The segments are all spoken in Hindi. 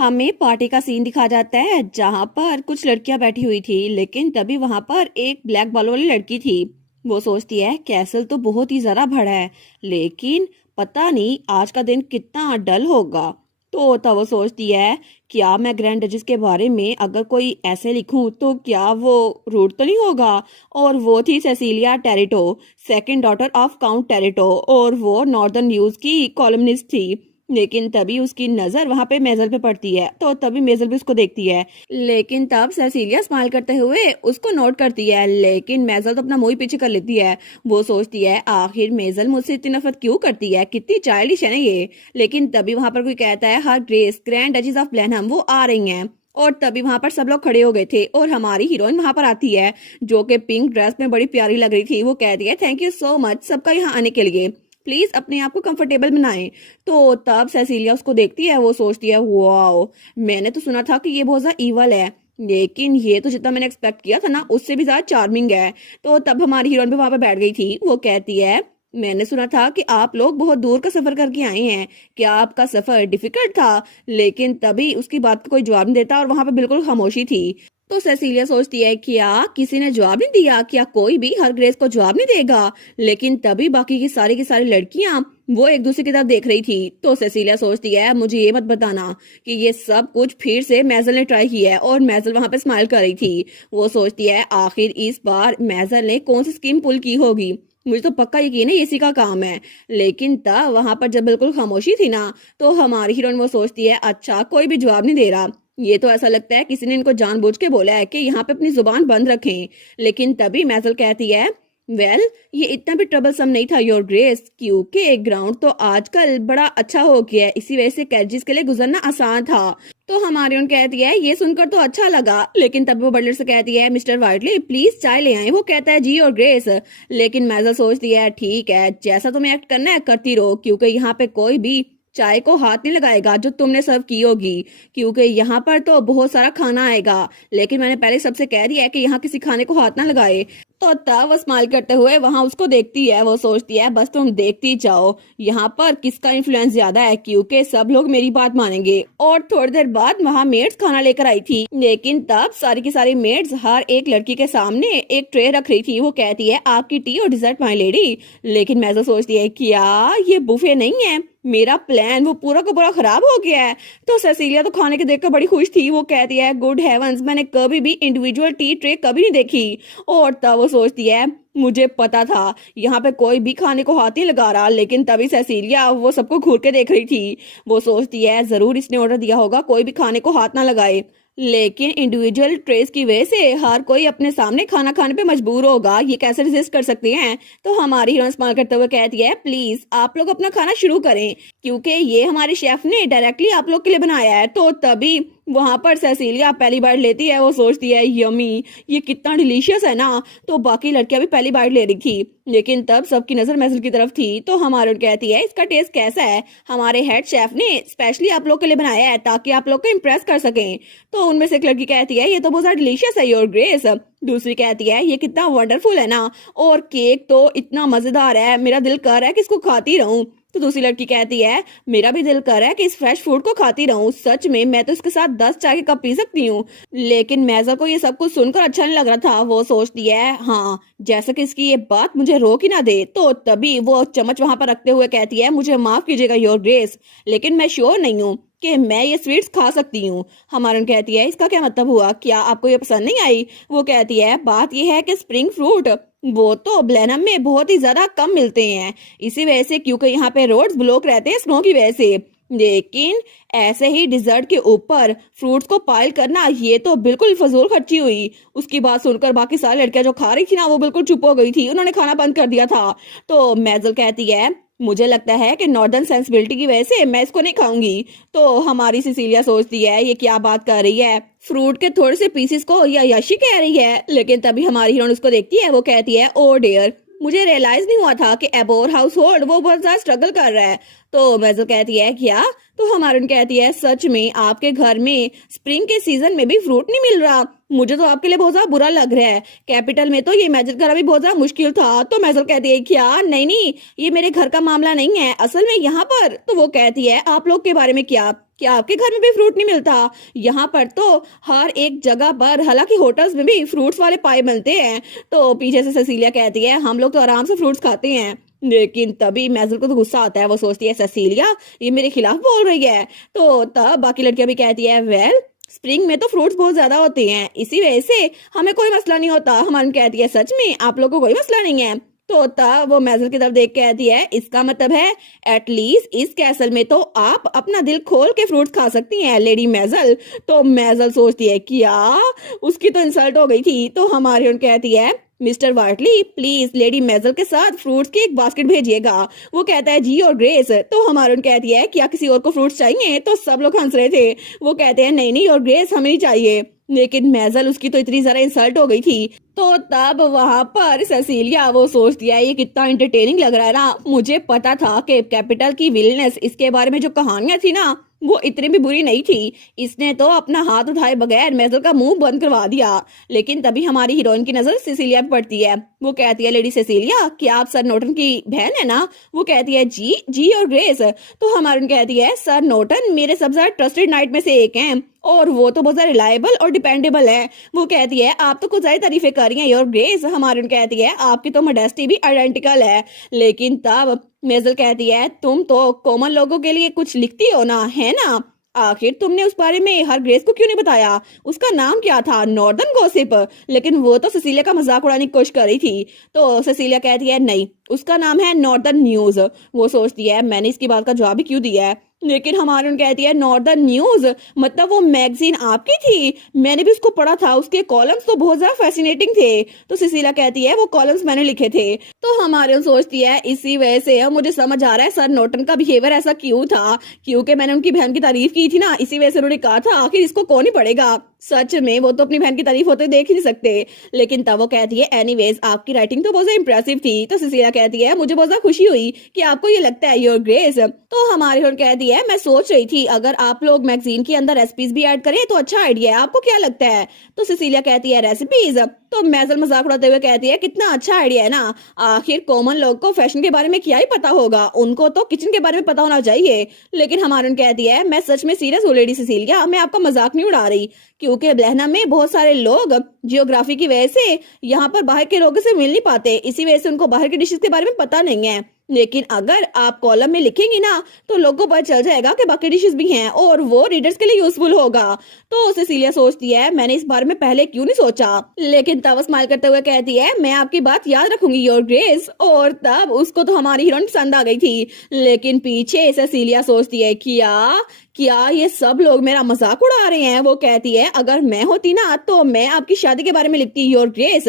हमें पार्टी का सीन दिखा जाता है जहां पर कुछ लड़कियां बैठी हुई थी, लेकिन तभी वहां पर एक ब्लैक बाल वाली लड़की थी। वो सोचती है कैसल तो बहुत ही ज्यादा बड़ा है, लेकिन पता नहीं आज का दिन कितना डल होगा। तो तब वो सोचती है क्या मैं ग्रैंड डचेस के बारे में अगर कोई ऐसे लिखूं तो क्या वो रूड तो नहीं होगा। और वो थी Cecilia Territo, second daughter of count Territo, और वो नॉर्दर्न न्यूज की कॉलमनिस्ट थी। लेकिन तभी उसकी नजर वहां पे मेजल पे पड़ती है, तो तभी मेजल भी उसको देखती है। लेकिन तब सेसिलिया स्माइल करते हुए उसको नोट करती है, लेकिन मेजल तो अपना मुंह ही पीछे कर लेती है। वो सोचती है आखिर मेजल मुझसे इतनी नफरत क्यों करती है, कितनी चाइल्डिश है ना ये। लेकिन तभी वहां पर कोई कहता है हर ग्रेस ग्रैंड डचेस ऑफ ब्लैनहम वो आ रही हैं। और तभी वहां पर सब लोग खड़े हो गए थे और हमारी हीरोइन वहां पर आती है, जो कि पिंक ड्रेस में बड़ी प्यारी लग रही थी। वो कहती है थैंक यू सो मच सबका यहाँ आने के लिए, प्लीज अपने आप को कंफर्टेबल बनाएं। तो तब सेसिलिया उसको देखती है, वो सोचती है वाओ, मैंने तो सुना था कि ये बहुत ज्यादा ईवल है, लेकिन ये तो जितना मैंने एक्सपेक्ट किया था ना उससे भी ज्यादा चार्मिंग है। तो तब हमारी हीरोइन भी वहां पर बैठ गई थी। वो कहती है मैंने सुना था कि आप लोग बहुत दूर का सफर करके आए हैं, क्या आपका सफर डिफिकल्ट था। लेकिन तभी उसकी बात का कोई जवाब नहीं देता और वहां पर बिल्कुल खामोशी थी। तो सेसिलिया सोचती है क्या किसी ने जवाब नहीं दिया, क्या कोई भी हर ग्रेस को जवाब नहीं देगा। लेकिन तभी बाकी की सारी लड़कियां वो एक दूसरे की तरफ देख रही थी। तो सेसिलिया सोचती है मुझे ये मत बताना कि ये सब कुछ फिर से मेजल ने ट्राई किया है। और मेजल वहां पे स्माइल कर रही थी। वो सोचती है आखिर इस बार मेजल ने कौन सी स्कीम पुल की होगी, मुझे तो पक्का यकीन है इसी का काम है। लेकिन तब वहां पर जब बिल्कुल खामोशी थी ना, तो हमारी हीरोइन वो सोचती है अच्छा कोई भी जवाब नहीं दे रहा, ये तो ऐसा लगता है किसी ने इनको जानबूझ के बोला है कि यहाँ पे अपनी जुबान बंद रखें। लेकिन तभी मेजल कहती है वेल ये इतना भी ट्रबलसम नहीं था योर ग्रेस, क्योंकि ग्राउंड तो आजकल बड़ा अच्छा हो गया है, इसी वजह से कैजिस के लिए गुजरना आसान था। तो हमारी उन कहती है ये सुनकर तो अच्छा लगा। लेकिन तब वो बटलर से कहती है मिस्टर वाइटली प्लीज चाय ले आए। वो कहता है जी और ग्रेस। लेकिन मेजल सोचती है ठीक है जैसा तुम्हें एक्ट करना है करती रहो, क्योंकि यहाँ पे कोई भी चाय को हाथ नहीं लगाएगा जो तुमने सर्व की होगी, क्योंकि यहाँ पर तो बहुत सारा खाना आएगा। लेकिन मैंने पहले सबसे कह दिया है कि यहाँ किसी खाने को हाथ ना लगाए। तो तब वो स्माइल करते हुए वहां उसको देखती है। वो सोचती है बस तुम देखती जाओ यहाँ पर किसका इन्फ्लुएंस ज्यादा है, क्योंकि सब लोग मेरी बात मानेंगे। और थोड़ी देर बाद वहां मेड्स खाना लेकर आई थी। लेकिन तब सारी की सारी मेड्स हर एक लड़की के सामने एक ट्रे रख रही थी। वो कहती है आपकी टी और डिजर्ट माय लेडी। लेकिन मैं तो सोचती है क्या ये बुफे नहीं है, मेरा प्लान वो पूरा का पूरा खराब हो गया है। तो सेसिलिया तो खाने के देखकर बड़ी खुश थी। वो कहती है गुड हेवंस, मैंने कभी भी इंडिविजुअल टी ट्रे कभी नहीं देखी। और तब वो सोचती है मुझे पता था यहाँ पे कोई भी खाने को हाथ नहीं लगा रहा। लेकिन तभी सेसिलिया वो सबको घूर के देख रही थी। वो सोचती है जरूर इसने ऑर्डर दिया होगा कोई भी खाने को हाथ ना लगाए। लेकिन इंडिविजुअल ट्रेस की वजह से हर कोई अपने सामने खाना खाने पे मजबूर होगा, ये कैसे रेजिस्ट कर सकते हैं। तो हमारी हीरोइन स्माइल करते हुए कहती है प्लीज आप लोग अपना खाना शुरू करें, क्योंकि ये हमारे शेफ ने डायरेक्टली आप लोग के लिए बनाया है। तो तभी वहां पर सेसिलिया पहली बाइट लेती है। वो सोचती है यमी ये कितना डिलीशियस है ना। तो बाकी लड़कियां भी पहली बाइट ले रही थी। लेकिन तब सबकी नजर मेजल की तरफ थी। तो हमारी कहती है इसका टेस्ट कैसा है, हमारे हेड शेफ ने स्पेशली आप लोग के लिए बनाया है ताकि आप लोग को इम्प्रेस कर सकें। तो उनमें से एक लड़की कहती है ये तो बहुत ज्यादा डिलीशियस है योर ग्रेस। दूसरी कहती है ये कितना वंडरफुल है ना, और केक तो इतना मजेदार है, मेरा दिल कर रहा है कि इसको खाती रहूं। तो दूसरी लड़की कहती है मेरा भी दिल कर रहा है कि इस फ्रेश फूड को खाती रहूं, सच में मैं तो इसके साथ 10 चाय के कप पी सकती हूँ। लेकिन मेजर को ये सब कुछ सुनकर अच्छा नहीं लग रहा था। वो सोचती है हाँ जैसा कि इसकी ये बात मुझे रोक ही ना दे। तो तभी वो चम्मच वहां पर रखते हुए कहती है मुझे माफ कीजिएगा योर ग्रेस, लेकिन मैं श्योर नहीं हूँ कि मैं ये स्वीट्स खा सकती हूँ। हमारन कहती है इसका क्या मतलब हुआ, क्या आपको ये पसंद नहीं आई। वो कहती है बात ये है कि स्प्रिंग फ्रूट वो तो ब्लेनम में बहुत ही ज्यादा कम मिलते हैं, इसी वजह से, क्योंकि यहाँ पे रोड्स ब्लॉक रहते हैं स्नो की वजह से। लेकिन ऐसे ही डिजर्ट के ऊपर फ्रूट्स को पाइल करना ये तो बिल्कुल फजूल खर्ची हुई। उसकी बात सुनकर बाकी सारी लड़कियां जो खा रही थी ना वो बिल्कुल चुप हो गई थी, उन्होंने खाना बंद कर दिया था। तो मेजल कहती है मुझे लगता है कि नॉर्दर्न सेंसिबिलिटी की वजह से मैं इसको नहीं खाऊंगी। तो हमारी सिसिलिया सोचती है ये क्या बात कर रही है, फ्रूट के थोड़े से पीसेस को या यशी कह रही है। लेकिन तभी हमारी हीरोइन उसको देखती है। वो कहती है ओ डियर, मुझे रियलाइज नहीं हुआ था कि एबोर हाउस होल्ड वो बहुत ज्यादा स्ट्रगल कर रहा है। तो मेजल कहती है क्या। तो हमारी कहती है सच में आपके घर में स्प्रिंग के सीजन में भी फ्रूट नहीं मिल रहा, मुझे तो आपके लिए बहुत ज्यादा बुरा लग रहा है, कैपिटल में तो ये मैजिक करना भी बहुत ज्यादा मुश्किल था। तो मेजल कहती है क्या नहीं नहीं ये मेरे घर का मामला नहीं है, असल में यहाँ पर। तो वो कहती है आप लोग के बारे में क्या, क्या आपके घर में भी फ्रूट नहीं मिलता? यहाँ पर तो हर एक जगह पर, हालांकि होटल्स में भी फ्रूट्स वाले पाए मिलते हैं। तो पीछे से सेसिलिया कहती है हम लोग तो आराम से फ्रूट्स खाते हैं। लेकिन तभी मैजल को तो गुस्सा आता है। वो सोचती है सेसिलिया ये मेरे खिलाफ बोल रही है। तो तब बाकी लड़कियां भी कहती है वेल स्प्रिंग में तो फ्रूट्स बहुत ज्यादा होते हैं, इसी वजह से हमें कोई मसला नहीं होता। हमारी कहती है सच में आप लोगों को कोई मसला नहीं है? तो तब वो मैजल की तरफ देख के कहती है इसका मतलब है एटलीस्ट इस कैसल में तो आप अपना दिल खोल के फ्रूट्स खा सकती हैं लेडी मैजल। तो मैजल सोचती है क्या उसकी तो इंसल्ट हो गई थी। तो हमारी उन कहती है मिस्टर वार्टली प्लीज लेडी मेजल के साथ फ्रूट्स की एक बास्केट भेजिएगा। वो कहता है जी और ग्रेस। तो हमारून कहती है क्या किसी और को फ्रूट्स चाहिए? तो सब लोग हंस रहे थे। वो कहते हैं नहीं नहीं और ग्रेस हमें नहीं चाहिए। लेकिन मेजल उसकी तो इतनी ज्यादा इंसल्ट हो गई थी। तो तब वहां पर सेसिलिया वो सोचती है ये कितना एंटरटेनिंग लग रहा है ना। मुझे पता था कि कैपिटल की विलनेस इसके बारे में जो कहानियां थी ना वो इतनी भी बुरी नहीं थी। इसने तो अपना हाथ उठाए बगैर मेजल का मुंह बंद करवा दिया। लेकिन तभी हमारी हीरोइन की नजर सेसिलिया पे पड़ती है। वो कहती है लेडी सेसिलिया क्या आप सर नोटन की बहन है ना? वो कहती है जी जी और ग्रेस। तो हमारी कहती है सर नोटन मेरे सबसे ज्यादा ट्रस्टेड नाइट में से एक हैं और वो तो बहुत ज्यादा रिलायबल और डिपेंडेबल है। वो कहती है आप तो कुछ ज्यादा तारीफें कर रही हैं योर ग्रेस। हमारी कहती है आपकी तो मॉडेस्टी भी आइडेंटिकल है। लेकिन तब मेजल कहती है तुम तो कॉमन लोगों के लिए कुछ लिखती हो ना, है ना? आखिर तुमने उस बारे में हर ग्रेस को क्यों नहीं बताया? उसका नाम क्या था? Northern gossip. लेकिन वो तो सेसिलिया का मजाक उड़ाने की कोशिश कर रही थी। तो सेसिलिया कहती है नहीं उसका नाम है नॉर्दर्न न्यूज। वो सोचती है मैंने इसकी बात का जवाब ही क्यों दिया है। लेकिन हमारी कहती है नॉर्दर्न न्यूज मतलब वो मैगजीन आपकी थी? मैंने भी उसको पढ़ा था, उसके कॉलम्स तो बहुत ज्यादा फैसिनेटिंग थे। तो सेसिलिया कहती है वो कॉलम्स मैंने लिखे थे। तो हमारी सोचती है इसी वजह से मुझे समझ आ रहा है सर नोटन का बिहेवियर ऐसा क्यों था, क्योंकि मैंने उनकी बहन की तारीफ की थी ना, इसी वजह से उन्होंने कहा था आखिर इसको कौन ही पढ़ेगा। सच में वो तो अपनी बहन की तारीफ होते देख ही नहीं सकते। लेकिन तब वो कहती है एनीवेज आपकी राइटिंग तो बहुत इंप्रेसिव थी। तो सेसिलिया कहती है मुझे बहुत ज्यादा खुशी हुई कि आपको ये लगता है योर ग्रेस। तो हमारी कहती है मैं सोच रही थी अगर आप लोग मैगजीन के अंदर रेसिपीज भी ऐड करें तो अच्छा आइडिया है, आपको क्या लगता है? तो सेसिलिया कहती है रेसिपीज। तो मेजल मजाक उड़ाते हुए कहती है कितना अच्छा आइडिया है ना। आखिर कॉमन लोग को फैशन के बारे में क्या ही पता होगा, उनको तो किचन के बारे में पता होना चाहिए। लेकिन हमारी कहती है मैं सच में सीरियस हूँ लेडी सेसिलिया, मैं आपका मजाक नहीं उड़ा रही। क्योंकि ब्लहना में बहुत सारे लोग जियोग्राफी की वजह से यहाँ पर बाहर के लोगों से मिल नहीं पाते, इसी वजह से उनको बाहर की डिशेस के बारे में पता नहीं है। लेकिन अगर आप कॉलम में लिखेंगी ना तो लोगों को पता चल जाएगा कि बाकी डिशेस भी हैं और वो रीडर्स के लिए यूजफुल होगा। तो सेसिलिया सोचती है मैंने इस बारे में पहले क्यों नहीं सोचा। लेकिन तब स्माइल करते हुए कहती है मैं आपकी बात याद रखूंगी योर ग्रेस। और तब उसको तो हमारी हीरोइन पसंद आ गई थी। लेकिन पीछे सेसिलिया सोचती है क्या ये सब लोग मेरा मजाक उड़ा रहे हैं। वो कहती है अगर मैं होती ना तो मैं आपकी शादी के बारे में लिखती योर ग्रेस,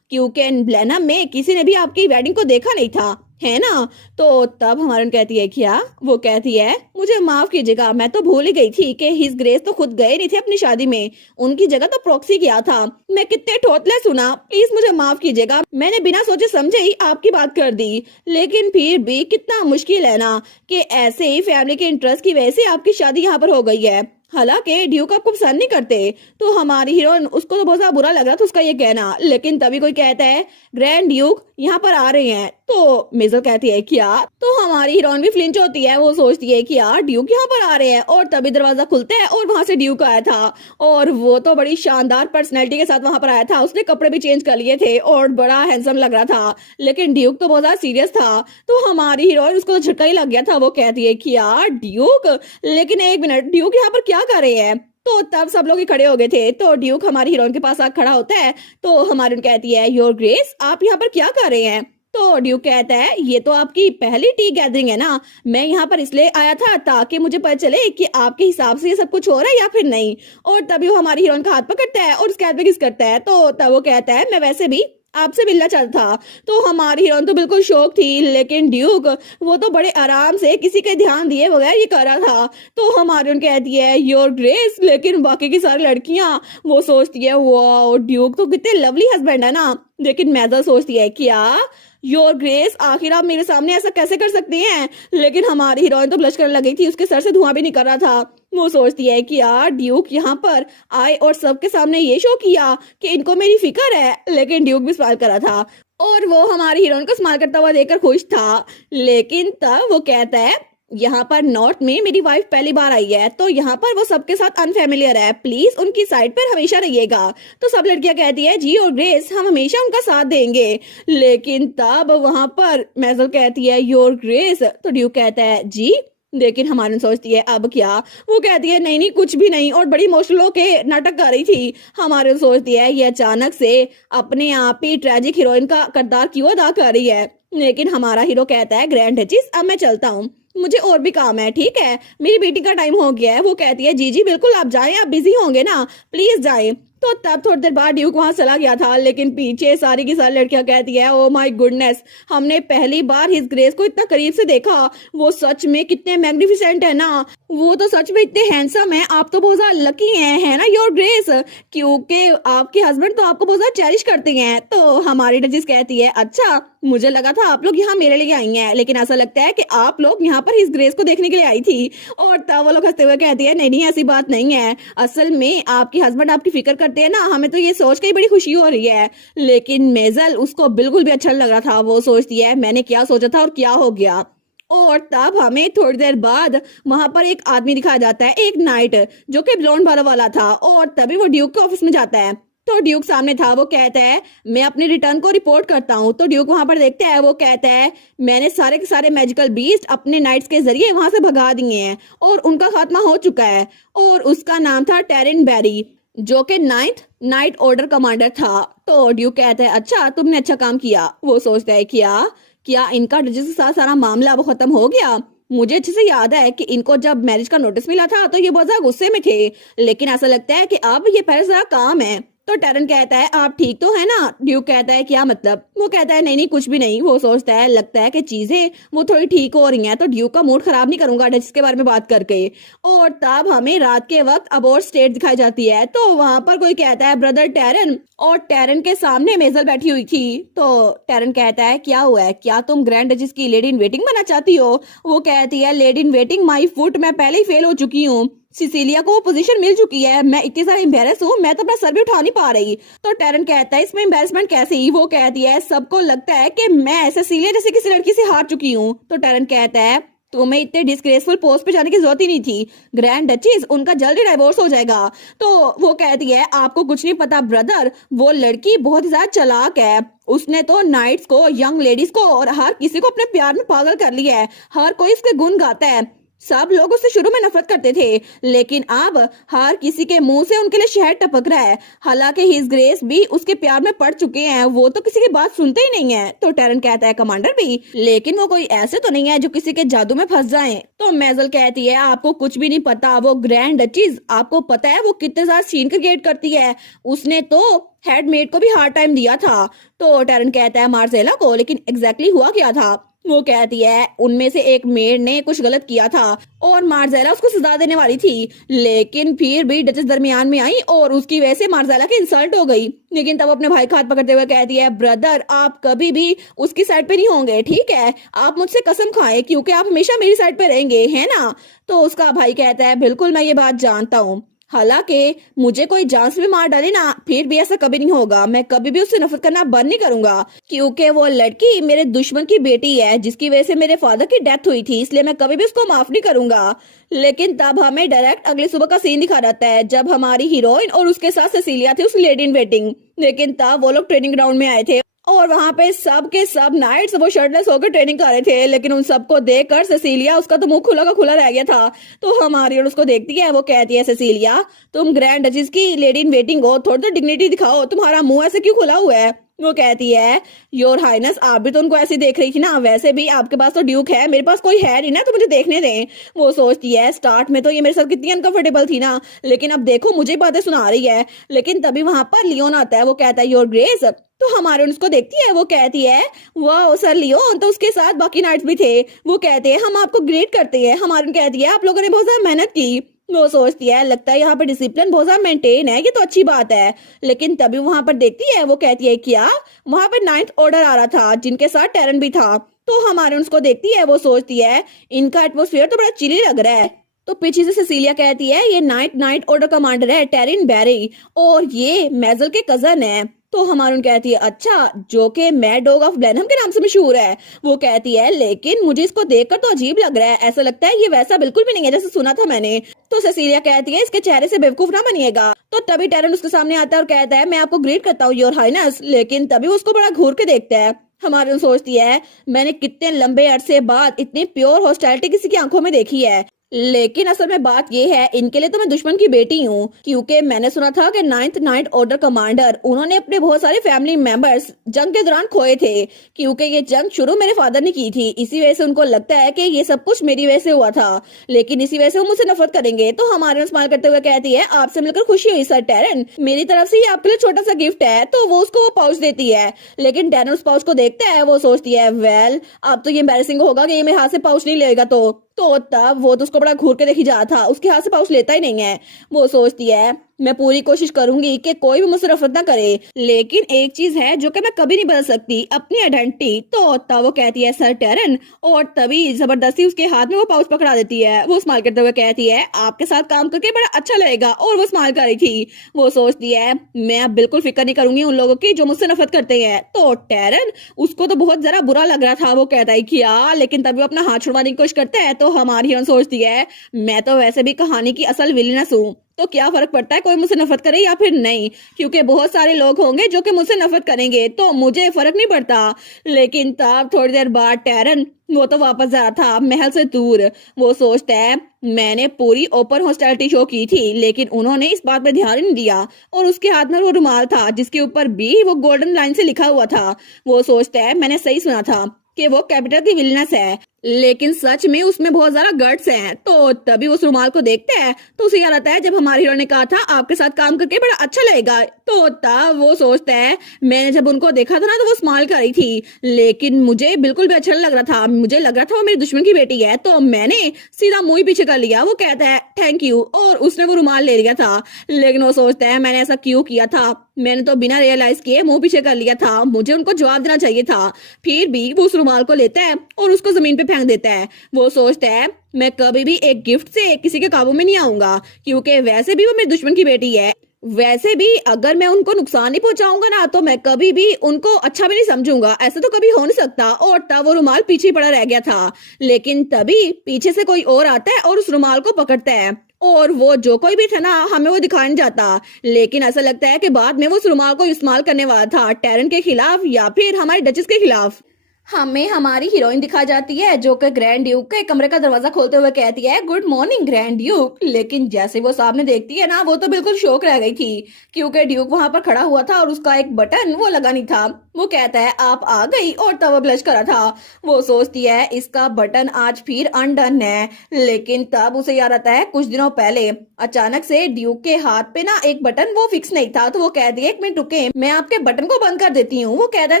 क्योंकि ब्लेना में किसी ने भी आपकी वेडिंग को देखा नहीं था, है ना? तो तब हमारी कहती है क्या? वो कहती है मुझे माफ कीजिएगा मैं तो भूल ही गई थी कि हिज ग्रेस तो खुद गए नहीं थे अपनी शादी में, उनकी जगह तो प्रॉक्सी किया था। मैं कितने ठोतले सुना, प्लीज मुझे माफ कीजिएगा, मैंने बिना सोचे समझे ही आपकी बात कर दी। लेकिन फिर भी कितना मुश्किल है ना कि ऐसे ही फैमिली के इंटरेस्ट की वजह से आपकी शादी यहाँ पर हो गई है। हालांकि ड्यूक आपको पसंद नहीं करते। तो हमारी हीरोइन उसको तो बहुत ज्यादा बुरा लग रहा था उसका ये कहना। लेकिन तभी कोई कहता है ग्रैंड ड्यूक यहाँ पर आ रहे हैं। तो मेजल कहती है क्या? तो हमारी हीरोइन भी फ्लिंच होती है। वो सोचती है कि यार ड्यूक यहाँ पर आ रहे हैं। और तभी दरवाजा खुलता है और वहां से ड्यूक आया था और वो तो बड़ी शानदार पर्सनैलिटी के साथ वहां पर आया था। उसने कपड़े भी चेंज कर लिए थे और बड़ा हैंडसम लग रहा था। लेकिन ड्यूक तो बहुत ज्यादा सीरियस था। तो हमारी हीरोइन उसको तो झटका ही लग गया था। वो कहती है कि यार ड्यूक, लेकिन एक मिनट ड्यूक यहाँ पर क्या कर रहे हैं? तो तब सब लोग खड़े हो गए थे। तो ड्यूक हमारी हीरोइन के पास आकर खड़ा होता है। तो हमारी कहती है योर ग्रेस आप यहाँ पर क्या कर रहे हैं? तो ड्यूक कहता है ये तो आपकी पहली टी गैदरिंग है ना, मैं यहाँ पर इसलिए आया था ताकि मुझे पता चले कि आपके हिसाब से ये सब कुछ हो रहा है या फिर नहीं। और तभी वो हमारी हीरोइन का हाथ पकड़ता है और उसके हाथ पे किस करता है। तो तब वो कहता है मैं वैसे भी आपसे मिलना चाहता था। तो हमारी हीरोइन तो बिल्कुल शौक थी। लेकिन ड्यूक वो तो बड़े आराम से किसी के ध्यान दिए बगैर ये कर रहा था। तो हमारी हीरोइन कहती है योर ग्रेस। लेकिन बाकी की सारी लड़कियां वो सोचती है वाओ ड्यूक तो कितने लवली हस्बैंड है ना। लेकिन मेजल सोचती है क्या योर ग्रेस आखिर आप मेरे सामने ऐसा कैसे कर सकती हैं? लेकिन हमारी हीरोइन तो ब्लश करने लगी थी, उसके सर से धुआं भी निकल रहा था। वो सोचती है कि यार ड्यूक यहाँ पर आए और सबके सामने ये शो किया कि इनको मेरी फिक्र है। लेकिन ड्यूक भी स्माइल कर रहा था और वो हमारी हीरोइन को स्माइल करता हुआ देखकर खुश था। लेकिन तब वो कहता है यहाँ पर नॉर्थ में मेरी वाइफ पहली बार आई है, तो यहाँ पर वो सबके साथ अनफेमिलियर है, प्लीज उनकी साइड पर हमेशा रहिएगा। तो सब लड़कियां कहती है जी और ग्रेस, हम हमेशा उनका साथ देंगे। लेकिन तब वहां पर मेजल कहती है योर ग्रेस, तो ड्यूक कहता है जी। लेकिन हमारे सोचती है अब क्या। वो कहती है नहीं नहीं कुछ भी नहीं, और बड़ी इमोशनल होके नाटक कर रही थी। हमारे सोचती है ये अचानक से अपने आप ही ट्रेजिक हीरोइन का किरदार क्यों अदा कर रही है। लेकिन हमारा हीरो कहता है ग्रैंड डचेस अब मैं चलता हूँ, मुझे और भी काम है, ठीक है मेरी बेटी का टाइम हो गया है। वो कहती है जी जी बिल्कुल आप जाएं, आप बिजी होंगे ना, प्लीज जाएं। तो तब थोड़ी देर बाद ड्यूक वहां चला गया था, लेकिन पीछे सारी की सारी लड़कियां कहती है ओ माय गुडनेस, हमने पहली बार हिज ग्रेस को इतना करीब से देखा। वो सच में कितने मैग्निफिसेंट है ना, वो तो सच में इतने हैंडसम है, आप तो बहुत ज्यादा लकी हैं, है ना योर ग्रेस, क्योंकि आपके हस्बैंड तो आपको बहुत ज्यादा चेरिश करते हैं। तो हमारी डचेस कहती है अच्छा मुझे लगा था आप लोग यहाँ मेरे लिए आई हैं, लेकिन ऐसा लगता है कि आप लोग यहाँ पर हिज ग्रेस को देखने के लिए आई थी। और तब वो लोग हंसते हुए कहती है नहीं नहीं ऐसी बात नहीं है, असल में आपके हस्बैंड आपकी फिक्र करते हैं ना, हमें तो ये सोच के ही बड़ी खुशी हो रही है। लेकिन मेजल उसको बिल्कुल भी अच्छा नहीं लग रहा था, वो सोचती है मैंने क्या सोचा था और क्या हो गया। और तब हमें थोड़ी देर बाद वहां पर एक आदमी दिखाया जाता है, एक नाइट, जो कि ब्लॉन्ड बालों वाला था, और तभी वो ड्यूक के ऑफिस में जाता है। तो ड्यूक सामने था, वो कहता है मैं अपनी रिटर्न को रिपोर्ट करता हूँ। तो ड्यूक वहां पर देखता है, वो कहता है मैंने सारे के सारे मैजिकल बीस्ट अपने नाइट्स के जरिए वहां से भगा दिए हैं और उनका खात्मा हो चुका है। और उसका नाम था टेरिन बेरी, जो कि नाइन्थ नाइट ऑर्डर कमांडर था। तो ड्यूक कहता है अच्छा तुमने अच्छा काम किया। वो सोचता है क्या क्या इनका जिसके साथ सारा मामला वो खत्म हो गया। मुझे अच्छे से याद है कि इनको जब मैरिज का नोटिस मिला था तो ये बहुत ज्यादा गुस्से में थे, लेकिन ऐसा लगता है कि अब ये पहले से काम है। तो टेरन कहता है आप ठीक तो है ना। ड्यूक कहता है क्या मतलब। वो कहता है नहीं नहीं कुछ भी नहीं। वो सोचता है लगता है कि चीजें वो थोड़ी ठीक हो रही हैं, तो ड्यूक का मूड खराब नहीं करूंगा जिसके बारे में बात करके। और तब हमें रात के वक्त अबोर्ड स्टेट दिखाई जाती है, तो वहां पर कोई कहता है ब्रदर टेरन, और टेरन के सामने मेजल बैठी हुई थी। तो टेरन कहता है क्या हुआ है, क्या तुम ग्रैंड डचेस की लेडी इन वेटिंग बनना चाहती हो। वो कहती है lady in waiting my foot, मैं पहले ही फेल हो चुकी हूँ, सिसिलिया को वो पोजीशन मिल चुकी है, मैं इतनी सारा एम्बेरस हूँ, मैं तो अपना सर भी उठा नहीं पा रही। तो टेरन कहता है इसमें एम्बेरसमेंट कैसे ही। वो कहती है सबको लगता है कि मैं सिसिलिया जैसे किसी लड़की से हार चुकी हूँ। तो टेरन कहता है तुम्हें इतने डिस्ग्रेसफुल पोस्ट पे जाने की जरूरत ही नहीं थी, ग्रैंड डचेस उनका जल्दी डाइवोर्स हो जाएगा। तो वो कहती है आपको कुछ नहीं पता ब्रदर, वो लड़की बहुत ही ज्यादा चालाक है, उसने तो नाइट्स को, यंग लेडीज को और हर किसी को अपने प्यार में पागल कर लिया है, हर कोई उसके गुण गाता है। सब लोग उससे शुरू में नफरत करते थे, लेकिन अब हर किसी के मुंह से उनके लिए शहद टपक रहा है। हालांकि हिज ग्रेस भी उसके प्यार में पड़ चुके हैं, वो तो किसी की बात सुनते ही नहीं है। तो टेरन कहता है कमांडर भी, लेकिन वो कोई ऐसे तो नहीं है जो किसी के जादू में फंस जाए। तो मेजल कहती है आपको कुछ भी नहीं पता, वो ग्रैंड डचेस आपको पता है वो कितने ज्यादा सीन क्रिएट करती है, उसने तो हेडमेड को भी हार्ड टाइम दिया था। तो टेरन कहता है मार्सेला को, लेकिन एग्जैक्टली हुआ क्या था। वो कहती है उनमें से एक मेड ने कुछ गलत किया था और मार्जेला उसको सजा देने वाली थी, लेकिन फिर भी डचेस दरमियान में आई और उसकी वजह से मार्जेला की इंसल्ट हो गई। लेकिन तब अपने भाई का हाथ पकड़ते हुए कहती है ब्रदर आप कभी भी उसकी साइड पे नहीं होंगे, ठीक है, आप मुझसे कसम खाएं क्योंकि आप हमेशा मेरी साइड पे रहेंगे, है ना। तो उसका भाई कहता है बिल्कुल मैं ये बात जानता हूँ, हालांकि मुझे कोई जान से भी मार डाले ना फिर भी ऐसा कभी नहीं होगा, मैं कभी भी उससे नफरत करना बंद नहीं करूंगा, क्योंकि वो लड़की मेरे दुश्मन की बेटी है जिसकी वजह से मेरे फादर की डेथ हुई थी, इसलिए मैं कभी भी उसको माफ नहीं करूंगा। लेकिन तब हमें डायरेक्ट अगले सुबह का सीन दिखा जाता है जब हमारी हीरोइन और उसके साथ सेसिलिया थी उस लेडी इन वेटिंग। लेकिन तब वो लोग ट्रेनिंग ग्राउंड में आए थे और वहां पे सब के सब नाइट्स वो शर्टलेस होकर ट्रेनिंग कर रहे थे, लेकिन उन सबको देखकर सेसिलिया उसका तो मुंह खुला का खुला रह गया था। तो हमारी और उसको देखती है, वो कहती है सेसिलिया तुम ग्रैंड डचेस की लेडी इन वेटिंग हो, थोड़ी तो डिग्निटी दिखाओ, तुम्हारा मुंह ऐसे क्यों खुला हुआ है। वो कहती है योर हाइनेस आप भी तो उनको ऐसे देख रही थी ना, वैसे भी आपके पास तो ड्यूक है, मेरे पास कोई है नहीं ना, तो मुझे देखने दें। वो सोचती है स्टार्ट में तो ये मेरे साथ कितनी अनकंफर्टेबल थी ना, लेकिन अब देखो मुझे बातें सुना रही है। लेकिन तभी वहां पर लियोन आता है, वो कहता है योर ग्रेस। तो हमारे उसको देखती है, वो कहती है वाह सर लियोन, तो उसके साथ बाकी नाइट्स भी थे। वो कहते हैं हम आपको ग्रेट करते हैं। हमारे कहती है आप लोगों ने बहुत ज्यादा मेहनत की। वो सोचती है लगता है यहाँ पर डिसिप्लिन बहुत ज्यादा मेंटेन है, ये तो अच्छी बात है। लेकिन तभी वहां पर देखती है, वो कहती है क्या वहां पर 9th ऑर्डर आ रहा था जिनके साथ टेरन भी था। तो हमारे उसको देखती है, वो सोचती है इनका एटमोस्फेयर तो बड़ा चिली लग रहा है। तो पीछे से सेसिलिया कहती है ये नाइट ऑर्डर कमांडर है टेरिन बेरी और ये मेजल के कजन है। तो हमारून कहती है अच्छा, जो कि मैड डॉग ऑफ ब्लेनहम के नाम से मशहूर है। वो कहती है लेकिन मुझे इसको देखकर तो अजीब लग रहा है, ऐसा लगता है ये वैसा बिल्कुल भी नहीं है जैसे सुना था मैंने। तो सेसिलिया कहती है इसके चेहरे से बेवकूफ ना बनिएगा। तो तभी टैरन उसके सामने आता है और कहता है मैं आपको ग्रीट करता हूँ योर हाइनेस, लेकिन तभी वो उसको बड़ा घूर के देखता है। हमारे सोचती है मैंने कितने लंबे अरसे बाद इतनी प्योर हॉस्टाइलिटी किसी की आंखों में देखी है, लेकिन असल में बात यह है इनके लिए तो मैं दुश्मन की बेटी हूँ, क्योंकि मैंने सुना था कि 9th नाइट ऑर्डर कमांडर उन्होंने अपने बहुत सारे फैमिली मेंबर्स जंग के दौरान खोए थे, क्योंकि ये जंग शुरू मेरे फादर ने की थी। इसी वजह से उनको लगता है कि ये सब कुछ मेरी वजह से हुआ था, लेकिन इसी वजह से वो मुझसे नफरत करेंगे। तो हमारे स्माइल करते हुए कहती है आपसे मिलकर खुशी हुई सर टैरन, मेरी तरफ से ये आपके लिए छोटा सा गिफ्ट है। तो वो उसको पाउच देती है, लेकिन टैरन उस पाउच को देखता है। वो सोचती है वेल अब तो ये एम्बैरेसिंग होगा कि ये मेरे हाथ से पाउच नहीं लेगा। तो तब वो तो उसको बड़ा घूर के देखी जा था, उसके हाथ से पाउच लेता ही नहीं है। वो सोचती है मैं पूरी कोशिश करूंगी कि कोई भी मुझसे नफरत ना करे, लेकिन एक चीज है जो कि मैं कभी नहीं बदल सकती, अपनी आइडेंटिटी। तो तब वो कहती है सर टैरन, और तभी जबरदस्ती उसके हाथ में वो पाउच पकड़ा देती है। वो स्माइल करते हुए कहती है आपके साथ काम करके बड़ा अच्छा लगेगा, और वो स्माइल कर रही थी। वो सोचती है मैं अब बिल्कुल फिक्र नहीं करूंगी उन लोगों की जो मुझसे नफरत करते हैं। तो टैरन उसको तो बहुत जरा बुरा लग रहा था, वो कहता है क्या, लेकिन तभी वो अपना हाथ छुड़वाने की कोशिश करता है। तो हमारी हीरोइन सोचती है मैं तो वैसे भी कहानी की असल विलेनस हूँ, तो क्या फर्क पड़ता है कोई मुझसे नफरत करे या फिर नहीं, क्योंकि बहुत सारे लोग होंगे जो कि मुझसे नफरत करेंगे, तो मुझे फर्क नहीं पड़ता। लेकिन तब थोड़ी देर बाद टैरन वो तो वापस जा रहा था महल से दूर। वो सोचता है मैंने पूरी ओपन हॉस्टाइलिटी शो की थी, लेकिन उन्होंने इस बात पे ध्यान नहीं दिया, और उसके हाथ में वो रुमाल था जिसके ऊपर भी वो गोल्डन लाइन से लिखा हुआ था। वो सोचता है मैंने सही सुना था कि वो कैपिटल की विलनेस है, लेकिन सच में उसमें बहुत ज्यादा गट्स हैं। तो तभी उस रुमाल को देखता है तो उसे याद आता है जब हमारे हीरो ने कहा था आपके साथ काम करके बड़ा अच्छा लगेगा। तो तब वो सोचता है मैंने जब उनको देखा था ना तो वो स्माइल कर रही थी, लेकिन मुझे बिल्कुल भी अच्छा नहीं लग रहा था, मुझे लग रहा था वो मेरी दुश्मन की बेटी है। तो मैंने सीधा मुंह ही पीछे कर लिया। वो कहता है थैंक यू, और उसने वो रुमाल ले लिया था। लेकिन वो सोचता है मैंने ऐसा क्यों किया था, मैंने तो बिना रियलाइज किए मुंह पीछे कर लिया था, मुझे उनको जवाब देना चाहिए था। फिर भी वो उस रुमाल को लेता है और उसको जमीन पे फेंक देता है। वो सोचता है मैं कभी भी एक गिफ्ट से किसी के काबू में नहीं आऊंगा, क्योंकि वैसे भी वो मेरी दुश्मन की बेटी है, वैसे भी अगर मैं उनको नुकसान नहीं पहुंचाऊंगा ना तो मैं कभी भी उनको अच्छा भी नहीं समझूंगा, ऐसा तो कभी हो नहीं सकता। और तब वो रुमाल पीछे पड़ा रह गया था, लेकिन तभी पीछे से कोई और आता है और उस रुमाल को पकड़ता है, और वो जो कोई भी था ना हमें वो दिखाई नहीं जाता, लेकिन ऐसा लगता है कि बाद में वो उस रुमाल को इस्तेमाल करने वाला था टैरन के खिलाफ या फिर हमारी डचेस के खिलाफ। हमें हमारी हीरोइन दिखा जाती है जो कि ग्रैंड ड्यूक के कमरे का दरवाजा खोलते हुए कहती है गुड मॉर्निंग ग्रैंड ड्यूक, लेकिन जैसे वो सामने देखती है ना वो तो बिल्कुल शॉक रह गई थी, क्योंकि ड्यूक वहां पर खड़ा हुआ था और उसका एक बटन वो लगा नहीं था। वो कहता है आप आ गई, और तब वो ब्लश करा था। वो सोचती है इसका बटन आज फिर अनडन है, लेकिन तब उसे याद आता है कुछ दिनों पहले अचानक से ड्यूक के हाथ पे ना एक बटन वो फिक्स नहीं था। तो वो कहती है एक मिनट रुके, मैं आपके बटन को बंद कर देती हूँ। वो कहता है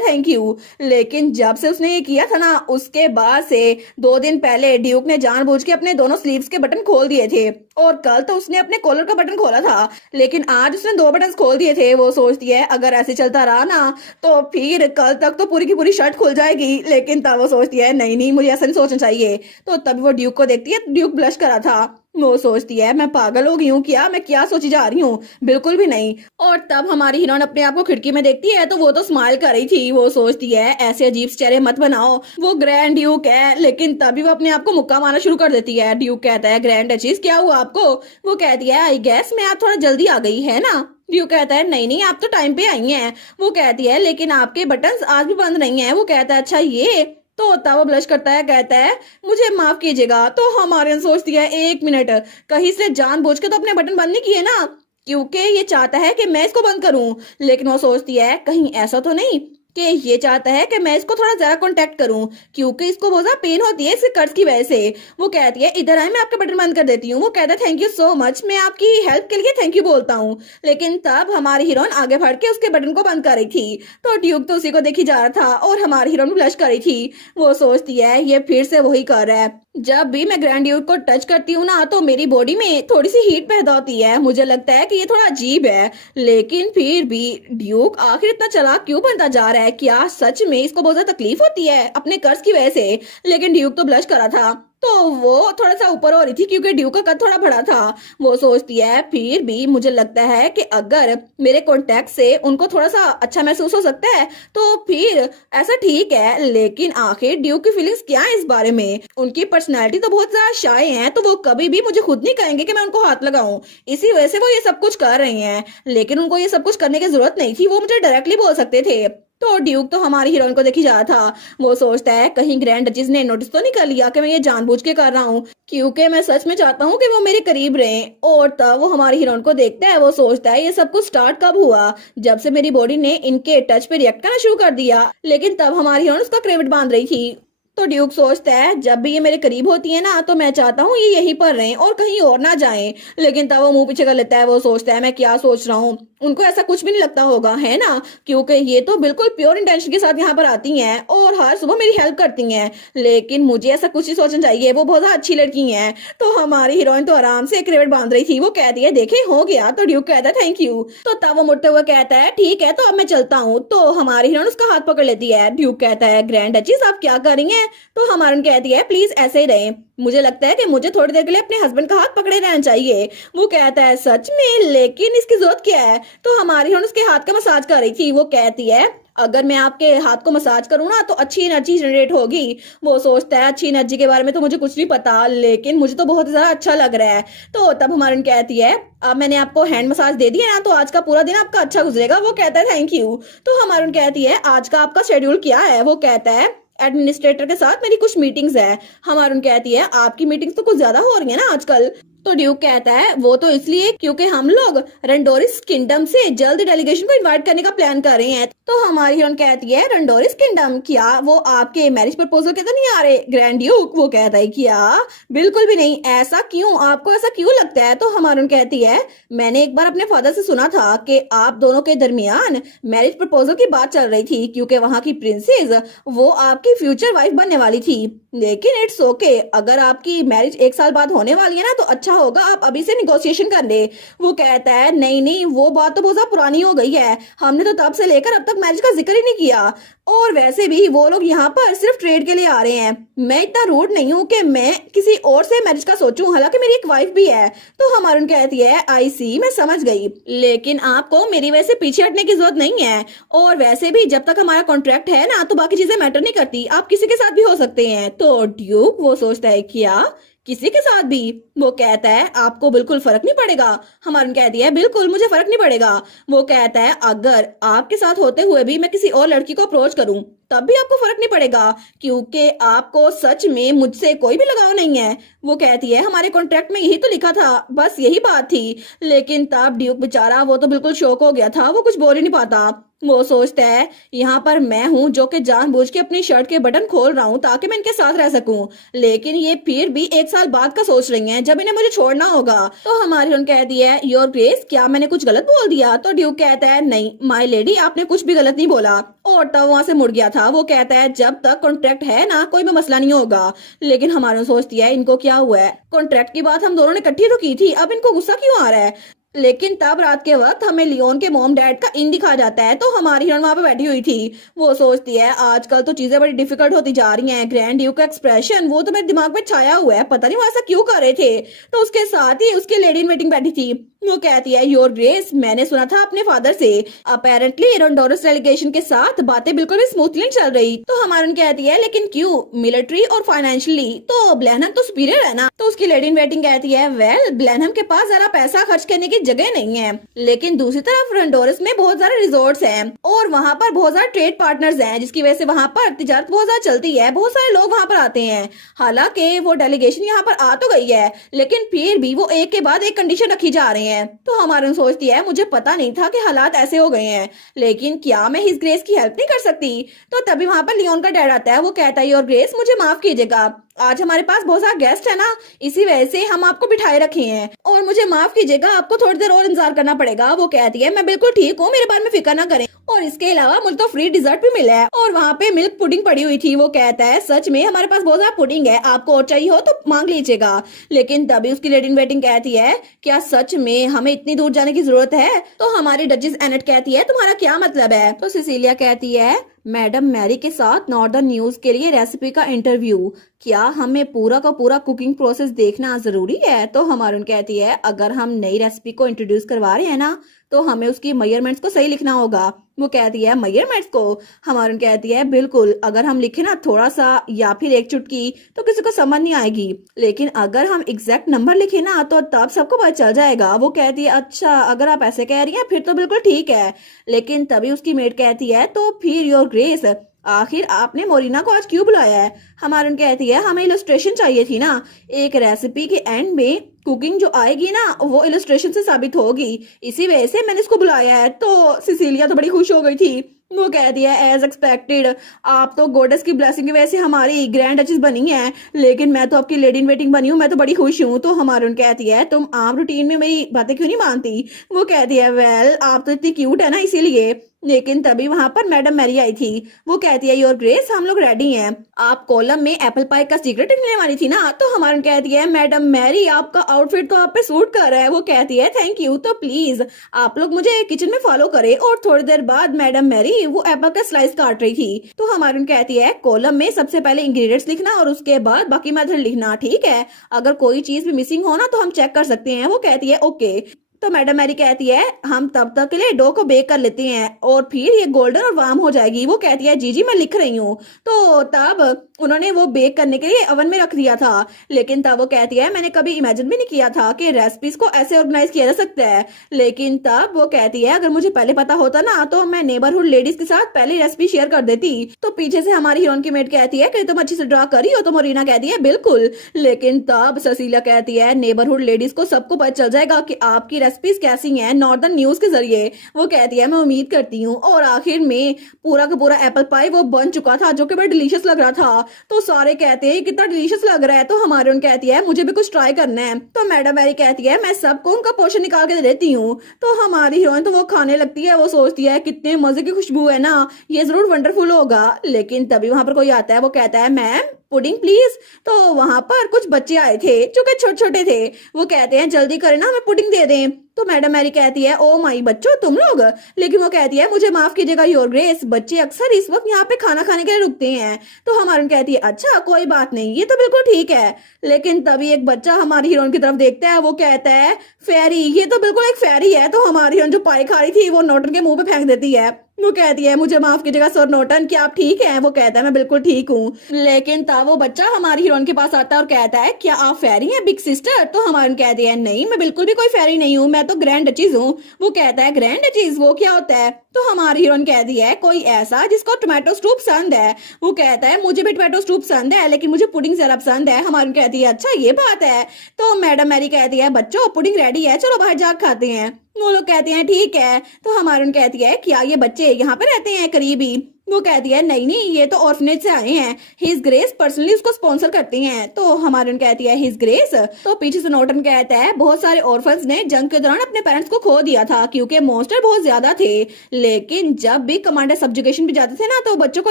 थैंक यू, लेकिन जब से उसने ये किया था ना उसके बाद से 2 दिन पहले ड्यूक ने जानबूझ के अपने दोनों स्लीव्स के बटन खोल दिए थे, और कल तो उसने अपने कॉलर का बटन खोला था, लेकिन आज उसने 2 बटन खोल दिए थे। वो सोचती है अगर ऐसे चलता रहा ना तो फिर कल तक तो पूरी की पूरी शर्ट खुल जाएगी, लेकिन तब वो सोचती है नहीं नहीं मुझे ऐसा नहीं सोचना चाहिए। तो तभी वो ड्यूक को देखती है, ड्यूक ब्लश करा था। वो सोचती है मैं पागल हो गई हूँ क्या, मैं क्या सोची जा रही हूँ, बिल्कुल भी नहीं। और तब हमारी हीरोइन अपने आप को खिड़की में देखती है तो वो तो स्माइल कर रही थी। वो सोचती है ऐसे अजीब चेहरे मत बनाओ, वो ग्रैंड ड्यूक है, लेकिन तभी वो अपने आप को मुक्का मारना शुरू कर देती है। ड्यूक कहता है ग्रैंड डचेस क्या हुआ आपको। वो कहती है आई गेस मैं आप थोड़ा जल्दी आ गई है ना। ड्यूक कहता है नहीं नहीं आप तो टाइम पे आई हैं। वो कहती है लेकिन आपके बटन्स आज भी बंद नहीं है। वो कहता है अच्छा ये, तो तब वो ब्लश करता है, कहता है मुझे माफ कीजिएगा। तो हमारे सोचती है 1 मिनट, कहीं इसने जानबूझ के तो अपने बटन बंद नहीं किए ना, क्योंकि ये चाहता है कि मैं इसको बंद करूं। लेकिन वो सोचती है कहीं ऐसा तो नहीं कि ये चाहता है कि मैं इसको थोड़ा ज्यादा कांटेक्ट करूं, क्योंकि इसको बहुत ज्यादा पेन होती है इसके कर्ज की वजह से। वो कहती है इधर आए मैं आपका बटन बंद कर देती हूँ। वो कहता है थैंक यू सो मच, मैं आपकी हेल्प के लिए थैंक यू बोलता हूँ। लेकिन तब हमारी हीरोइन आगे बढ़ के उसके बटन को बंद कर रही थी, तो ड्यूक तो उसी को देखी जा रहा था और हमारी हीरोइन ब्लश कर रही थी। वो सोचती है ये फिर से वही कर रहा है, जब भी मैं ग्रैंड ड्यूक को टच करती हूँ ना तो मेरी बॉडी में थोड़ी सी हीट पैदा होती है, मुझे लगता है कि ये थोड़ा अजीब है। लेकिन फिर भी ड्यूक आखिर इतना चालाक क्यों बनता जा रहा है, क्या सच में इसको बहुत ज्यादा तकलीफ होती है अपने कर्ज की वजह से। लेकिन ड्यूक तो ब्लश करा था। तो वो थोड़ा सा ऊपर हो रही थी क्योंकि ड्यूक का कद थोड़ा बड़ा था। वो सोचती है फिर भी मुझे लगता है कि अगर मेरे कॉन्टेक्ट से उनको थोड़ा सा अच्छा महसूस हो सकता है तो फिर ऐसा ठीक है, लेकिन आखिर ड्यूक की फीलिंग्स क्या है इस बारे में? उनकी पर्सनैलिटी तो बहुत ज्यादा शाय है, तो वो कभी भी मुझे खुद नहीं कहेंगे कि मैं उनको हाथ लगाऊं। इसी वजह से वो ये सब कुछ कर रही हैं, लेकिन उनको ये सब कुछ करने की जरूरत नहीं थी, वो मुझे डायरेक्टली बोल सकते थे। तो ड्यूक तो हमारी हीरोइन को देखी जा रहा था। वो सोचता है कहीं ग्रैंड डचेस ने नोटिस तो नहीं कर लिया कि मैं ये जानबूझ के कर रहा हूँ, क्योंकि मैं सच में चाहता हूँ कि वो मेरे करीब रहें। और तब वो हमारी हीरोइन को देखता है। वो सोचता है ये सब कुछ स्टार्ट कब हुआ? जब से मेरी बॉडी ने इनके टच पे रिएक्ट करना शुरू कर दिया। लेकिन तब हमारी हीरोइन उसका क्रेविट बांध रही थी। तो ड्यूक सोचता है जब भी ये मेरे करीब होती है ना तो मैं चाहता हूँ ये यहीं पर रहें और कहीं और ना जाएं। लेकिन तब वो मुंह पीछे कर लेता है। वो सोचता है मैं क्या सोच रहा हूँ, उनको ऐसा कुछ भी नहीं लगता होगा, है ना? क्योंकि ये तो बिल्कुल प्योर इंटेंशन के साथ यहाँ पर आती हैं और हर सुबह मेरी हेल्प करती हैं। लेकिन मुझे ऐसा कुछ ही सोचना चाहिए, वो बहुत अच्छी लड़की हैं। तो हमारी हीरोइन तो आराम से क्रेविट बांध रही थी। वो कहती है देखे हो गया। तो ड्यूक कहता है थैंक यू। तो तब वो मुड़ते हुए कहता है ठीक है तो अब मैं चलता हूँ। तो हमारी हीरोइन उसका हाथ पकड़ लेती है। ड्यूक कहता है ग्रैंड डचेस आप क्या कर रही हैं? तो हमारी कहती है प्लीज ऐसे ही रहे, मुझे लगता है कि मुझे थोड़ी देर के लिए अपने हस्बैंड का हाथ पकड़े रहना चाहिए। वो कहता है सच में, लेकिन इसकी जरूरत क्या है? तो हमारी उसके हाथ का मसाज कर रही थी। वो कहती है अगर मैं आपके हाथ को मसाज करूँ ना तो अच्छी एनर्जी जनरेट होगी। वो सोचता है अच्छी एनर्जी के बारे में तो मुझे कुछ नहीं पता, लेकिन मुझे तो बहुत ज्यादा अच्छा लग रहा है। तो तब हमारी कहती है अब मैंने आपको हैंड मसाज दे दिया ना तो आज का पूरा दिन आपका अच्छा गुजरेगा। वो कहता है थैंक यू। तो हमारी कहती है आज का आपका शेड्यूल क्या है? वो कहता है एडमिनिस्ट्रेटर के साथ मेरी कुछ मीटिंग्स है। हमारी कहती है आपकी मीटिंग्स तो कुछ ज्यादा हो रही है ना आजकल। तो ड्यूक कहता है वो तो इसलिए क्योंकि हम लोग रेंडोरिस किंगडम से जल्द डेलीगेशन को इनवाइट करने का प्लान कर रहे हैं। तो हमारी हीरोइन कहती है रेंडोरिस किंगडम, क्या वो आपके मैरिज प्रपोजल के तो नहीं आ रहे ग्रैंड ड्यूक? वो कहता है क्या? बिल्कुल भी नहीं। ऐसा क्यों? आपको ऐसा क्यों लगता है? तो हमारी कहती है मैंने एक बार अपने फादर से सुना था कि आप दोनों के दरमियान मैरिज प्रपोजल की बात चल रही थी क्योंकि वहां की प्रिंसेस वो आपकी फ्यूचर वाइफ बनने वाली थी। लेकिन इट्स ओके, अगर आपकी मैरिज एक साल बाद होने वाली है ना तो अच्छा होगा आप अभी से निगोशिएशन कर ले। वो कहता है नहीं नहीं वो बात तो बहुत ज्यादा पुरानी हो गई है, हमने तो तब से लेकर अब तक मैरिज का जिक्र ही नहीं किया। और वैसे भी वो लोग यहाँ पर सिर्फ ट्रेड के लिए आ रहे हैं। मैं इतना रूड नहीं हूँ कि मैं किसी और से मैरिज का सोचूं, हालांकि मेरी एक वाइफ भी है। तो हमारी कहती है आई सी, मैं समझ गई, लेकिन आपको मेरी वजह से पीछे हटने की जरूरत नहीं है। और वैसे भी जब तक हमारा कॉन्ट्रैक्ट है ना तो बाकी चीजें मैटर नहीं करती, आप किसी के साथ भी हो सकते हैं। तो ड्यूक वो सोचता है क्या किसी के साथ भी? वो कहता है आपको बिल्कुल फर्क नहीं पड़ेगा? हमारी कहती है बिल्कुल मुझे फर्क नहीं पड़ेगा। वो कहता है अगर आपके साथ होते हुए भी मैं किसी और लड़की को अप्रोच करूं तब भी आपको फर्क नहीं पड़ेगा क्योंकि आपको सच में मुझसे कोई भी लगाव नहीं है। वो कहती है हमारे कॉन्ट्रैक्ट में यही तो लिखा था, बस यही बात थी। लेकिन तब ड्यूक बेचारा वो तो बिल्कुल शॉक हो गया था, वो कुछ बोल ही नहीं पाता। वो सोचता है यहाँ पर मैं हूँ जो कि जानबूझ के अपनी शर्ट के बटन खोल रहा हूँ ताकि मैं इनके साथ रह सकूं, लेकिन ये फिर भी एक साल बाद का सोच रही हैं जब इन्हें मुझे छोड़ना होगा। तो हमारी उन कहती है योर ग्रेस क्या मैंने कुछ गलत बोल दिया? तो ड्यूक कहता है नहीं माय लेडी आपने कुछ भी गलत नहीं बोला। और तब वहां से मुड़ गया था। वो कहता है जब तक कॉन्ट्रैक्ट है ना कोई भी मसला नहीं होगा। लेकिन हमारी सोचती है इनको क्या हुआ है, कॉन्ट्रैक्ट की बात हम दोनों ने इकट्ठी तो की थी, अब इनको गुस्सा क्यों आ रहा है? लेकिन तब रात के वक्त हमें लियोन के मॉम डैड का इन दिखा जाता है। तो हमारी हीरोइन वहां पे बैठी हुई थी। वो सोचती है आजकल तो चीजें बड़ी डिफिकल्ट होती जा रही हैं। ग्रैंड ड्यूक का एक्सप्रेशन वो तो मेरे दिमाग में छाया हुआ है, पता नहीं वो ऐसा क्यों कर रहे थे। तो उसके साथ ही उसकी लेडी इन वेटिंग बैठी थी। वो कहती है योर ग्रेस मैंने सुना था अपने फादर से अपेरेंटली रेंडोरिस डेलीगेशन के साथ बातें बिल्कुल भी स्मूथली चल रही। तो हमारी कहती है लेकिन क्यों? मिलिट्री और फाइनेंशियली तो ब्लैनहम तो सुपीरियर है ना। तो उसकी लेडी इन वेटिंग कहती है वेल ब्लैनहम के पास जरा पैसा खर्च करने की जगह नहीं है, लेकिन दूसरी तरफ रेंडोरिस में बहुत सारे रिजॉर्ट्स हैं और वहाँ पर बहुत सारे ट्रेड पार्टनर्स हैं जिसकी वजह से वहाँ पर तिजारत बहुत ज्यादा चलती है, बहुत सारे लोग वहाँ पर आते हैं। हालांकि वो डेलीगेशन यहाँ पर आ तो गई है लेकिन फिर भी वो एक के बाद एक कंडीशन रखी जा रही है। तो हमारी सोचती है मुझे पता नहीं था कि हालात ऐसे हो गए हैं, लेकिन क्या मैं हिज ग्रेस की हेल्प नहीं कर सकती? तो तभी वहां पर लियोन का डैड आता है। वो कहता है योर ग्रेस मुझे माफ कीजिएगा, आज हमारे पास बहुत सारा गेस्ट है ना, इसी वजह से हम आपको बिठाए रखे हैं और मुझे माफ कीजिएगा आपको थोड़ी देर और इंतजार करना पड़ेगा। वो कहती है मैं बिल्कुल ठीक हूँ, मेरे बारे में फिक्र ना करें, और इसके अलावा मुझे तो फ्री डिजर्ट भी मिला है और वहाँ पे मिल्क पुडिंग पड़ी हुई थी। वो कहता है सच में हमारे पास बहुत सारा पुडिंग है, आपको और चाहिए हो तो मांग लीजिएगा। लेकिन तभी उसकी लेडी इन वेटिंग कहती है क्या सच में हमें इतनी दूर जाने की जरूरत है? तो हमारी डचेस एनेट कहती है तुम्हारा क्या मतलब है? तो सिसिलिया कहती है मैडम मैरी के साथ नॉर्दर्न न्यूज के लिए रेसिपी का इंटरव्यू। क्या हमें पूरा का पूरा कुकिंग प्रोसेस देखना जरूरी है? तो हमारून कहती है अगर हम नई रेसिपी को इंट्रोड्यूस करवा रहे हैं ना तो हमें उसकी मेजरमेंट्स को सही लिखना होगा। वो कहती है मेजरमेंट्स को? हमारून कहती है बिल्कुल, अगर हम लिखे ना थोड़ा सा या फिर एक चुटकी तो किसी को समझ नहीं आएगी, लेकिन अगर हम एग्जैक्ट नंबर लिखे ना तो तब सबको पता चल जाएगा। वो कहती है अच्छा, अगर आप ऐसे कह रही हैं फिर तो बिल्कुल ठीक है। लेकिन तभी उसकी मेड कहती है तो फिर योर ग्रेस, आखिर आपने मोरिना को आज क्यों बुलाया है? हमारन कहती है हमें इलस्ट्रेशन चाहिए थी ना, एक रेसिपी के एंड में कुकिंग जो आएगी ना वो इलस्ट्रेशन से साबित होगी, इसी वजह से मैंने इसको बुलाया है। तो सिसिलिया तो बड़ी खुश हो गई थी। वो कहती है एज एक्सपेक्टेड, आप तो गॉडेस की ब्लेसिंग की वजह से हमारी ग्रैंड डचेस बनी है, लेकिन मैं तो आपकी लेडी इन वेटिंग बनी हूँ, मैं तो बड़ी खुश हूँ। तो हमारून कहती है तुम आम रूटीन में मेरी बातें क्यों नहीं मानती? वो कहती है वेल, आप तो इतनी क्यूट है ना इसीलिए। लेकिन तभी वहां पर मैडम मैरी आई थी। वो कहती है योर ग्रेस, हम लोग रेडी हैं। आप कॉलम में एप्पल पाई का सीक्रेट लिखने वाली थी ना? तो हमारी कहती है मैडम मैरी, आपका आउटफिट तो आप पे सूट कर रहा है। वो कहती है थैंक यू, तो प्लीज आप लोग मुझे किचन में फॉलो करें। और थोड़ी देर बाद मैडम मैरी वो एप्पल का स्लाइस काट रही थी। तो हमारी कहती है कॉलम में सबसे पहले इंग्रेडिएंट्स लिखना और उसके बाद बाकी मेथड लिखना, ठीक है? अगर कोई चीज भी मिसिंग हो ना तो हम चेक कर सकते हैं। वो कहती है ओके। तो मैडम मैरी कहती है हम तब तक के लिए डो को बेक कर लेते हैं और फिर ये गोल्डन और वार्म हो जाएगी। वो कहती है जी जी मैं लिख रही हूँ। तो तब उन्होंने वो बेक करने के लिए ओवन में रख दिया था। लेकिन तब वो कहती है मैंने कभी इमेजिन भी नहीं किया था कि रेसिपीज को ऐसे ऑर्गेनाइज किया जा सकता है। लेकिन तब वो कहती है अगर मुझे पहले पता होता ना तो मैं नेबरहुड लेडीज के साथ पहले रेसिपी शेयर कर देती। तो पीछे से हमारी हीरोइन की मेट कहती है कि तुम अच्छी से ड्रा करी हो? तो मोरिना कहती है बिल्कुल। लेकिन तब ससीला कहती है नेबरहुड लेडीज को सबको पता चल जाएगा कि आपकी रेसिपीज कैसी हैं नॉर्दर्न न्यूज के जरिए। वो कहती है मैं उम्मीद करती हूँ। और आखिर में पूरा का पूरा एप्पल पाई वो बन चुका था जो कि बड़ा डिलीशियस लग रहा था। तो सारे कहते हैं कितना डिलीशियस लग रहा है। तो हमारे उन कहती है मुझे भी कुछ ट्राई करना है। तो मैडम मैरी कहती है मैं सबको उनका पोर्शन निकाल के दे देती हूँ। तो हमारी हीरोइन तो वो खाने लगती है। वो सोचती है कितने मजे की खुशबू है ना, ये जरूर वंडरफुल होगा। लेकिन तभी वहां पर कोई आता है। वो कहता है मैम पुडिंग प्लीज। तो वहां पर कुछ बच्चे आए थे जो कि छोटे छोटे थे। वो कहते हैं जल्दी करें ना, हमें पुडिंग दे दें। तो मैडम मैरी कहती है ओ माई बच्चों तुम लोग। लेकिन वो कहती है मुझे माफ कीजिएगा योर ग्रेस, बच्चे अक्सर इस वक्त यहाँ पे खाना खाने के लिए रुकते हैं। तो हमारी कहती है अच्छा कोई बात नहीं, ये तो बिल्कुल ठीक है। लेकिन तभी एक बच्चा हमारी हीरोइन की तरफ देखता है। वो कहता है फेरी, ये तो बिल्कुल एक फेरी है। तो हमारी हीरोइन जो पाई खा रही थी वो नोटन के मुंह पे फेंक देती है। वो कहती है मुझे माफ कीजिएगा सर नोटन, क्या आप ठीक हैं? वो कहता है मैं बिल्कुल ठीक हूँ। लेकिन तब वो बच्चा हमारी हीरोइन के पास आता है और कहता है क्या आप फेरी हैं बिग सिस्टर? तो हमारी कहती है नहीं मैं बिल्कुल भी कोई फेरी नहीं हूँ, मैं तो ग्रैंड डचीज हूँ। वो कहता है ग्रैंड डचीज, वो क्या होता है? तो हमारी हीरोइन कहती है कोई ऐसा जिसको टोमेटो सूप पसंद है। वो कहता है मुझे भी टोमेटो सूप पसंद है लेकिन मुझे पुडिंग ज्यादा पसंद है। हमारी कहती है अच्छा ये बात है। तो मैडम मैरी कहती है बच्चों पुडिंग रेडी है, चलो बाहर जाकर खाते हैं। वो लोग कहते हैं ठीक है। तो हमारी कहती है क्या ये बच्चे यहाँ पे रहते हैं करीबी? वो कहती है नहीं नहीं, ये तो ऑर्फनेज से आए हैं, हिज ग्रेस पर्सनली उसको स्पॉन्सर करते हैं। तो हमारी कहती है हिज ग्रेस। तो पीछे से नोटन कहता है बहुत सारे ऑर्फन्स ने जंग के दौरान अपने पेरेंट्स को खो दिया था क्योंकि मॉन्स्टर बहुत ज्यादा थे। लेकिन जब भी कमांडर सब्जुगेशन पे जाते थे ना तो बच्चों को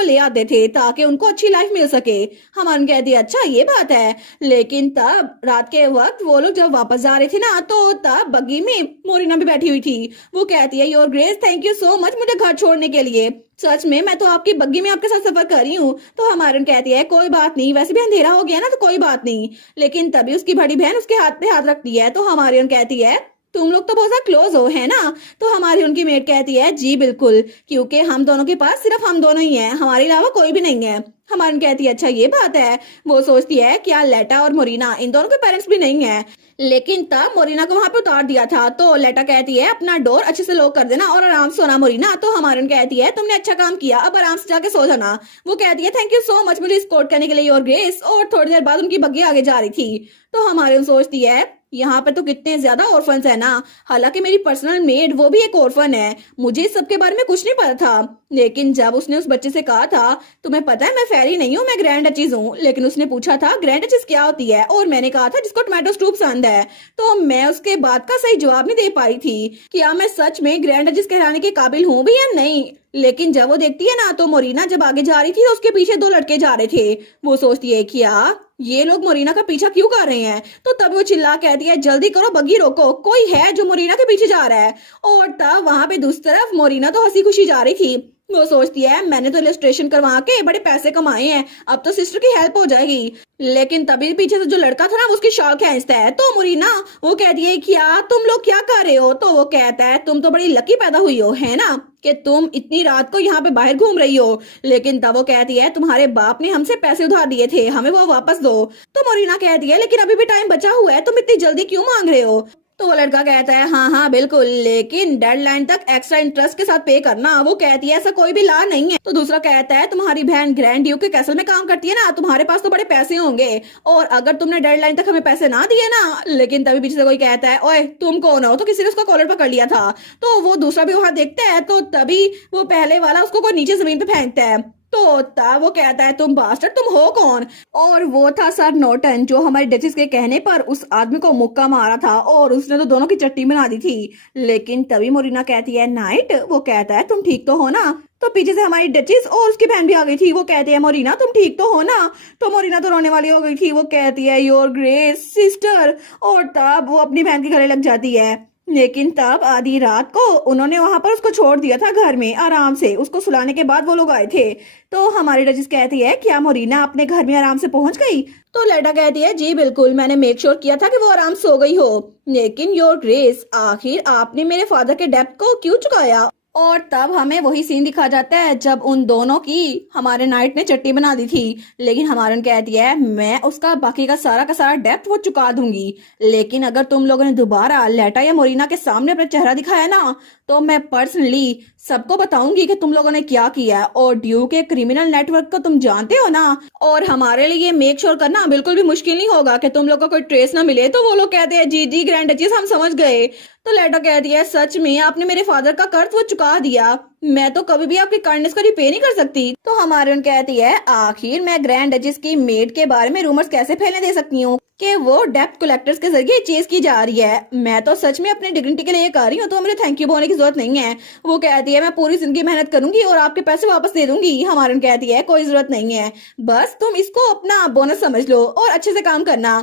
ले आते थे ताकि उनको अच्छी लाइफ मिल सके। हमारी कहती है अच्छा ये बात है। लेकिन तब रात के वक्त वो लोग जब वापस जा रहे थे ना तो तब बग्गी में मोरिना भी बैठी हुई थी। वो कहती है your grace thank you so much मुझे घर छोड़ने के लिए, सच में मैं तो आपकी बग्गी में आपके साथ सफर कर रही हूँ। तो हमारन कहती है कोई बात नहीं, वैसे भी अंधेरा हो गया ना तो कोई बात नहीं। लेकिन तभी उसकी बड़ी बहन उसके हाथ पे हाथ रखती है। तो हमारी कहती है तुम लोग तो बहुत ज्यादा क्लोज हो है ना? तो हमारी उनकी मेट कहती है जी बिल्कुल, क्योंकि हम दोनों के पास सिर्फ हम दोनों ही हैं, हमारे अलावा कोई भी नहीं है। हमारी कहती है अच्छा ये बात है। वो सोचती है क्या लेटा और मोरिना इन दोनों के पेरेंट्स भी नहीं है। लेकिन तब मोरिना को वहां पे उतार दिया था। तो लेटा कहती है अपना डोर अच्छे से लॉक कर देना और आराम से सोना मोरिना। तो हमारन कहती है तुमने अच्छा काम किया, अब आराम से जाके सो जाना। वो कहती है थैंक यू सो मच मुझे स्कॉट करने के लिए योर ग्रेस। और थोड़ी देर बाद उनकी बग्गी आगे जा रही थी। तो हमारे सोचती है यहाँ पे तो कितने ज्यादा ऑर्फन्स है ना, हालांकि मेरी पर्सनल मेड वो भी एक ऑर्फन है, मुझे इस सब के बारे में कुछ नहीं पता था। लेकिन जब उसने उस बच्चे से कहा था तुम्हें पता है मैं फेरी नहीं हूँ, मैं ग्रैंड डचीज हूँ, लेकिन उसने पूछा था ग्रैंड डचीज क्या होती है और मैंने कहा था जिसको टोमेटो सूप पसंद है, तो मैं उसके बात का सही जवाब नहीं दे पाई थी क्या मैं सच में ग्रैंड डचीज कहलाने के काबिल हूँ भी या नहीं। लेकिन जब वो देखती है ना तो मोरिना जब आगे जा रही थी तो उसके पीछे दो लड़के जा रहे थे। वो सोचती है क्या ये लोग मोरिना का पीछा क्यों कर रहे हैं। तो तब वो चिल्ला कहती है जल्दी करो बग्गी रोको, कोई है जो मोरिना के पीछे जा रहा है। और तब वहां पे दूसरी तरफ मोरिना तो हंसी खुशी जा रही थी। वो सोचती है मैंने तो इलस्ट्रेशन करवा के बड़े पैसे कमाए हैं, अब तो सिस्टर की हेल्प हो जाएगी। लेकिन तभी पीछे से जो लड़का था ना उसकी शॉल खींचता है। तो मुरीना वो कहती है क्या तुम लोग क्या कर रहे हो? तो वो कहता है तुम तो बड़ी लकी पैदा हुई हो, है ना, कि तुम इतनी रात को यहाँ पे बाहर घूम रही हो। लेकिन तब वो कहती है तुम्हारे बाप ने हमसे पैसे उधार दिए थे, हमें वो वापस दो। तो मोरिना कहती है लेकिन अभी भी टाइम बचा हुआ है, तुम इतनी जल्दी क्यों मांग रहे हो? तो वो लड़का कहता है हाँ हाँ बिल्कुल, लेकिन डेडलाइन तक एक्स्ट्रा इंटरेस्ट के साथ पे करना। वो कहती है ऐसा कोई भी ला नहीं है। तो दूसरा कहता है तुम्हारी बहन ग्रैंड ड्यूक के कैसल में काम करती है ना, तुम्हारे पास तो बड़े पैसे होंगे, और अगर तुमने डेडलाइन तक हमें पैसे ना दिए ना। लेकिन तभी पीछे से कोई कहता है ओए तुम कौन हो? तो किसी ने उसका कॉलर पकड़ लिया था। तो वो दूसरा भी वहां देखता है, तो तभी वो पहले वाला उसको कोई नीचे जमीन पे फेंकता है। तो तब वो कहता है तुम बास्टर्ड तुम हो कौन? और वो था सर नॉर्टन, जो हमारे डचेस के कहने पर उस आदमी को मुक्का मारा था, और उसने तो दोनों की चट्टी बना दी थी। लेकिन तभी मोरिना कहती है नाइट, वो कहता है तुम ठीक तो हो ना? तो पीछे से हमारी डचेस और उसकी बहन भी आ गई थी। वो कहते हैं मोरिना तुम ठीक तो हो ना? तो मोरिना तो रोने वाली हो गई थी। वो कहती है योर ग्रेस सिस्टर, और तब वो अपनी बहन के गले लग जाती है। लेकिन तब आधी रात को उन्होंने वहां पर उसको छोड़ दिया था घर में आराम से, उसको सुलाने के बाद वो लोग आए थे। तो हमारी रजिस कहती है क्या मोरिना अपने घर में आराम से पहुंच गई? तो लेटा कहती है जी बिल्कुल, मैंने मेक श्योर किया था कि वो आराम सो गई हो। लेकिन योर ग्रेस आखिर आपने मेरे फादर के डेब्ट को क्यों चुकाया? और तब हमें वही सीन दिखा जाता है जब उन दोनों की हमारे नाइट ने चट्टी बना दी थी। लेकिन हमारे कहती है मैं उसका बाकी का सारा डेप्थ वो चुका दूंगी, लेकिन अगर तुम लोगों ने दोबारा लेटा या मोरिना के सामने अपना चेहरा दिखाया ना, तो मैं पर्सनली सबको बताऊंगी कि तुम लोगों ने क्या किया। और ड्यू के क्रिमिनल नेटवर्क को तुम जानते हो ना, और हमारे लिए मेक श्योर करना बिल्कुल भी मुश्किल नहीं होगा कि तुम लोग को कोई ट्रेस ना मिले। तो वो लोग कहते हैं जी जी ग्रैंड डचेस हम समझ गए। तो लेटा कहती है सच में आपने मेरे फादर का कर्ज वो चुका दिया, मैं तो कभी भी आपकी काइंडनेस को रिपे नहीं कर सकती। तो हमारे कहती है आखिर मैं ग्रैंड डचेस की मेड के बारे में रूमर्स कैसे फैलने दे सकती हूँ कि वो डेप्थ कलेक्टर्स के जरिए चेज की जा रही है। मैं तो सच में अपनी डिग्निटी के लिए कर रही हूँ, तो मुझे थैंक यू बोलने की जरूरत नहीं है। वो कहती है मैं पूरी जिंदगी मेहनत करूंगी और आपके पैसे वापस दे दूंगी। हमारे कहती है कोई जरूरत नहीं है, बस तुम इसको अपना बोनस समझ लो और अच्छे से काम करना।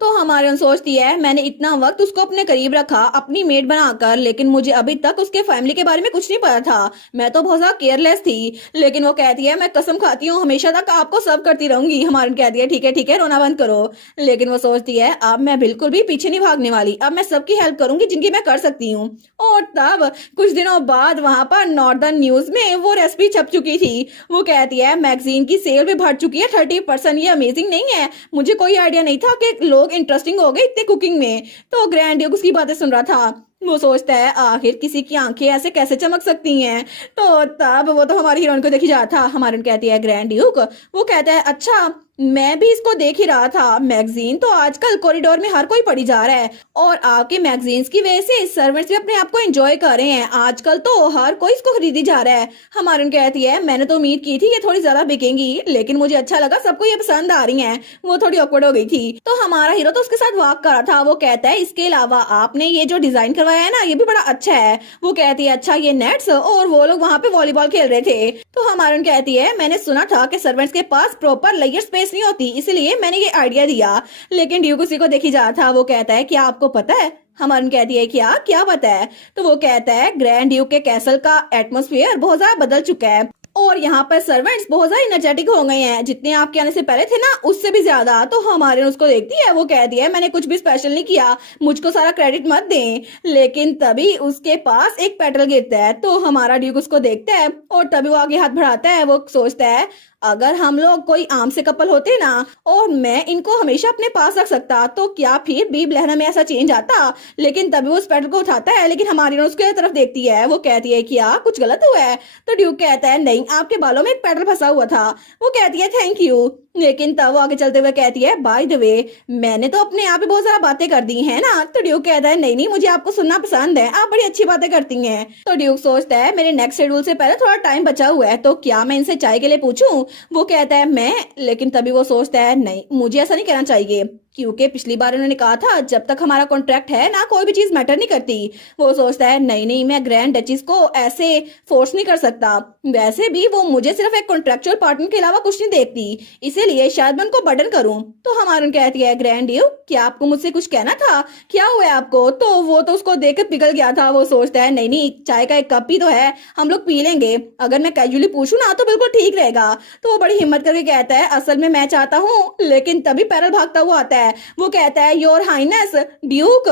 तो हमारे सोचती है मैंने इतना वक्त उसको अपने करीब रखा अपनी मेड बनाकर, लेकिन मुझे अभी तक उसके फैमिली के बारे में कुछ नहीं पता था, मैं तो बहुत ज्यादा केयरलेस थी। लेकिन वो कहती है मैं कसम खाती हूँ हमेशा तक आपको सर्व करती रहूंगी। हमारे कहती है ठीक है रोना बंद करो। लेकिन वो सोचती है अब मैं बिल्कुल भी पीछे नहीं भागने वाली, अब मैं सबकी हेल्प करूंगी जिनकी मैं कर सकती हूँ। और तब कुछ दिनों बाद वहां पर नॉर्दर्न न्यूज में वो रेसिपी छप चुकी थी। वो कहती है मैगजीन की सेल भी बढ़ चुकी है 30%। ये अमेजिंग नहीं है? मुझे कोई आइडिया नहीं था कि लोग इंटरेस्टिंग हो गए इतने कुकिंग में। तो ग्रैंड ड्यूक उसकी बातें सुन रहा था। वो सोचता है आखिर किसी की आंखें ऐसे कैसे चमक सकती हैं। तो तब वो तो हमारी हीरोइन को देखी जाता था। हमारी कहती है ग्रैंड ड्यूक, वो कहता है अच्छा मैं भी इसको देख ही रहा था, मैगजीन तो आजकल कॉरिडोर में हर कोई पढ़ी जा रहा है, और आपके मैगजीन्स की वजह से सर्वेंट्स भी अपने आप को एंजॉय कर रहे हैं, आजकल तो हर कोई इसको खरीदी जा रहा है। हमारी कहती है मैंने तो उम्मीद की थी ये थोड़ी ज्यादा बिकेंगी, लेकिन मुझे अच्छा लगा सबको ये पसंद आ रही है। वो थोड़ी ऑकवर्ड हो गई थी। तो हमारा हीरो तो उसके साथ वॉक कर रहा था। वो कहता है इसके अलावा आपने ये जो डिजाइन करवाया है ना ये भी बड़ा अच्छा है। वो कहती है अच्छा ये नेट्स, और वो लोग वहां पे वॉलीबॉल खेल रहे थे। तो हमारी कहती है मैंने सुना था कि सर्वेंट्स के पास प्रॉपर लेयर स्पेस नहीं होती, इसलिए मैंने ये आइडिया दिया। लेकिन ड्यूक उसी को देखी जा था। वो कहता है क्या आपको पता है? हमारी कहती है क्या क्या पता है? तो वो कहता है ग्रैंड ड्यूक के कैसल का एटमॉस्फेयर बहुत ज्यादा बदल चुका है, और यहाँ पर सर्वेंट्स बहुत ज्यादा एनर्जेटिक हो गए हैं, जितने आपके आने से पहले थे ना उससे भी ज्यादा। तो हमारे उसको देखती है। वो कहती है मैंने कुछ भी स्पेशल नहीं किया, मुझको सारा क्रेडिट मत दें। लेकिन तभी उसके पास एक पेट्रोल गिरता है। तो हमारा ड्यूक उसको देखता है और तभी वो आगे हाथ बढ़ाता है। वो सोचता है अगर हम लोग कोई आम से कपल होते ना और मैं इनको हमेशा अपने पास रख सकता, तो क्या फिर बीब लहना में ऐसा चेंज आता? लेकिन तभी वो उस पेट्रोल को उठाता है, लेकिन हमारी उसके तरफ देखती है। वो कहती है क्या कुछ गलत हुआ है? तो ड्यूक कहता है नहीं आपके बालों में एक पेट्रोल फंसा हुआ था। वो कहती है थैंक यू। लेकिन तब वो आगे चलते हुए कहती है बाय द वे मैंने तो अपने आप ही बहुत सारा बातें कर दी है ना। तो ड्यूक कहता है नहीं मुझे आपको सुनना पसंद है, आप बड़ी अच्छी बातें करती हैं। तो ड्यूक सोचता है मेरे नेक्स्ट शेड्यूल से पहले थोड़ा टाइम बचा हुआ है, तो क्या मैं इनसे चाय के लिए पूछूं? वो कहता है मैं, लेकिन तभी वो सोचता है नहीं मुझे ऐसा नहीं करना चाहिए। क्योंकि पिछली बार उन्होंने कहा था जब तक हमारा कॉन्ट्रैक्ट है ना कोई भी चीज मैटर नहीं करती। वो सोचता है नहीं नहीं, मैं ग्रैंड डचिस को ऐसे फोर्स नहीं कर सकता। वैसे भी वो मुझे सिर्फ एक कॉन्ट्रेक्चुअल पार्टनर के अलावा कुछ नहीं देखती, इसीलिए शायद मैं उनको बर्डन करूं। तो हमारून कहती है ग्रैंड ड्यूक, क्या आपको मुझसे कुछ कहना था? क्या हुआ है आपको? तो वो तो उसको देखकर पिघल गया था। वो सोचता है नहीं नहीं, चाय का एक कप ही तो है, हम लोग पी लेंगे। अगर मैं कैजुअली पूछूं ना तो बिल्कुल ठीक रहेगा। तो वो बड़ी हिम्मत करके कहता है असल में मैं चाहता हूँ। लेकिन तभी पैरल भागता हुआ आता है। वो कहता है योर हाइनेस ड्यूक।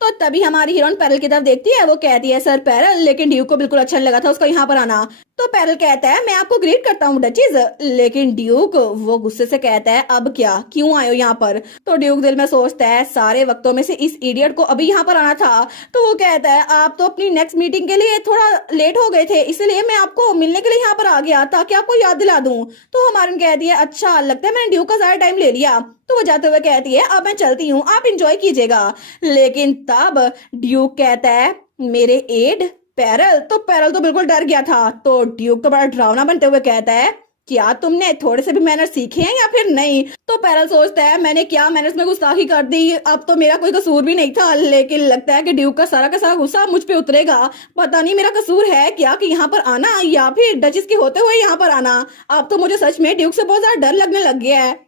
तो तभी हमारी हीरोइन पैरल की तरफ देखती है। वो कहती है सर पैरल, लेकिन ड्यूक को बिल्कुल अच्छा नहीं लगा था उसका यहाँ पर आना। तो पैरल कहता है मैं आपको ग्रीट करता हूँ डचीज। लेकिन ड्यूक वो गुस्से से कहता है अब क्या, क्यों आए हो यहाँ पर? तो ड्यूक दिल में सोचता है सारे वक्तों में से इस इडियट को अभी यहाँ पर आना था। तो वो कहता है आप तो अपनी नेक्स्ट मीटिंग के लिए थोड़ा लेट हो गए थे, इसलिए मैं आपको मिलने के लिए यहाँ पर आ गया ताकि आपको याद दिला दूं। तो हमारी कहती है अच्छा, लगता है मैंने ड्यूक का ज्यादा टाइम ले लिया। तो वो जाते हुए कहती है अब मैं चलती हूँ, आप इंजॉय कीजिएगा। लेकिन तब ड्यूक कहता है मेरे एड पैरल। तो पैरल तो बिल्कुल डर गया था। तो ड्यूक तो बड़ा डरावना बनते हुए कहता है क्या तुमने थोड़े से भी मैनर्स सीखे हैं या फिर नहीं? तो पैरल सोचता है मैंने क्या मैनर्स में गुस्ताखी कर दी, अब तो मेरा कोई कसूर भी नहीं था। लेकिन लगता है कि ड्यूक का सारा गुस्सा मुझ पे उतरेगा। पता नहीं मेरा कसूर है क्या कि यहाँ पर आना या फिर डचिस के होते हुए यहाँ पर आना। अब तो मुझे सच में ड्यूक से बहुत ज्यादा डर लगने लग गया है।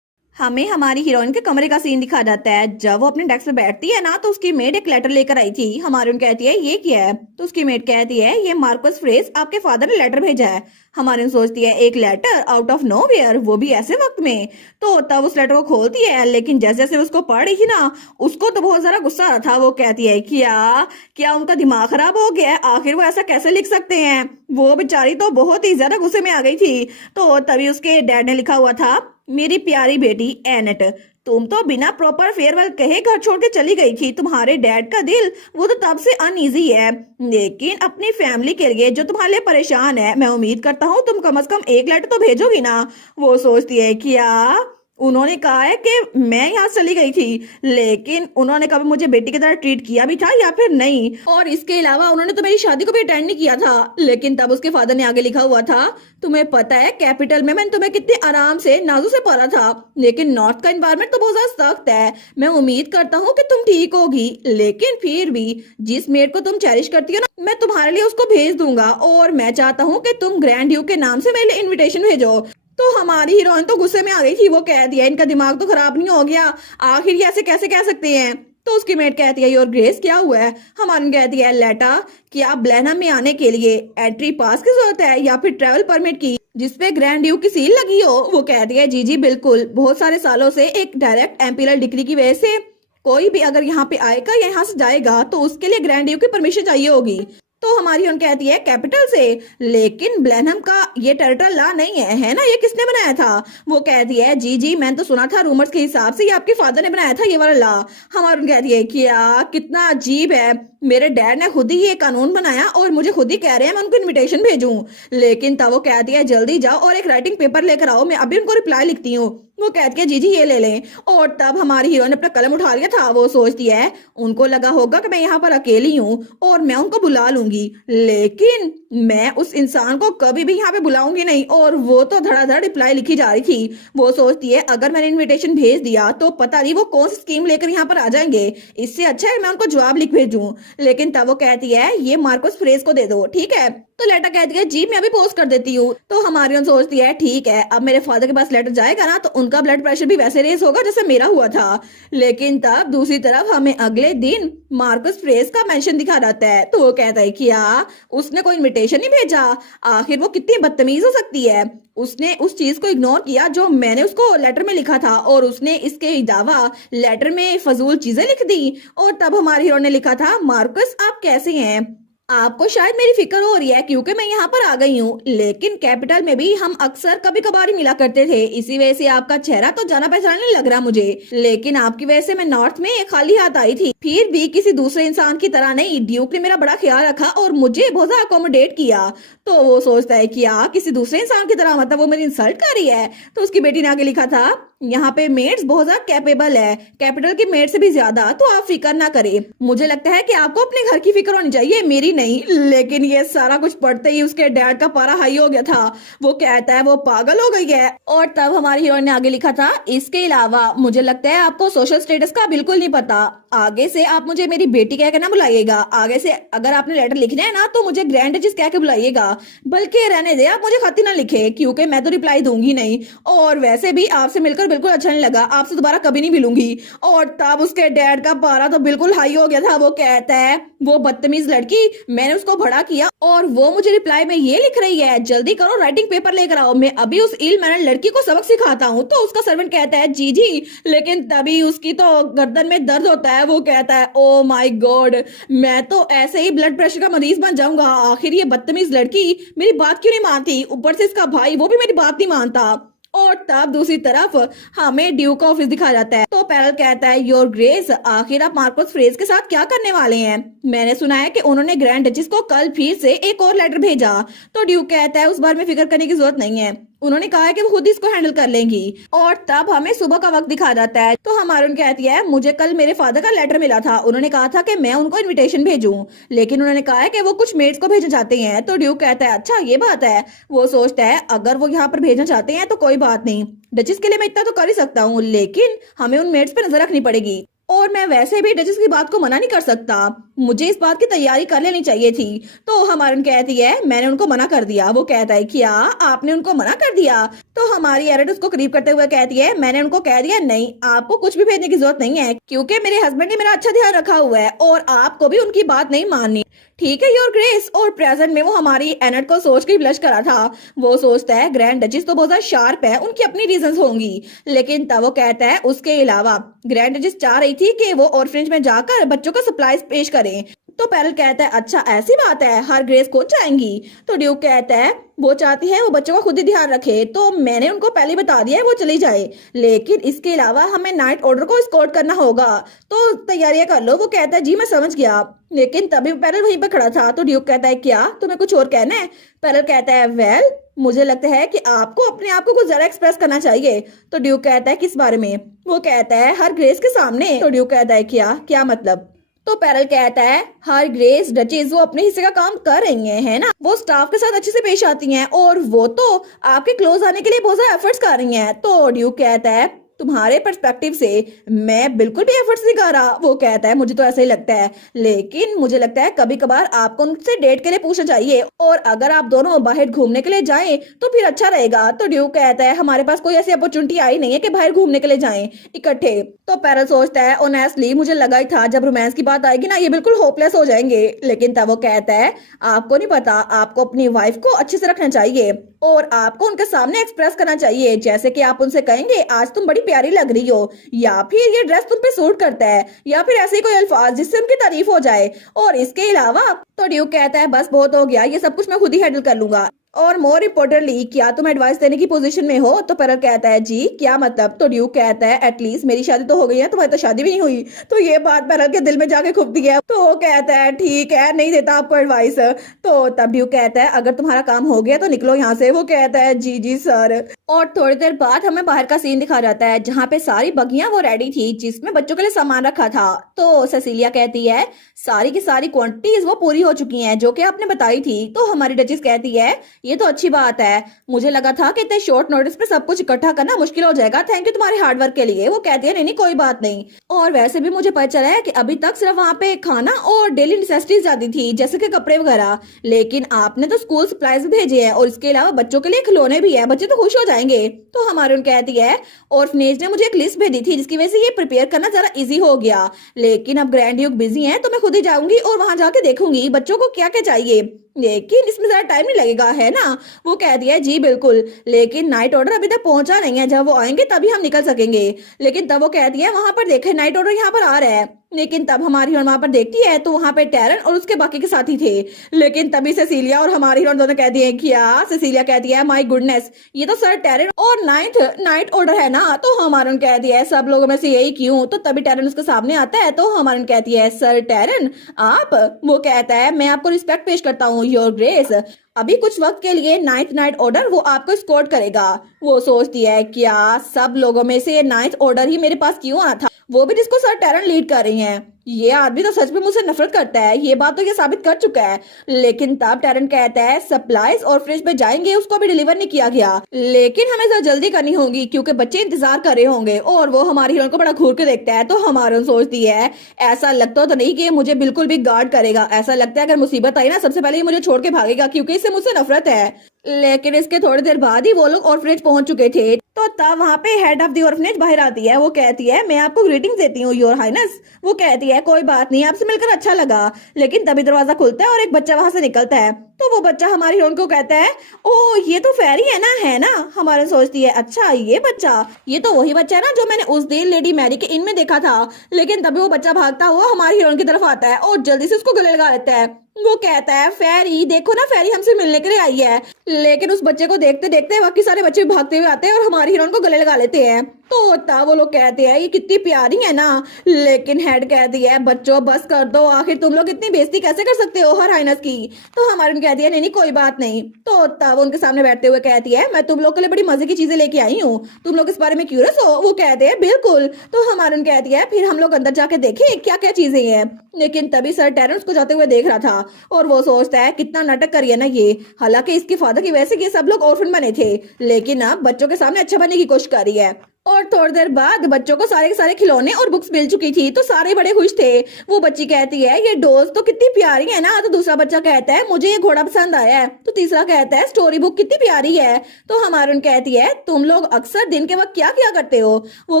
हमें हमारी हीरोइन के कमरे का सीन दिखा जाता है। जब वो अपने डेस्क पे बैठती है ना तो उसकी मेड एक लेटर लेकर आई थी। हमारी उन कहती है ये क्या है? तो उसकी मेड कहती है ये मार्कस फ्रेज आपके फादर ने लेटर भेजा है। हमारी सोचती है एक लेटर आउट ऑफ नोवेयर, वो भी ऐसे वक्त में। तो तब उस लेटर को खोलती है, लेकिन जैसे जैसे उसको पढ़ रही थी ना उसको तो बहुत सारा गुस्सा आ रहा था। वो कहती है क्या क्या उनका दिमाग खराब हो गया है? आखिर वो ऐसा कैसे लिख सकते हैं? वो बेचारी तो बहुत ही ज्यादा गुस्से में आ गई थी। तो तभी उसके डैड ने लिखा हुआ था मेरी प्यारी बेटी एनेट, तुम तो बिना प्रॉपर फेयरवेल कहे घर छोड़ के चली गई थी। तुम्हारे डैड का दिल वो तो तब से अनईजी है, लेकिन अपनी फैमिली के लिए जो तुम्हारे लिए परेशान है, मैं उम्मीद करता हूँ तुम कम से कम एक लेटर तो भेजोगी ना। वो सोचती है क्या उन्होंने कहा है कि मैं यहाँ चली गई थी, लेकिन उन्होंने कभी मुझे बेटी की तरह ट्रीट किया भी था या फिर नहीं? और इसके अलावा उन्होंने तो मेरी शादी को भी अटेंड नहीं किया था। लेकिन तब उसके फादर ने आगे लिखा हुआ था तुम्हें पता है कैपिटल में मैंने तुम्हें कितने आराम से नाजू से पाला था, लेकिन नॉर्थ का एनवायरनमेंट तो बहुत ज्यादा सख्त है। मैं उम्मीद करता हूँ कि तुम ठीक होगी, लेकिन फिर भी जिस मेड को तुम चेरिश करती हो ना मैं तुम्हारे लिए उसको भेज दूंगा। और मैं चाहता हूँ कि तुम ग्रैंड ड्यूक के नाम से मेरे लिए इन्विटेशन भेजो। तो हमारी हीरोइन तो गुस्से में आ गई थी। वो कह दिया इनका दिमाग तो खराब नहीं हो गया, आखिर ये ऐसे कैसे कह सकते हैं? तो उसकी मेट कहती है योर ग्रेस क्या हुआ है? हमारी कहती है लेटा कि आप ब्लैनहम में आने के लिए एंट्री पास की जरूरत है या फिर ट्रेवल परमिट की जिसपे ग्रैंड ड्यूक की सील लगी हो? वो कहती है जी जी बिल्कुल, बहुत सारे सालों से एक डायरेक्ट एम्पिरियल डिग्री की वजह से कोई भी अगर यहाँ पे आएगा या यहाँ से जाएगा तो उसके लिए ग्रैंड ड्यूक की परमिशन चाहिए होगी। तो हमारी उन कहती है कैपिटल से, लेकिन ब्लैनहम का ये टेरिटोरियल लॉ नहीं है ना, ये किसने बनाया था? वो कहती है जी जी मैंने तो सुना था रूमर्स के हिसाब से ये आपके फादर ने बनाया था ये वाला लॉ। हमारी उन कहती है क्या कितना अजीब है, मेरे डैड ने खुद ही ये कानून बनाया और मुझे खुद ही कह रहे हैं मैं उनको इनविटेशन भेजूं। लेकिन तब वो कहती है जल्दी जाओ और एक राइटिंग पेपर लेकर आओ, मैं अभी उनको रिप्लाई लिखती हूँ। वो कहती है जी जी ये ले लें। और तब हमारी हीरो ने अपना कलम उठा लिया था। वो सोचती है उनको लगा होगा कि मैं यहाँ पर अकेली हूँ और मैं उनको बुला लूंगी, लेकिन मैं उस इंसान को कभी भी यहाँ पे बुलाऊंगी नहीं। और वो तो धड़ाधड़ रिप्लाई लिखी जा रही थी। वो सोचती है अगर मैंने इनविटेशन भेज दिया तो पता नहीं वो कौन सी स्कीम लेकर यहाँ पर आ जाएंगे, इससे अच्छा है मैं उनको जवाब लिख भेजूं। लेकिन तब वो कहती है ये मार्कोस फ्रेज को दे दो, ठीक है? तो लेटर कहती है जी मैं अभी पोस्ट कर देती हूँ। तो हमारी सोचती है ठीक है, अब मेरे फादर के पास लेटर जाएगा ना तो उनका ब्लड प्रेशर भी वैसे रेस होगा जैसे मेरा हुआ था। लेकिन तब दूसरी तरफ हमें अगले दिन मार्कस फ्रेज का मेंशन दिखा जाता है। तो वो कहता है क्या उसने कोई इनविटेशन नहीं भेजा? आखिर वो कितनी बदतमीज हो सकती है, उसने उस चीज को इग्नोर किया जो मैंने उसको लेटर में लिखा था और उसने इसके अलावा लेटर में फजूल चीजें लिख दी। और तब हमारे हीरो ने लिखा था मार्कस आप कैसे हैं, आपको शायद मेरी फिक्र हो रही है क्योंकि मैं यहाँ पर आ गई हूँ, लेकिन कैपिटल में भी हम अक्सर कभी कभार ही मिला करते थे, इसी वजह से आपका चेहरा तो जाना पहचाना नहीं लग रहा मुझे। लेकिन आपकी वजह से मैं नॉर्थ में खाली हाथ आई थी, फिर भी किसी दूसरे इंसान की तरह नहीं, ड्यूक ने मेरा बड़ा ख्याल रखा और मुझे बहुत ज्यादा अकोमोडेट किया। तो वो सोचता है कि किसी दूसरे इंसान की तरह, मतलब वो मेरी इंसल्ट कर रही है। तो उसकी बेटी ने आगे लिखा था, यहाँ पे मेड्स बहुत ज्यादा कैपेबल है, कैपिटल की मेड से भी ज्यादा, तो आप फिक्र ना करें। मुझे लगता है कि आपको अपने घर की फिक्र होनी चाहिए, मेरी नहीं। लेकिन ये सारा कुछ पढ़ते ही उसके डैड का पारा हाई हो गया था। वो कहता है वो पागल हो गई है। और तब हमारी हीरोइन ने आगे लिखा था, इसके अलावा मुझे लगता है आपको सोशल स्टेटस का बिल्कुल नहीं पता। आगे से आप मुझे मेरी बेटी कह के ना बुलाइएगा। आगे से अगर आपने लेटर लिखना है ना तो मुझे ग्रैंड डचेस कह के बुलाइएगा। बल्कि रहने दे, आप मुझे खत ही ना लिखे, क्योंकि मैं तो रिप्लाई दूंगी नहीं। और वैसे भी आपसे मिलकर बिल्कुल अच्छा नहीं लगा, आपसे दोबारा कभी नहीं मिलूंगी। और तब उसके डैड का पारा तो बिल्कुल हाई हो गया था। वो कहता है, वो बदतमीज लड़की, मैंने उसको भड़ा किया और वो मुझे रिप्लाई में ये लिख रही है, जल्दी करो राइटिंग पेपर लेकर आओ, मैं अभी उस इल मैनर लड़की को सबक सिखाता हूँ। तो उसका सर्वेंट कहता है जी जी। लेकिन तभी उसकी तो गर्दन में दर्द होता है। वो कहता है, ओ माय गॉड, मैं तो ऐसे ही ब्लड प्रेशर का मरीज बन जाऊंगा। आखिर ये बदतमीज लड़की मेरी बात क्यों नहीं मानती, ऊपर से इसका भाई वो भी मेरी बात नहीं मानता। और तब दूसरी तरफ हमें ड्यूक का ऑफिस दिखाया जाता है। तो पैरल कहता है, योर ग्रेस, आखिर आप मार्कोस फ्रेज के साथ क्या करने वाले हैं? मैंने सुना है कि उन्होंने ग्रैंड डचेस को कल फिर से एक और लेटर भेजा। तो ड्यूक कहता है, उस बारे में फिक्र करने की जरूरत नहीं है, उन्होंने कहा है कि वो खुद इसको हैंडल कर लेंगी। और तब हमें सुबह का वक्त दिखा जाता है। तो हमारे कहती है, मुझे कल मेरे फादर का लेटर मिला था, उन्होंने कहा था कि मैं उनको इनविटेशन भेजूं, लेकिन उन्होंने कहा है कि वो कुछ मेड्स को भेजना चाहते हैं। तो ड्यूक कहता है, अच्छा ये बात है। वो सोचता है, अगर वो यहाँ पर भेजना चाहते हैं तो कोई बात नहीं, डचेस के लिए मैं इतना तो कर ही सकता हूँ, लेकिन हमें उन मेड्स पे नजर रखनी पड़ेगी। और मैं वैसे भी डचेस की बात को मना नहीं कर सकता, मुझे इस बात की तैयारी कर लेनी चाहिए थी। तो हमारन कहती है, मैंने उनको मना कर दिया। वो कहता है, क्या आपने उनको मना कर दिया? तो हमारी एरिड उसको करीब करते हुए कहती है, मैंने उनको कह दिया नहीं, आपको कुछ भी भेजने की जरूरत नहीं है, क्योंकि मेरे हस्बैंड ने मेरा अच्छा ध्यान रखा हुआ है और आपको भी उनकी बात नहीं माननी। ठीक है योर ग्रेस। और प्रेजेंट में वो हमारी एनट को सोच के ब्लश करा था। वो सोचता है, ग्रैंड डचेस तो बहुत ज्यादा शार्प है, उनकी अपनी रीजंस होंगी। लेकिन तब वो कहता है, उसके अलावा ग्रैंड डचेस चाह रही थी कि वो ऑर्फनेज में जाकर बच्चों को सप्लाईज पेश करें। तो पैरल कहता है, अच्छा ऐसी बात है, हर ग्रेस खुद जाएंगी? तो ड्यूक कहता है, वो चाहती है वो बच्चों का खुद ही ध्यान रखे, तो मैंने उनको पहले बता दिया है वो चली जाए, लेकिन इसके अलावा हमें नाइट ऑर्डर को स्कॉट करना होगा, तो तैयारियां कर लो। वो कहता है, जी मैं समझ गया। लेकिन तभी पैरल वहीं पर खड़ा था। तो ड्यूक कहता है, क्या तुम्हें कुछ और कहना है? पैरल कहता है, वेल मुझे लगता है कि आपको अपने आप को कुछ जरा एक्सप्रेस करना चाहिए। तो ड्यूक कहता है, किस बारे में? वो कहता है, हर ग्रेस के सामने। तो ड्यूक कहता है, क्या क्या मतलब? तो पैरल कहता है, हर ग्रेस डचेस वो अपने हिस्से का काम कर रही हैं, है ना, वो स्टाफ के साथ अच्छे से पेश आती हैं और वो तो आपके क्लोज आने के लिए बहुत ज्यादा एफर्ट्स कर रही हैं। तो ड्यूक कहता है, तुम्हारे पर्सपेक्टिव से मैं बिल्कुल भी एफर्ट्स नहीं कर रहा। वो कहता है, मुझे तो ऐसा ही लगता है, लेकिन मुझे लगता है कभी कभार आपको उनसे डेट के लिए पूछना चाहिए, और अगर आप दोनों बाहर घूमने के लिए जाएं तो फिर अच्छा रहेगा। तो ड्यूक कहता है, हमारे पास कोई ऐसी अपॉर्चुनिटी आई नहीं है कि बाहर घूमने के लिए जाएं इकट्ठे। तो पैरल सोचता है, ऑनेस्टली मुझे लगा ही था जब रोमांस की बात आएगी ना ये बिल्कुल होपलेस हो जाएंगे। लेकिन तब वो कहता है, आपको नहीं पता, आपको अपनी वाइफ को अच्छे से रखना चाहिए और आपको उनके सामने एक्सप्रेस करना चाहिए, जैसे कि आप उनसे कहेंगे, आज तुम बड़ी प्यारी लग रही हो, या फिर ये ड्रेस तुम पे सूट करता है, या फिर ऐसे कोई अल्फाज जिससे उनकी तारीफ हो जाए। और इसके अलावा तो ड्यूक कहता है, बस बहुत हो गया, ये सब कुछ मैं खुद ही हैंडल कर लूंगा, और मोर इम्पोर्टेंटली क्या तुम एडवाइस देने की पोजीशन में हो? तो पैरल कहता है, जी क्या मतलब? तो ड्यूक कहता है, एटलीस्ट मेरी शादी तो हो गई है, तुम्हारी तो शादी भी नहीं हुई। तो ये बात पैरल के दिल में जाके खुपती है। तो वो कहता है, ठीक है, नहीं देता आपको एडवाइस। तो तब ड्यूक कहता है, अगर तुम्हारा काम हो गया तो निकलो यहाँ से। वो कहता है, जी जी सर। और थोड़ी देर बाद हमें बाहर का सीन दिखा जाता है, जहाँ पे सारी बगियां वो रेडी थी जिसमें बच्चों के लिए सामान रखा था। तो सेसिलिया कहती है, सारी की सारी क्वांटिटीज वो पूरी हो चुकी हैं जो कि आपने बताई थी। तो हमारी डचेस कहती है, ये तो अच्छी बात है, मुझे लगा था कि इतने शॉर्ट नोटिस पे सब कुछ इकट्ठा करना मुश्किल हो जाएगा, थैंक यू तुम्हारे हार्डवर्क के लिए। वो कहती है, नहीं नहीं कोई बात नहीं, और वैसे भी मुझे पता चला है कि अभी तक सिर्फ वहाँ पे खाना और डेली नेसेसिटीज जाती थी, जैसे कि कपड़े वगैरह, लेकिन आपने तो स्कूल सप्लाईज भी भेजे हैं और इसके अलावा बच्चों के लिए खिलौने भी है, बच्चे तो खुश हो जाएंगे। तो हमारे उन कहती है, ऑर्फनेज ने मुझे एक लिस्ट भेजी थी जिसकी वजह से ये प्रिपेयर करना जरा इजी हो गया, लेकिन अब ग्रैंड ड्यूक बिजी है तो मैं खुद ही जाऊंगी और वहां जाके देखूंगी बच्चों को क्या क्या चाहिए, लेकिन इसमें ज्यादा टाइम नहीं लगेगा, है ना? वो कह दिया, जी बिल्कुल, लेकिन नाइट ऑर्डर अभी तक पहुंचा नहीं है, जब वो आएंगे तभी हम निकल सकेंगे। लेकिन तब वो कहती है, वहां पर देखे नाइट ऑर्डर यहाँ पर आ रहा है। लेकिन तब हमारी हीरोइन वहां पर देखती है तो वहां पे टैरन और उसके बाकी के साथी थे। लेकिन तभी सेसिलिया और हमारी हीरोइन दोनों कहती है क्या, सेसिलिया कहती है माय गुडनेस, ये तो सर टैरन और नाइट ऑर्डर है ना। तो हमारी कहती है सब लोगों में से यही क्यों। तो तभी टैरन उसके सामने आता है तो हमारी कहती है सर टैरन आप। वो कहता है मैं आपको रिस्पेक्ट पेश करता हूँ योर ग्रेस, अभी कुछ वक्त के लिए नाइट ऑर्डर वो आपको स्कॉट करेगा। वो सोचती है क्या सब लोगों में से नाइट ऑर्डर ही मेरे पास क्यों आना था, वो भी जिसको सर टैरन लीड कर रही हैं। ये आदमी तो सच में मुझसे नफरत करता है, ये बात तो ये साबित कर चुका है। लेकिन तब टैरन कहता है सप्लाईज और फ्रिज पे जाएंगे, उसको भी डिलीवर नहीं किया गया, लेकिन हमें जरा जल्दी करनी होगी क्योंकि बच्चे इंतजार कर रहे होंगे। और वो हमारी हीरोइन को बड़ा घूर के देखता है तो हमारी सोचती है ऐसा लगता तो नहीं कि मुझे बिल्कुल भी गार्ड करेगा, ऐसा लगता है अगर मुसीबत आई ना सबसे पहले ये मुझे छोड़ के भागेगा क्योंकि इससे मुझसे नफरत है। लेकिन इसके थोड़ी देर बाद ही वो लोग ऑर्फनेज पहुंच चुके थे। तो तब वहाँ पे हेड ऑफ द ऑर्फनेज बाहर आती है। वो कहती है मैं आपको ग्रीटिंग्स देती हूँ योर हाइनेस। वो कहती है कोई बात नहीं, आपसे मिलकर अच्छा लगा। लेकिन तभी दरवाजा खुलता है और एक बच्चा वहां से निकलता है। तो वो बच्चा हमारी हीरोइन को कहता है ओ ये तो फेरी है ना। हमारी सोचती है अच्छा ये बच्चा, ये तो वही बच्चा है ना जो मैंने उस दिन लेडी मैरी के इन में देखा था। लेकिन तभी वो बच्चा भागता हुआ हमारी हीरोइन की तरफ आता है और जल्दी से उसको गले लगा लेता है। वो कहता है फेरी देखो ना, फेरी हमसे मिलने के लिए आई है। लेकिन उस बच्चे को देखते देखते बाकी सारे बच्चे भागते हुए आते हैं और हमारी हीरोइन को गले लगा लेते हैं। तो तब वो लोग कहते हैं ये कितनी प्यारी है ना। लेकिन हेड कहती है बच्चों बस कर दो, आखिर तुम लोग इतनी बेइज्जती कैसे कर सकते हो हर हाइनेस की। तो हमारी कहती है नहीं कोई बात नहीं। तो तब उनके सामने बैठते हुए कहती है मैं तुम लोग के लिए बड़ी मजे की चीजें लेके आई हूँ, तुम लोग इस बारे में क्यूरियस हो। वो कहते हैं बिल्कुल। तो हमारी कहती है फिर हम लोग अंदर जाके देखें क्या क्या चीजें हैं। लेकिन तभी सर टैरन उसको जाते हुए देख रहा था और वो सोचता है कितना नाटक करी है ना ये। हालांकि इसके फादर की वजह से ये सब लोग ऑर्फन बने थे, लेकिन अब बच्चों के सामने अच्छा बनने की कोशिश कर रही है। और थोड़ी देर बाद बच्चों को सारे के सारे खिलौने और बुक्स मिल चुकी थी तो सारे बड़े खुश थे। वो बच्ची कहती है ये डॉल्स तो कितनी प्यारी है ना। तो दूसरा बच्चा कहता है मुझे ये घोड़ा पसंद आया है। तो तीसरा कहता है स्टोरी बुक कितनी प्यारी है। तो हमारी कहती है तुम लोग अक्सर दिन के वक्त क्या क्या करते हो। वो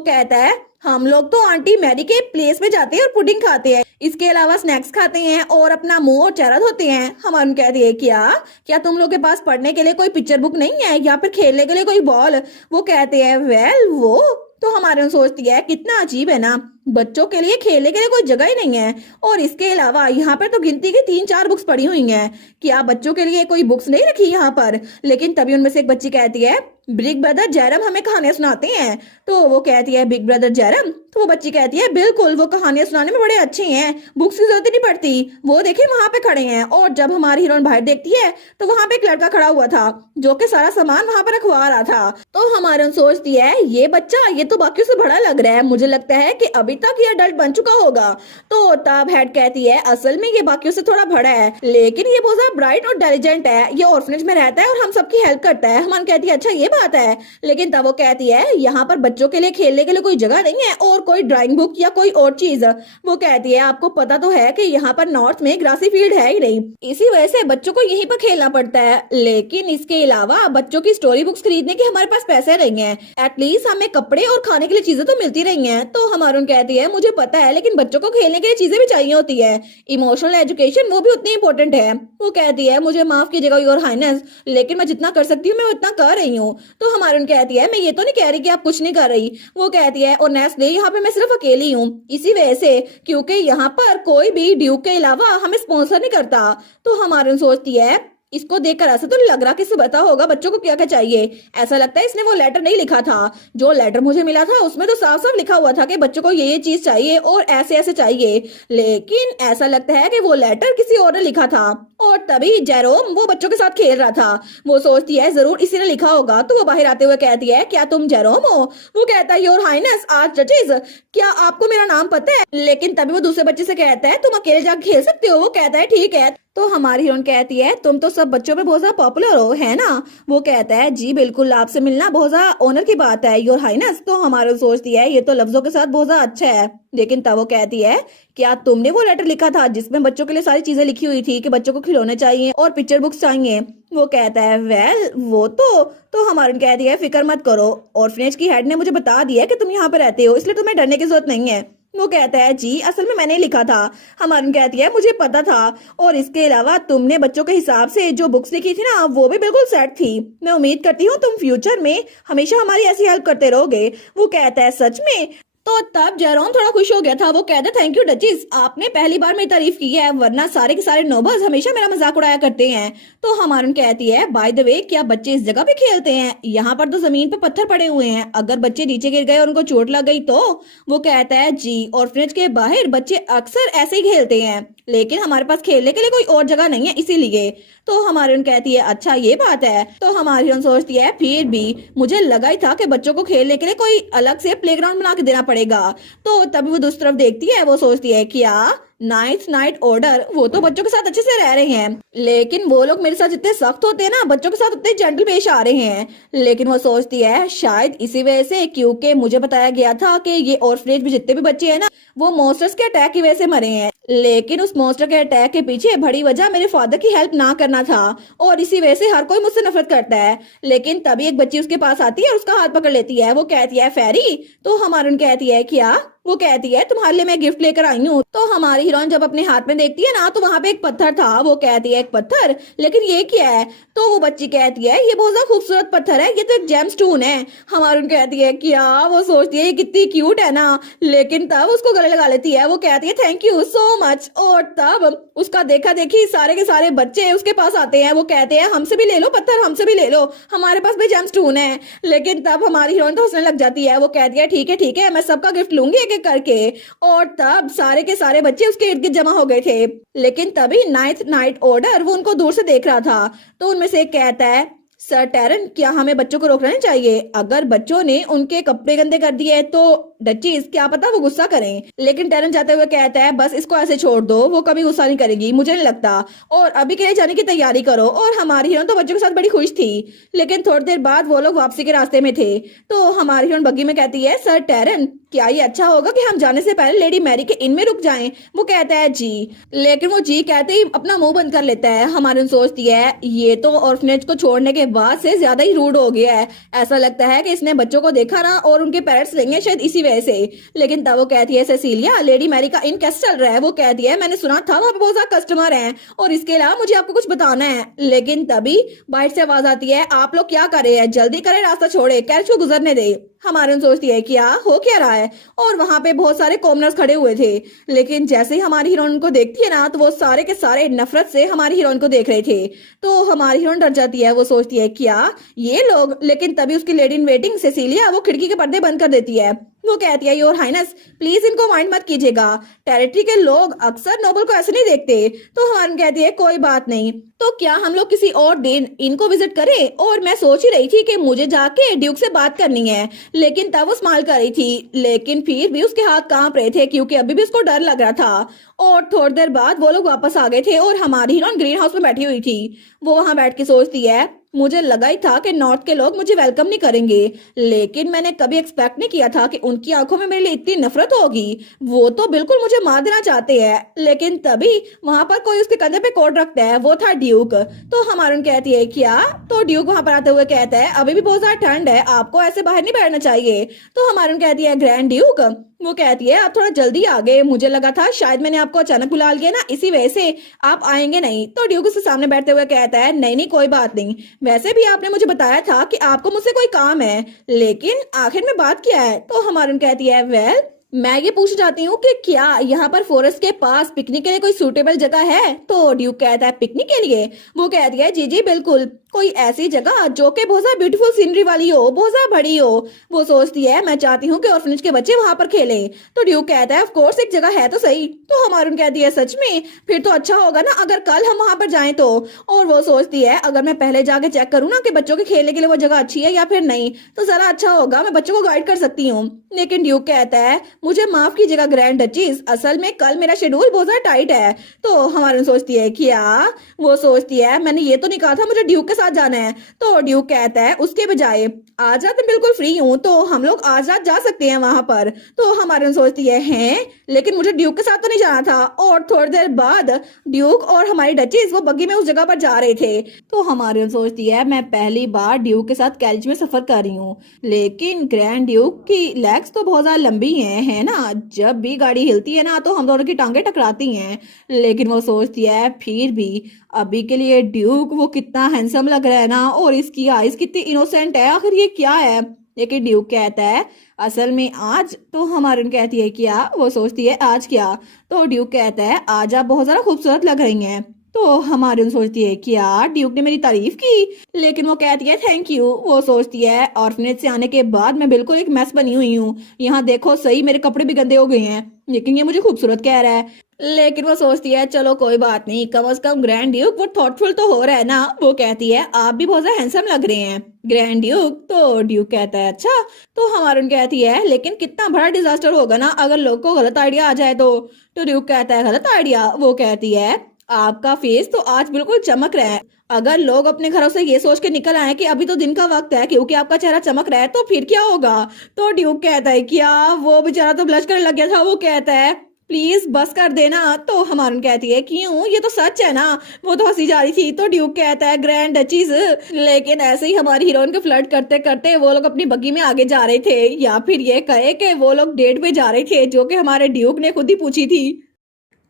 कहता है हम लोग तो आंटी मैरी के प्लेस में जाते हैं और पुडिंग खाते हैं, इसके अलावा स्नैक्स खाते हैं और अपना मुंह और चेहरा धोते हैं। हमारी कहती है क्या तुम लोग के पास पढ़ने के लिए कोई पिक्चर बुक नहीं है या फिर खेलने के लिए कोई बॉल। वो कहते हैं वेल वो। तो हमारे सोचती है कितना अजीब है ना, बच्चों के लिए खेलने के लिए कोई जगह ही नहीं है और इसके अलावा यहाँ पर तो गिनती की 3-4 बुक्स पड़ी हुई हैं। क्या बच्चों के लिए कोई बुक्स नहीं रखी यहाँ पर। लेकिन तभी उनमें से एक बच्ची कहती है बिग ब्रदर जैरम हमें कहानियां सुनाते हैं। तो वो कहती है बिग ब्रदर जैरम। तो वो बच्ची कहती है बिल्कुल वो कहानियां सुनाने में बड़े अच्छे हैं, बुक्स की जरूरत ही नहीं पड़ती। वो देखिए वहां पे खड़े हैं। और जब हमारी हीरोइन बाहर देखती है तो वहां पे एक लड़का खड़ा हुआ था जो कि सारा सामान वहां पर रखवा रहा था। तो हमारी सोचती है ये बच्चा ये तो बाकियों से बड़ा लग रहा है, मुझे लगता है कि अभी तक ये अडल्ट बन चुका होगा। तो तब हेड कहती है असल में ये बाकियों से थोड़ा बड़ा है, लेकिन ये बहुत ज्यादा ब्राइट और इंटेलिजेंट है, ये ऑर्फनेज में रहता है और हम सबकी हेल्प करता है। हमारी कहती है अच्छा ये बात है। लेकिन तब वो कहती है यहाँ पर बच्चों के लिए खेलने के लिए कोई जगह नहीं है और कोई ड्राइंग बुक या कोई और चीज। वो कहती है आपको पता तो है कि यहाँ पर नॉर्थ में ग्रासी फील्ड है ही नहीं, इसी वजह से बच्चों को यहीं पर खेलना पड़ता है। लेकिन इसके अलावा बच्चों की स्टोरी बुक्स खरीदने के हमारे पास पैसे नहीं है, एटलीस्ट हमें कपड़े और खाने के लिए चीजें तो मिलती रही हैं। तो हमारी कहती है मुझे पता है लेकिन बच्चों को खेलने के लिए चीजें भी चाहिए होती है, इमोशनल एजुकेशन वो भी उतनी इंपॉर्टेंट है। वो कहती है मुझे माफ कीजिएगा योर हाइनेस, लेकिन मैं जितना कर सकती हूँ मैं उतना कर रही हूँ। तो हमारी कहती है मैं ये तो नहीं कह रही कि आप कुछ नहीं कर रही। वो कहती है ऑनेस्टली यहाँ पे मैं सिर्फ अकेली हूँ, इसी वजह से क्योंकि यहाँ पर कोई भी ड्यूक के अलावा हमें स्पॉन्सर नहीं करता। तो हमारी सोचती है इसको देखकर ऐसा तो नहीं लग रहा कि इसे पता होगा बच्चों को क्या क्या चाहिए। ऐसा लगता है इसने वो लेटर नहीं लिखा था, जो लेटर मुझे मिला था उसमें तो साफ साफ लिखा हुआ था कि बच्चों को ये चीज चाहिए और ऐसे ऐसे चाहिए। लेकिन ऐसा लगता है कि वो लेटर किसी और ने लिखा था। और तभी जेरोम वो बच्चों के साथ खेल रहा था। वो सोचती है जरूर इसी ने लिखा होगा। तो वो बाहर आते हुए कहती है क्या तुम जेरोम हो। वो कहता है योर हाइनेस आज जजेस, क्या आपको मेरा नाम पता है। लेकिन तभी वो दूसरे बच्चे से कहता है तुम अकेले जाकर खेल सकते हो। वो कहता है ठीक है। तो हमारी हीरोइन कहती है तुम तो सब बच्चों में बहुत ज्यादा पॉपुलर हो है ना। वो कहता है जी बिल्कुल, आपसे मिलना बहुत ज्यादा ऑनर की बात है योर हाइनेस। तो हमारी सोचती है ये तो लफ्जों के साथ बहुत ज्यादा अच्छा है। लेकिन तब वो कहती है क्या तुमने वो लेटर लिखा था जिसमें बच्चों के लिए सारी चीजें लिखी हुई थी कि बच्चों को खिलौने चाहिए और पिक्चर बुक्स चाहिए। वो कहता है वेल वो तो हमारी कहती है फिक्र मत करो, ऑर्फनेज की हेड ने मुझे बता दिया कि तुम यहाँ पे रहते हो, इसलिए तुम्हें डरने की जरूरत नहीं है। वो कहता है जी असल में मैंने लिखा था। हमारी कहती है मुझे पता था, और इसके अलावा तुमने बच्चों के हिसाब से जो बुक्स लिखी थी ना वो भी बिल्कुल सेट थी। मैं उम्मीद करती हूँ तुम फ्यूचर में हमेशा हमारी ऐसी हेल्प करते रहोगे। वो कहता है सच में। तो तब जेरोम थोड़ा खुश हो गया था। वो कहता थैंक यू डचिस, आपने पहली बार मेरी तारीफ की है, वरना सारे के सारे नोबल्स हमेशा मेरा मजाक उड़ाया करते हैं। तो हमारन कहती है बाय द वे क्या बच्चे इस जगह पे खेलते हैं? यहाँ पर तो जमीन पे पत्थर पड़े हुए हैं, अगर बच्चे नीचे गिर गए और उनको चोट लग गई तो? वो कहता है जी, ऑर्फनेज के बाहर बच्चे अक्सर ऐसे ही खेलते हैं, लेकिन हमारे पास खेलने के लिए कोई और जगह नहीं है इसीलिए। तो हमारी कहती है अच्छा ये बात है। तो हमारी सोचती है फिर भी मुझे लगा ही था कि बच्चों को खेलने के लिए कोई अलग से प्लेग्राउंड बना के देना पड़ेगा। तो तभी वो दूसरी तरफ देखती है, वो सोचती है क्या नाइट नाइट ऑर्डर, वो तो बच्चों के साथ अच्छे से रह रहे हैं, लेकिन वो लोग मेरे साथ जितने सख्त होते हैं ना, बच्चों के साथ उतने जेंटल पेश आ रहे हैं। लेकिन वो सोचती है शायद इसी वजह से, क्योंकि मुझे बताया गया था कि ये ऑर्फनेज में जितने भी बच्चे हैं ना, वो मॉन्स्टर्स के अटैक की वजह से मरे हैं। लेकिन उस मॉन्स्टर के अटैक के पीछे बड़ी वजह मेरे फादर की हेल्प ना करना था, और इसी वजह से हर कोई मुझसे नफरत करता है। लेकिन तभी एक बच्ची उसके पास आती है और उसका हाथ पकड़ लेती है। वो कहती है फेरी। तो हमारी कहती है क्या? वो कहती है तुम्हारे लिए मैं गिफ्ट लेकर आई हूँ। तो हमारी हीरोइन जब अपने हाथ में देखती है ना, तो वहां पे एक पत्थर था। वो कहती है एक पत्थर, लेकिन ये क्या है? तो वो बच्ची कहती है ये बहुत ज्यादा खूबसूरत पत्थर है, ये तो एक जेम स्टोन है। हमारी कहती है क्या? वो सोचती है ये कितनी क्यूट है ना, लेकिन तब उसको गले लगा लेती है। वो कहती है थैंक यू सो मच। और तब उसका देखा देखी सारे के सारे बच्चे उसके पास आते हैं। वो कहते हैं हमसे भी ले लो पत्थर, हमसे भी ले लो, हमारे पास भी जेम स्टोन है। लेकिन तब हमारी हीरोइन तो हंसने लग जाती है। वो कहती है ठीक है मैं सबका गिफ्ट लूंगी एक एक करके। और तब सारे के सारे बच्चे उसके इर्द गिर्द जमा हो गए थे। लेकिन तभी नाइट नाइट ऑर्डर वो उनको दूर से देख रहा था। तो उनमें से एक कहता है सर टेरन क्या हमें बच्चों को रोकना नहीं चाहिए? अगर बच्चों ने उनके कपड़े गंदे कर दिए तो डचीज क्या पता वो गुस्सा करें। लेकिन टेरन जाते हुए कहता है बस इसको ऐसे छोड़ दो, वो कभी गुस्सा नहीं करेगी मुझे नहीं लगता, और अभी के लिए जाने की तैयारी करो। और हमारी हीरोइन तो बच्चों के साथ बड़ी खुश थी। लेकिन थोड़ी देर बाद वो लोग वापसी के रास्ते में थे। तो हमारी हीरोइन बग्गी में कहती है सर टेरन क्या ये अच्छा होगा कि हम जाने से पहले लेडी मैरी के इन में रुक जाएं? वो कहता है जी। लेकिन वो जी कहते ही अपना मुंह बंद कर लेता है। हमारी सोचती है ये तो ऑर्फनेज को छोड़ने के बाद से ज्यादा ही रूड हो गया है, ऐसा लगता है कि इसने बच्चों को देखा ना और उनके पेरेंट्स लेंगे शायद इसी वजह से। लेकिन तब वो कहती है सेसिलिया लेडी मैरी का इन कैसे चल रहा है? वो कहती है मैंने सुना था वहां पे बहुत ज्यादा कस्टमर हैं और इसके अलावा मुझे आपको कुछ बताना है। लेकिन तभी बाहर से आवाज आती है आप लोग क्या कर रहे हैं, जल्दी करें रास्ता छोड़े, कैच को गुजरने दे। हमारे सोचती है क्या हो क्या रहा है, और वहां पे बहुत सारे कॉमनर्स खड़े हुए थे। लेकिन जैसे ही हमारी हीरोइन को देखती है ना, तो वो सारे के सारे नफरत से हमारी हीरोइन को देख रहे थे। तो हमारी हीरोइन डर जाती है। वो सोचती है क्या ये लोग? लेकिन तभी उसकी लेडी इन वेटिंग सेसिलिया वो खिड़की के पर्दे बंद कर देती है। वो कहती है योर हाइनेस प्लीज इनको माइंड मत कीजिएगा, टेरिटरी के लोग अक्सर नोबल को ऐसे नहीं देखते। तो हमारी कहती है कोई बात नहीं, तो क्या हम लोग किसी और दिन इनको विजिट करें? और मैं सोच ही रही थी कि मुझे जाके ड्यूक से बात करनी है। लेकिन तब वो स्माइल कर रही थी, लेकिन फिर भी उसके हाथ कांप रहे थे क्योंकि अभी भी उसको डर लग रहा था। और थोड़ी देर बाद वो लोग वापस आ गए थे और हमारी हीरोइन ग्रीन हाउस में बैठी हुई थी। वो वहां बैठ के सोचती है मुझे लगा ही था कि नॉर्थ के लोग मुझे वेलकम नहीं करेंगे, लेकिन मैंने कभी एक्सपेक्ट नहीं किया था कि उनकी आंखों में मेरे लिए इतनी नफरत होगी। वो तो बिल्कुल मुझे मार देना चाहते हैं। लेकिन तभी वहां पर कोई उसके कंधे पे कोट रखता है, वो था ड्यूक। तो हमारी कहती है क्या? तो ड्यूक वहां पर आते हुए कहता है अभी भी बहुत ज्यादा ठंड है, आपको ऐसे बाहर नहीं बैठना चाहिए। तो हमारी कहती है ग्रैंड ड्यूक। वो कहती है आप थोड़ा जल्दी आ गए, मुझे लगा था शायद मैंने आपको अचानक बुला लिया ना, इसी वजह से आप आएंगे नहीं। तो ड्यूक उसके सामने बैठते हुए कहता है नहीं नहीं कोई बात नहीं, वैसे भी आपने मुझे बताया था कि आपको मुझसे कोई काम है, लेकिन आखिर में बात क्या है? तो हमारी कहती है वेल मैं ये पूछना चाहती हूँ कि क्या यहाँ पर फॉरेस्ट के पास पिकनिक के लिए कोई सूटेबल जगह है? तो ड्यूक कहता है पिकनिक के लिए? वो कहती है जी जी बिल्कुल, कोई ऐसी जगह जो कि बहुत ज्यादा ब्यूटीफुल सीनरी वाली हो, बहुत ज्यादा बड़ी हो। वो सोचती है मैं चाहती हूँ कि ऑर्फनेज के बच्चे वहां पर खेलें। तो ड्यूक कहता है ऑफ कोर्स एक जगह है तो सही। तो हमारी कहती है सच में? फिर तो अच्छा होगा ना अगर कल हम वहां पर जाएं तो। और वो सोचती है अगर मैं पहले जाके चेक करूँ ना कि बच्चों के खेलने के लिए वो जगह अच्छी है या फिर नहीं, तो जरा अच्छा होगा, मैं बच्चों को गाइड कर सकती हूँ। लेकिन ड्यूक कहता है मुझे माफ कीजिएगा ग्रैंड डचीज, असल में कल मेरा शेड्यूल बहुत ज्यादा टाइट है। तो हमारी सोचती है क्या? वो सोचती है मैंने ये तो नहीं कहा था मुझे ड्यूक के साथ जाना है। तो ड्यूक कहता है उसके बजाय आज रात मैं बिल्कुल फ्री हूँ, तो हम लोग आज रात जा सकते हैं वहां पर। तो हमारी सोचती है हैं लेकिन मुझे ड्यूक के साथ तो नहीं जाना था। और थोड़ी देर बाद ड्यूक और हमारी डचीज वो बग्गी में उस जगह पर जा रहे थे। तो हमारी सोचती है मैं पहली बार ड्यूक के साथ कैरिज में सफर कर रही हूँ, लेकिन ग्रैंड ड्यूक की लेग्स तो बहुत ज्यादा लंबी हैं, है ना? जब भी गाड़ी हिलती है ना तो हम दोनों की टांगे टकराती हैं। लेकिन वो सोचती है फिर भी अभी के लिए ड्यूक वो कितना हैंडसम लग रहा है ना, और इसकी आइज कितनी इनोसेंट है, आखिर ये क्या है? लेकिन ड्यूक कहता है असल में आज। तो हमारन कहती है क्या? वो सोचती है आज क्या? तो ड्यूक कहता है आज आप बहुत ज्यादा खूबसूरत लग रही हैं। तो हमारी सोचती है कि यार ड्यूक ने मेरी तारीफ की, लेकिन वो कहती है थैंक यू। वो सोचती है ऑर्फनेज से आने के बाद मैं बिल्कुल एक मैस बनी हुई हूँ, यहाँ देखो सही मेरे कपड़े भी गंदे हो गए हैं, लेकिन ये मुझे खूबसूरत कह रहा है। लेकिन वो सोचती है चलो कोई बात नहीं, कम से कम ग्रैंड ड्यूक वो थॉटफुल तो हो रहा है ना। वो कहती है आप भी बहुत ज्यादा हैंडसम लग रहे हैं ग्रैंड ड्यूक। तो ड्यूक कहता है अच्छा। तो हमारी कहती है लेकिन कितना बड़ा डिजास्टर होगा ना अगर लोग को गलत आइडिया आ जाए तो ड्यूक कहता है गलत आइडिया? वो कहती है आपका फेस तो आज बिल्कुल चमक रहा है, अगर लोग अपने घरों से ये सोच के निकल आए कि अभी तो दिन का वक्त है क्योंकि आपका चेहरा चमक रहा है तो फिर क्या होगा? तो ड्यूक कहता है क्या? वो बेचारा तो ब्लश करने लग गया था। वो कहता है प्लीज बस कर देना। तो हमारन कहती है क्यों, ये तो सच है ना। वो तो हंसी जा रही थी। तो ड्यूक कहता है ग्रैंड डचीज। लेकिन ऐसे ही हमारी हीरोइन को फ्लर्ट करते करते वो लोग अपनी बग्गी में आगे जा रहे थे, या फिर ये कहे कि वो लोग डेट पे जा रहे थे जो कि हमारे ड्यूक ने खुद ही पूछी थी।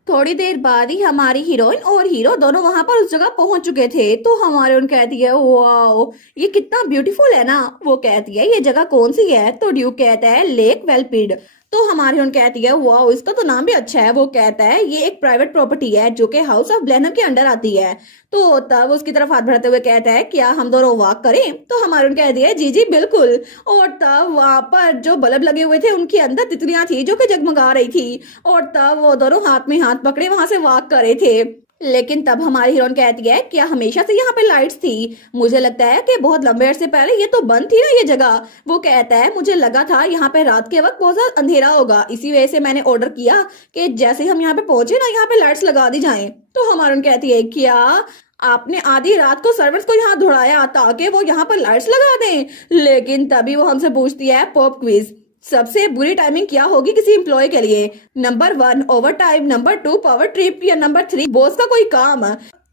थोड़ी देर बाद ही हमारी हीरोइन और हीरो दोनों वहां पर उस जगह पहुंच चुके थे। तो हमारे उन कहती है वाओ ये कितना ब्यूटीफुल है ना। वो कहती है ये जगह कौन सी है? तो ड्यूक कहता है लेक वेलपीड। तो हमारी उन कहती है वाओ इसका तो नाम भी अच्छा है। वो कहता है ये एक प्राइवेट प्रॉपर्टी है जो कि हाउस ऑफ ब्लैनम के अंडर आती है। तो तब उसकी तरफ हाथ बढ़ाते हुए कहता है क्या हम दोनों वॉक करें? तो हमारी उन कहती है जी जी बिल्कुल। और तब वहां पर जो बल्ब लगे हुए थे उनके अंदर तितलियां थी जो कि जगमगा रही थी, और तब वो दोनों हाथ में हाथ पकड़े वहां से वॉक कर रहे थे। लेकिन तब हमारी हीरोइन कहती है क्या हमेशा से यहाँ पे लाइट्स थी? मुझे लगता है कि बहुत लंबे अरसे पहले ये तो बंद थी ना ये जगह। वो कहता है मुझे लगा था यहाँ पे रात के वक्त बहुत ज्यादा अंधेरा होगा, इसी वजह से मैंने ऑर्डर किया कि जैसे ही हम यहाँ पे पहुंचे ना यहाँ पे लाइट्स लगा दी जाएं। तो हमारी कहती है क्या आपने आधी रात को सर्वेंट्स को यहाँ दौड़ाया ताकि वो यहाँ पर लाइट्स लगा दें? लेकिन तभी वो हमसे पूछती है पॉप क्विज, सबसे बुरी टाइमिंग क्या होगी किसी एम्प्लॉय के लिए? Number 1 over time, number 2 power trip, या नंबर 3 बॉस का कोई काम?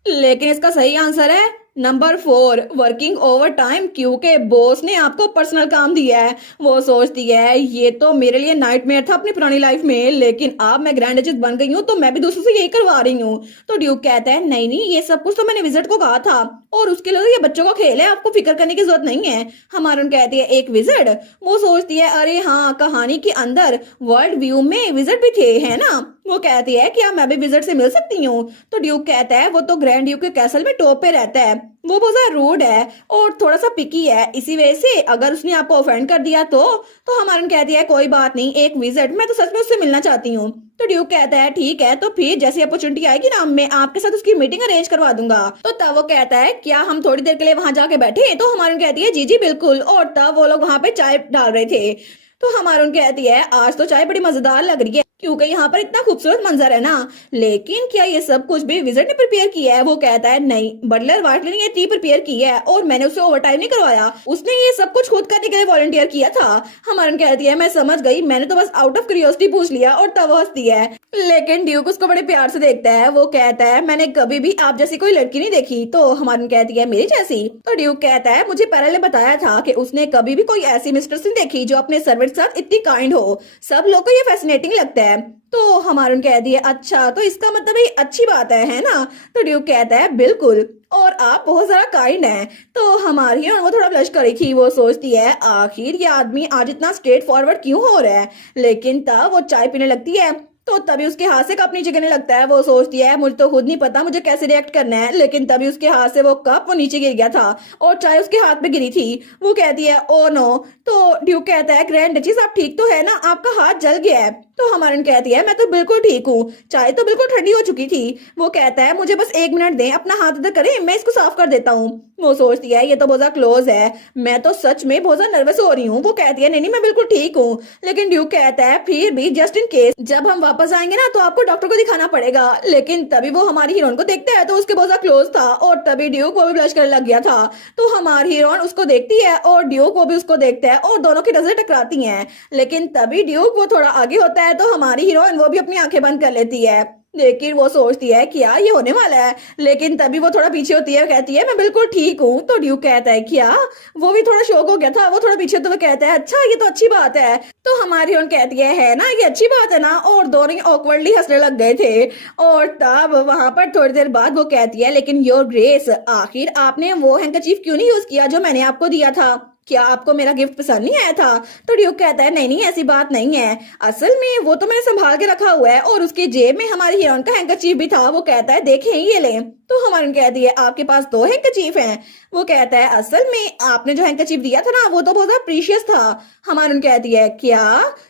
लेकिन इसका सही आंसर है नंबर 4 वर्किंग ओवर टाइम, क्योंकि बॉस ने आपको पर्सनल काम दिया है। वो सोचती है ये तो मेरे लिए नाइटमेयर था अपनी पुरानी लाइफ में, लेकिन अब मैं ग्रैंड डचेस बन गई हूँ तो मैं भी दूसरों से यही करवा रही हूँ। तो ड्यूक कहता है नहीं नहीं ये सब कुछ तो मैंने विजिट को कहा था, और उसके लिए ये बच्चों का खेल है, आपको फिक्र करने की जरूरत नहीं है। हमारे कहती है एक विजिट? वो सोचती है अरे हाँ कहानी के अंदर वर्ल्ड व्यू में विजिट भी थे है ना। वो कहती है क्या मैं भी विजिट से मिल सकती हूँ? तो ड्यूक कहता है वो तो ग्रैंड ड्यूक के कैसल में टॉप पे रहता है, वो बहुत ज्यादा रूड है और थोड़ा सा पिकी है, इसी वजह से अगर उसने आपको ऑफेंड कर दिया तो हमारन कहती है कोई बात नहीं एक विजिट, मैं तो सच में उससे मिलना चाहती हूँ। तो ड्यूक कहता है ठीक है तो फिर जैसी अपॉर्चुनिटी आएगी ना मैं आपके साथ उसकी मीटिंग अरेंज करवा दूंगा। तो तब वो कहता है क्या हम थोड़ी देर के लिए वहां जाके बैठे? तो हमारन कहती है जी जी बिल्कुल। और तब वो लोग वहां पे चाय डाल रहे थे। तो हमारून कहती है आज तो चाय बड़ी मजेदार लग रही है क्योंकि यहाँ पर इतना खूबसूरत मंजर है ना, लेकिन क्या ये सब कुछ भी विजिट ने प्रिपेयर किया है? वो कहता है नहीं बटलर वाटलर ने ये टी प्रिपेयर की है और मैंने उसे ओवरटाइम नहीं करवाया, उसने ये सब कुछ खुद करने के लिए वॉलंटियर किया था। हमारन कहती है मैं समझ गई, मैंने तो बस आउट ऑफ क्यूरियोसिटी पूछ लिया। और तब वो हंसती है, लेकिन ड्यूक उसको बड़े प्यार से देखता है। वो कहता है मैंने कभी भी आप जैसी कोई लड़की नहीं देखी। तो हमारन कहती है मेरी जैसी? तो ड्यूक कहता है मुझे पहले बताया था कि उसने कभी भी कोई ऐसी मिस्ट्रेस नहीं देखी जो अपने सर्वेंट साथ इतनी काइंड हो, सब लोग को ये फैसिनेटिंग लगता है। तो हमारून कह दिए अच्छा तो इसका मतलब ये अच्छी बात है ना? तो ड्यूक कहता है बिल्कुल, और आप बहुत ज्यादा काइंड हैं। तो हमारी वो थोड़ा ब्लश करी थी। वो सोचती है आखिर ये आदमी आज इतना स्ट्रेट फॉरवर्ड क्यों हो रहा है, लेकिन तब वो चाय पीने लगती है तो तभी उसके हाथ से कप नीचे गिरने लगता है। वो सोचती है मुझे तो खुद नहीं पता मुझे कैसे रिएक्ट करना है, लेकिन तभी उसके हाथ से वो कप वो नीचे गिर गया था और चाय उसके हाथ पे गिरी थी। वो कहती है ओ नो। तो ड्यूक कहता है ग्रैंड डचेस आप ठीक तो है ना, आपका हाथ जल गया है? तो हमारन कहती है मैं तो बिल्कुल ठीक हूँ, चाय तो बिल्कुल ठंडी हो चुकी थी। वो कहता है मुझे बस 1 मिनट दें, अपना हाथ इधर करें मैं इसको साफ कर देता हूँ। वो सोचती है ये तो बहुत ज्यादा क्लोज है, मैं तो सच में बहुत ज्यादा नर्वस हो रही हूँ। वो कहती है नहीं नहीं मैं बिल्कुल ठीक हूँ, लेकिन ड्यूक कहता है फिर भी जस्ट इन केस जब हम वापस आएंगे ना तो आपको डॉक्टर को दिखाना पड़ेगा। लेकिन तभी वो हमारी हीरोइन को देखता है तो उसके बहुत ज्यादा क्लोज था और तभी ड्यूक वो भी ब्लश करने लग गया था। तो हमारी हीरोइन उसको देखती है और ड्यूक वो भी उसको देखता है और दोनों की नजरें टकराती हैं। लेकिन तभी ड्यूक वो थोड़ा आगे होता है तो हमारी हीरोइन वो भी अपनी आंखें बंद कर लेती है, लेकिन वो सोचती है क्या ये होने वाला है। लेकिन तभी वो थोड़ा पीछे होती है, कहती है मैं बिल्कुल ठीक हूँ। तो ड्यूक कहता है क्या? वो भी थोड़ा शौक हो गया था, वो थोड़ा पीछे तो वो कहता है अच्छा ये तो अच्छी बात है। तो हमारी उन कहती है ना ये अच्छी बात है ना, और दोनों ऑकवर्डली हंसने लग गए थे। और तब वहां पर थोड़ी देर बाद वो कहती है लेकिन योर ग्रेस आखिर आपने वो हैंकरचीफ क्यों नहीं यूज किया जो मैंने आपको दिया था? क्या आपको मेरा गिफ्ट पसंद नहीं आया था? तो ड्यूक कहता है नहीं नहीं ऐसी बात नहीं है, असल में वो तो मैंने संभाल के रखा हुआ है और उसकी जेब में हमारी हीरोइन का हैंकरचीफ भी था। वो कहता है देखें ये ले। तो हमारी कहती है आपके पास दो हैंकरचीफ हैं? वो कहता है असल में आपने जो हैंकरचीफ दिया था ना वो तो बहुत ज्यादा प्रीशियस था। हमारी कहती है क्या?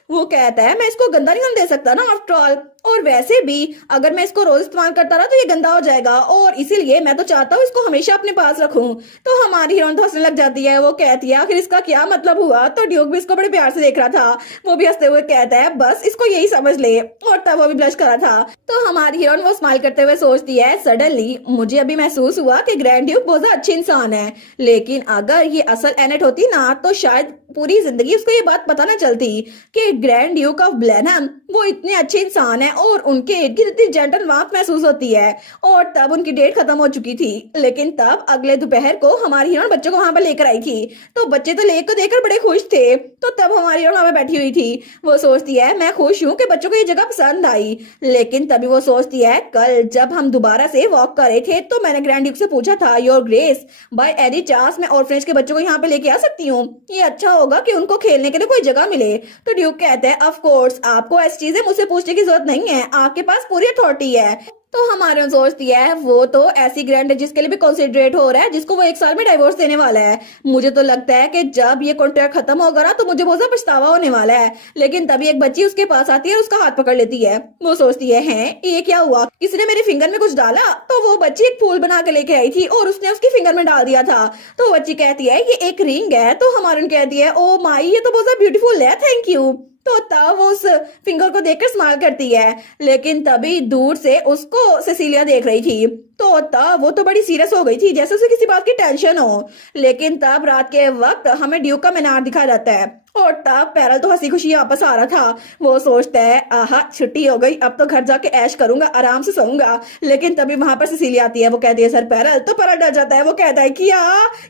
वो कहता है मैं इसको गंदा नहीं होने दे सकता ना आफ्टर ऑल, और वैसे भी अगर मैं इसको रोज इस्तेमाल करता रहा तो ये गंदा हो जाएगा और इसीलिए मैं तो चाहता हूँ इसको हमेशा अपने पास रखूं। तो हमारी हीरोइन तो हंसने लग जाती है। वो कहती है आखिर इसका क्या मतलब हुआ? तो ड्यूक भी इसको बड़े प्यार से देख रहा था। वो भी हंसते हुए कहता है बस इसको यही समझ ले, और तब वो भी ब्लश कर रहा था। तो हमारी हीरोइन वो स्माइल करते हुए सोचती है सडनली मुझे अभी महसूस हुआ कि ग्रैंड ड्यूक बहुत अच्छी इंसान है, लेकिन अगर ये असल एनेट होती ना तो शायद पूरी जिंदगी उसको ये बात पता ना चलती कि ग्रैंड ड्यूक ऑफ ब्लेनहम वो इतने अच्छे इंसान है और उनके इर्द गिर्द इतनी जेंटल वार्मथ महसूस होती है। और तब उनकी डेट खत्म हो चुकी थी, लेकिन तब अगले दोपहर को हमारी हीरोइन बच्चों को वहां पर लेकर आई थी। तो बच्चे तो लेक को देखकर बड़े खुश थे। तो तब हमारी हीरोइन वहां पर बैठी हुई थी। वो सोचती है मैं खुश हूँ कि बच्चों को ये जगह पसंद आई, लेकिन तभी वो सोचती है कल जब हम दोबारा से वॉक कर रहे थे तो मैंने ग्रैंड ड्यूक से पूछा था your grace by any chance मैं ऑर्फनेज के बच्चों को यहाँ पे लेके आ सकती हूँ? ये अच्छा होगा कि उनको खेलने के लिए कोई जगह मिले। तो ड्यूक कहते हैं ऑफ कोर्स आपको ऐसी चीजें मुझसे पूछने की जरूरत नहीं है, आपके पास पूरी अथॉरिटी है। तो हमारे सोचती है वो तो ऐसी ग्रैंड है जिसके लिए भी कंसिडरेट हो रहा है, जिसको वो 1 साल में डाइवोर्स देने वाला है। मुझे तो लगता है कि जब ये कॉन्ट्रैक्ट खत्म होगा ना तो मुझे बहुत ज्यादा पछतावा होने वाला है। लेकिन तभी एक बच्ची उसके पास आती है और उसका हाथ पकड़ लेती है। वो सोचती है हैं ये क्या हुआ, किसी ने मेरे फिंगर में कुछ डाला? तो वो बच्ची एक फूल बना के लेके आई थी और उसने उसके फिंगर में डाल दिया था। तो वो बच्ची कहती है ये एक रिंग है। तो हमारे कहती है ओ माई ये तो बहुत ज्यादा ब्यूटीफुल है, थैंक यू। तो तब वो उस फिंगर को देखकर स्माइल करती है, लेकिन तभी दूर से उसको सेसिलिया देख रही थी। तो तब वो तो बड़ी सीरियस हो गई थी जैसे उसे किसी बात की टेंशन हो। लेकिन तब रात के वक्त हमें ड्यूक का मीनार दिखा जाता है और तब पैरल तो हंसी खुशी वापस आ रहा था। वो सोचता है आहा छुट्टी हो गई, अब तो घर जाके ऐश करूंगा, आराम से सोऊंगा। लेकिन तभी वहां पर सिसिलिया आती है। वो कहती है सर पैरल। तो पैरल डर जाता है। वो कहता है क्या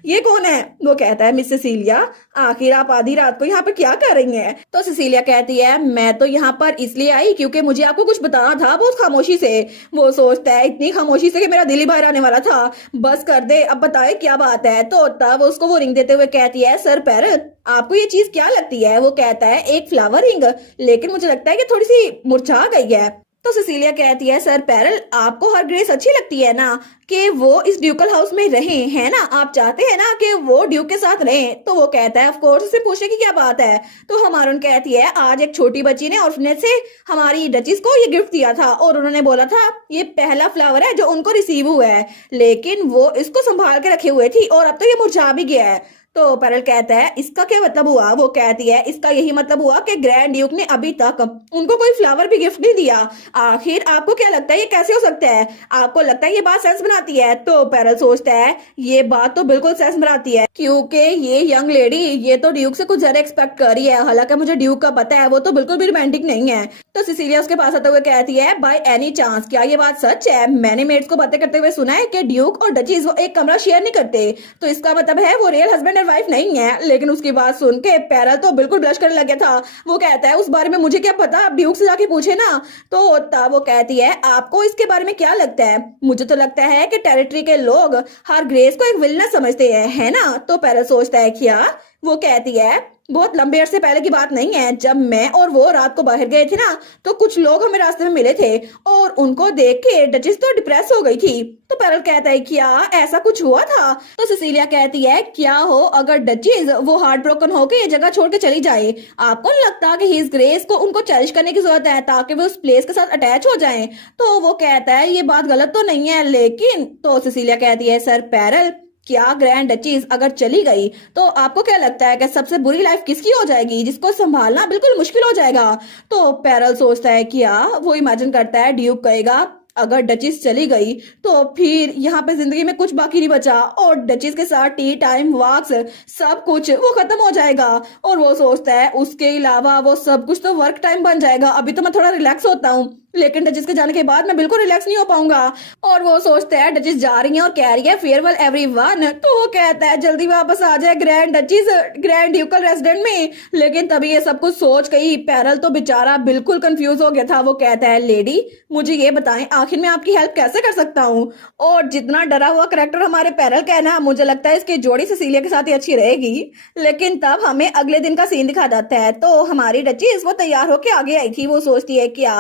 ये कौन है? वो कहता है मिस सिसिलिया आखिर आप आधी रात को यहाँ पर क्या कर रही हैं? तो सिसिलिया कहती है मैं तो यहाँ पर इसलिए आई क्योंकि मुझे आपको कुछ बताना था बहुत खामोशी से। वो सोचता है इतनी खामोशी से कि मेरा दिल ही बाहर आने वाला था, बस कर दे अब बताए क्या बात है। तो तब उसको वो रिंग देते हुए कहती है सर पैरल आपको ये चीज क्या लगती है? वो कहता है एक फ्लावर रिंग, लेकिन मुझे लगता है कि थोड़ी सी मुरझा गई है। तो सिसिलिया कहती है सर पैरल आपको हर ग्रेस अच्छी लगती है ना कि वो इस ड्यूकल हाउस में रहे है ना, आप चाहते हैं ना कि वो ड्यूक के साथ रहें? तो वो कहता है ऑफ कोर्स, उससे पूछने की क्या बात है। तो हमारून कहती है आज एक छोटी बच्ची ने ऑर्फनेज से हमारी डचिस को ये गिफ्ट दिया था और उन्होंने बोला था ये पहला फ्लावर है जो उनको रिसीव हुआ है, लेकिन वो इसको संभाल के रखे हुए थी और अब तो ये मुरझा भी गया है। तो पैरल कहता है इसका क्या मतलब हुआ? वो कहती है इसका यही मतलब हुआ कि ग्रैंड ड्यूक ने अभी तक उनको कोई फ्लावर भी गिफ्ट नहीं दिया। आखिर आपको क्या लगता है ये कैसे हो सकता है? आपको लगता है ये बात सेंस बनाती है? तो पैरल सोचता है ये बात तो बिल्कुल सेंस बनाती है क्योंकि ये यंग लेडी ये तो ड्यूक से कुछ ज्यादा एक्सपेक्ट कर रही है, हालांकि मुझे ड्यूक का पता है वो तो बिल्कुल भी रोमांटिक नहीं है। तो सिसिलिया उसके पास आते हुए कहती है बाय एनी चांस क्या ये बात सच है? मैंने मेड्स को बातें करते हुए सुना है कि ड्यूक और डचीज वो एक कमरा शेयर नहीं करते, तो इसका मतलब है वो रियल हस्बैंड एंड वाइफ नहीं है। लेकिन उसकी बात सुन के पैरल तो बिल्कुल ब्लश करने लग गया था। वो कहता है उस बारे में मुझे क्या पता, आप ड्यूक से जाके पूछे ना। तो तब वो कहती है आपको इसके बारे में क्या लगता है? मुझे तो लगता है कि टेरिटरी के लोग हर ग्रेस को एक विलनेस समझते हैं, है ना? तो पैरल सोचता है क्या? वो कहती है बहुत लंबे अरसे पहले की बात नहीं है, जब मैं और वो रात को बाहर गए थे ना तो कुछ लोग हमें रास्ते में मिले थे और उनको देख के डचिस तो डिप्रेस हो गई थी। तो पैरल कहता है क्या ऐसा कुछ हुआ था? तो सिसिलिया कहती है क्या हो अगर डचिस वो हार्ट ब्रोकन होके ये जगह छोड़ के चली जाए, आपको नहीं लगता कि हिज ग्रेस को उनको चैलेंज करने की जरूरत है ताकि वो उस प्लेस के साथ अटैच हो जाएं? तो वो कहता है ये बात गलत तो नहीं है, लेकिन तो सिसिलिया कहती है सर पैरल क्या ग्रैंड डचीज अगर चली गई तो आपको क्या लगता है कि सबसे बुरी लाइफ किसकी हो जाएगी, जिसको संभालना बिल्कुल मुश्किल हो जाएगा? तो पैरल सोचता है क्या वो इमेजिन करता है ड्यूक कहेगा अगर डचिस चली गई तो फिर यहाँ पे जिंदगी में कुछ बाकी नहीं बचा और डचिस के साथ टी टाइम वॉक्स सब कुछ वो खत्म हो जाएगा। और वो सोचता है उसके अलावा वो सब कुछ तो वर्क टाइम बन जाएगा, अभी तो मैं थोड़ा रिलैक्स होता हूँ लेकिन डचेस के जाने के बाद मैं बिल्कुल रिलैक्स नहीं हो पाऊंगा। और वो सोचता है डचेस जा रही है और कह रही है फेयरवेल एवरीवन, तो वो कहता है जल्दी वापस आ जाए ग्रैंड डचेस ग्रैंड ड्यूकल रेसिडेंट में। लेकिन तभी ये सब कुछ सोच गई पैरल तो बेचारा बिल्कुल कंफ्यूज हो गया था। वो कहता है लेडी मुझे ये बताएं आखिर मैं आपकी हेल्प कैसे कर सकता हूँ। और जितना डरा हुआ करेक्टर हमारे पैरल का है ना, मुझे लगता है इसकी जोड़ी सिसिलिया के साथ ही अच्छी रहेगी। लेकिन तब हमें अगले दिन का सीन दिखा जाता है। तो हमारी डचेस वो तैयार होके आगे आई थी। वो सोचती है क्या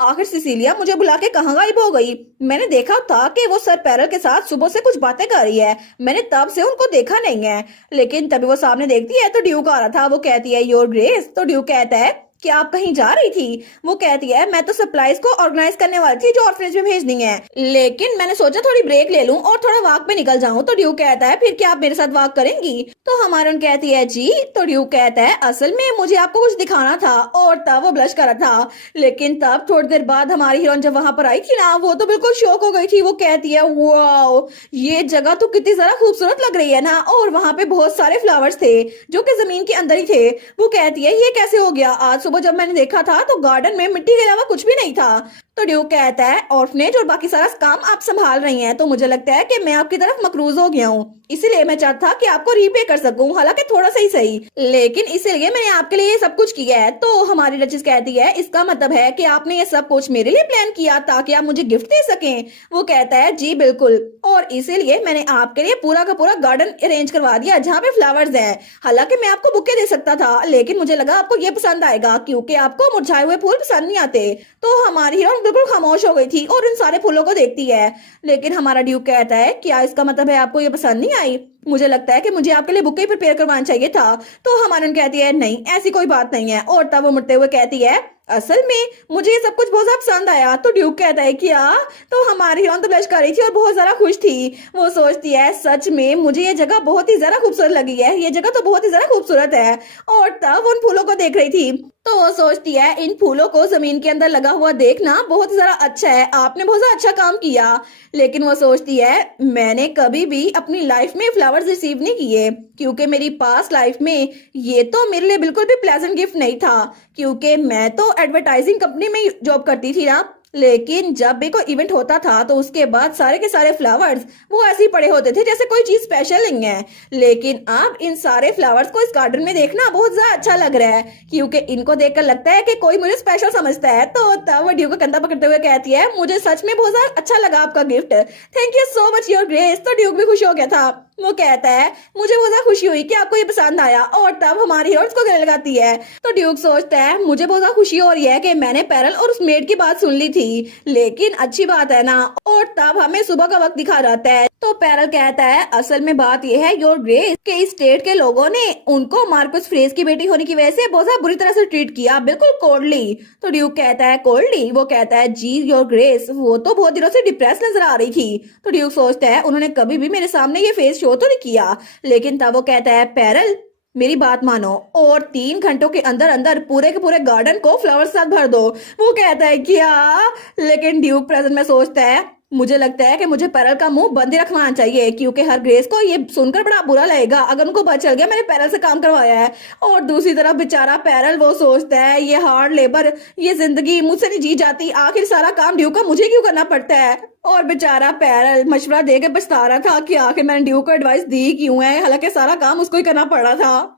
आखिर सिसिलिया मुझे बुला के कहाँ गायब हो गई। मैंने देखा था कि वो सर पैरल के साथ सुबह से कुछ बातें कर रही है, मैंने तब से उनको देखा नहीं है। लेकिन तभी वो सामने देखती है तो ड्यूक आ रहा था। वो कहती है योर ग्रेस। तो ड्यूक कहता है कि आप कहीं जा रही थी। वो कहती है मैं तो सप्लाईज को ऑर्गेनाइज करने वाली थी जो ऑर्फनेज में भेजनी है, लेकिन मैंने सोचा थोड़ी ब्रेक ले लूं और थोड़ा वॉक पे निकल जाऊं। तो ड्यूक कहता है फिर क्या आप मेरे साथ वॉक करेंगी। तो हमारन कहती है जी। तो ड्यूक कहता है असल में मुझे आपको कुछ दिखाना था। और तब वो ब्लश कर रहा था। लेकिन तब थोड़ी देर बाद हमारी हीरोइन जब वहां पर आई थी ना, वो तो बिल्कुल शॉक हो गई थी। वो कहती है वाओ ये जगह तो कितनी ज्यादा खूबसूरत लग रही है ना, और वहां पे बहुत सारे फ्लावर्स थे जो कि जमीन के अंदर ही थे। वो कहती है ये कैसे हो गया, आज सुबह जब मैंने देखा था तो गार्डन में मिट्टी के अलावा कुछ भी नहीं था। तो ड्यूक कहता है ऑर्फनेज और बाकी सारा काम आप संभाल रही हैं, तो मुझे लगता है कि मैं आपकी तरफ मकरूज हो गया हूँ, इसीलिए मैं चाहता था कि आपको रीपे कर सकूं, हालांकि थोड़ा सा ही सही, लेकिन इसीलिए मैंने आपके लिए ये सब कुछ किया है। तो हमारी डचेस कहती है इसका मतलब है कि आपने ये सब कुछ मेरे लिए प्लान किया ताकि आप मुझे गिफ्ट दे सकें। वो कहता है जी बिल्कुल, और इसीलिए मैंने आपके लिए पूरा का पूरा गार्डन अरेंज करवा दिया जहाँ पे फ्लावर्स हैं। हालांकि मैं आपको बुके दे सकता था, लेकिन मुझे लगा आपको ये पसंद आएगा क्योंकि आपको मुरझाए हुए फूल पसंद नहीं आते। तो हमारी हीरोइन बिल्कुल खामोश हो गई थी और इन सारे फूलों को देखती है। लेकिन हमारा ड्यूक कहता है क्या इसका मतलब है आपको ये पसंद नहीं आई। मुझे लगता है कि मुझे आपके लिए बुके प्रिपेयर करवाना चाहिए था। तो हमारी कहती है नहीं ऐसी कोई बात नहीं है। और तब वो मुड़ते हुए कहती है असल में मुझे ये सब कुछ बहुत ज्यादा पसंद आया। तो ड्यूक कहता है क्या। तो हमारी हीरोइन तो ब्लश कर रही थी और बहुत ज्यादा खुश थी। वो सोचती है सच में मुझे ये जगह बहुत ही ज्यादा खूबसूरत लगी है, ये जगह तो बहुत ही ज्यादा खूबसूरत है। और तब उन फूलों को देख रही थी। तो वो सोचती है इन फूलों को जमीन के अंदर लगा हुआ देखना बहुत ही ज्यादा अच्छा है, आपने बहुत ज्यादा अच्छा काम किया। लेकिन वो सोचती है मैंने कभी भी अपनी लाइफ में फ्लावर्स रिसीव नहीं किए क्योंकि मेरी पास्ट लाइफ में ये तो मेरे लिए बिल्कुल भी प्लेजेंट गिफ्ट नहीं था, क्योंकि मैं तो एडवर्टाइजिंग कंपनी में जॉब करती थी ना। लेकिन जब भी कोई इवेंट होता था तो उसके बाद सारे के सारे फ्लावर्स वो ऐसे ही पड़े होते थे जैसे कोई चीज स्पेशल नहीं है। लेकिन अब इन सारे फ्लावर्स को इस गार्डन में देखना बहुत ज्यादा अच्छा लग रहा है क्योंकि इनको देखकर लगता है कि कोई मुझे स्पेशल समझता है। तो तब वो ड्यूक को कंधा पकड़ते हुए कहती है मुझे सच में बहुत ज्यादा अच्छा लगा आपका gift, thank you so much your grace. तो ड्यूक भी खुश हो गया था। वो कहता है मुझे बहुत ज्यादा खुशी हुई कि आपको ये पसंद आया। और तब हमारी हीरोइन उसको गले लगाती है। तो ड्यूक सोचता है मुझे बहुत ज्यादा खुशी हो रही है कि मैंने पैरल और उस मेड की बात सुन ली थी, लेकिन अच्छी बात है ना। और तब हमें सुबह का वक्त दिखा जाता है। तो पैरल कहता है असल में बात यह है योर ग्रेस के इस स्टेट के लोगों ने उनको मार्कस फ्रेज की बेटी होने की वजह से बहुत ज्यादा बुरी तरह से ट्रीट किया, बिल्कुल कोल्डली। तो ड्यूक कहता है कोल्डली। वो कहता है जी योर ग्रेस वो तो बहुत दिनों से डिप्रेस नजर आ रही थी। तो ड्यूक सोचता है उन्होंने कभी भी मेरे सामने ये फेस शो तो नहीं किया। लेकिन तब वो कहता है पैरल मेरी बात मानो और 3 घंटों के अंदर अंदर पूरे के पूरे गार्डन को फ्लावर से साथ भर दो। वो कहता है क्या। लेकिन ड्यूक प्रेजेंट में सोचता है मुझे लगता है कि मुझे पैरल का मुंह बंद ही रखवाना चाहिए क्योंकि हर ग्रेस को ये सुनकर बड़ा बुरा लगेगा अगर उनको पता चल गया मैंने पैरल से काम करवाया है। और दूसरी तरफ बेचारा पैरल वो सोचता है ये हार्ड लेबर, ये जिंदगी मुझसे नहीं जी जाती, आखिर सारा काम ड्यूक का मुझे क्यों करना पड़ता है। और बेचारा पैरल मशवरा देकर पछता रहा था कि आखिर मैंने ड्यूक को एडवाइस दी क्यों है, हालांकि सारा काम उसको ही करना पड़ रहा था।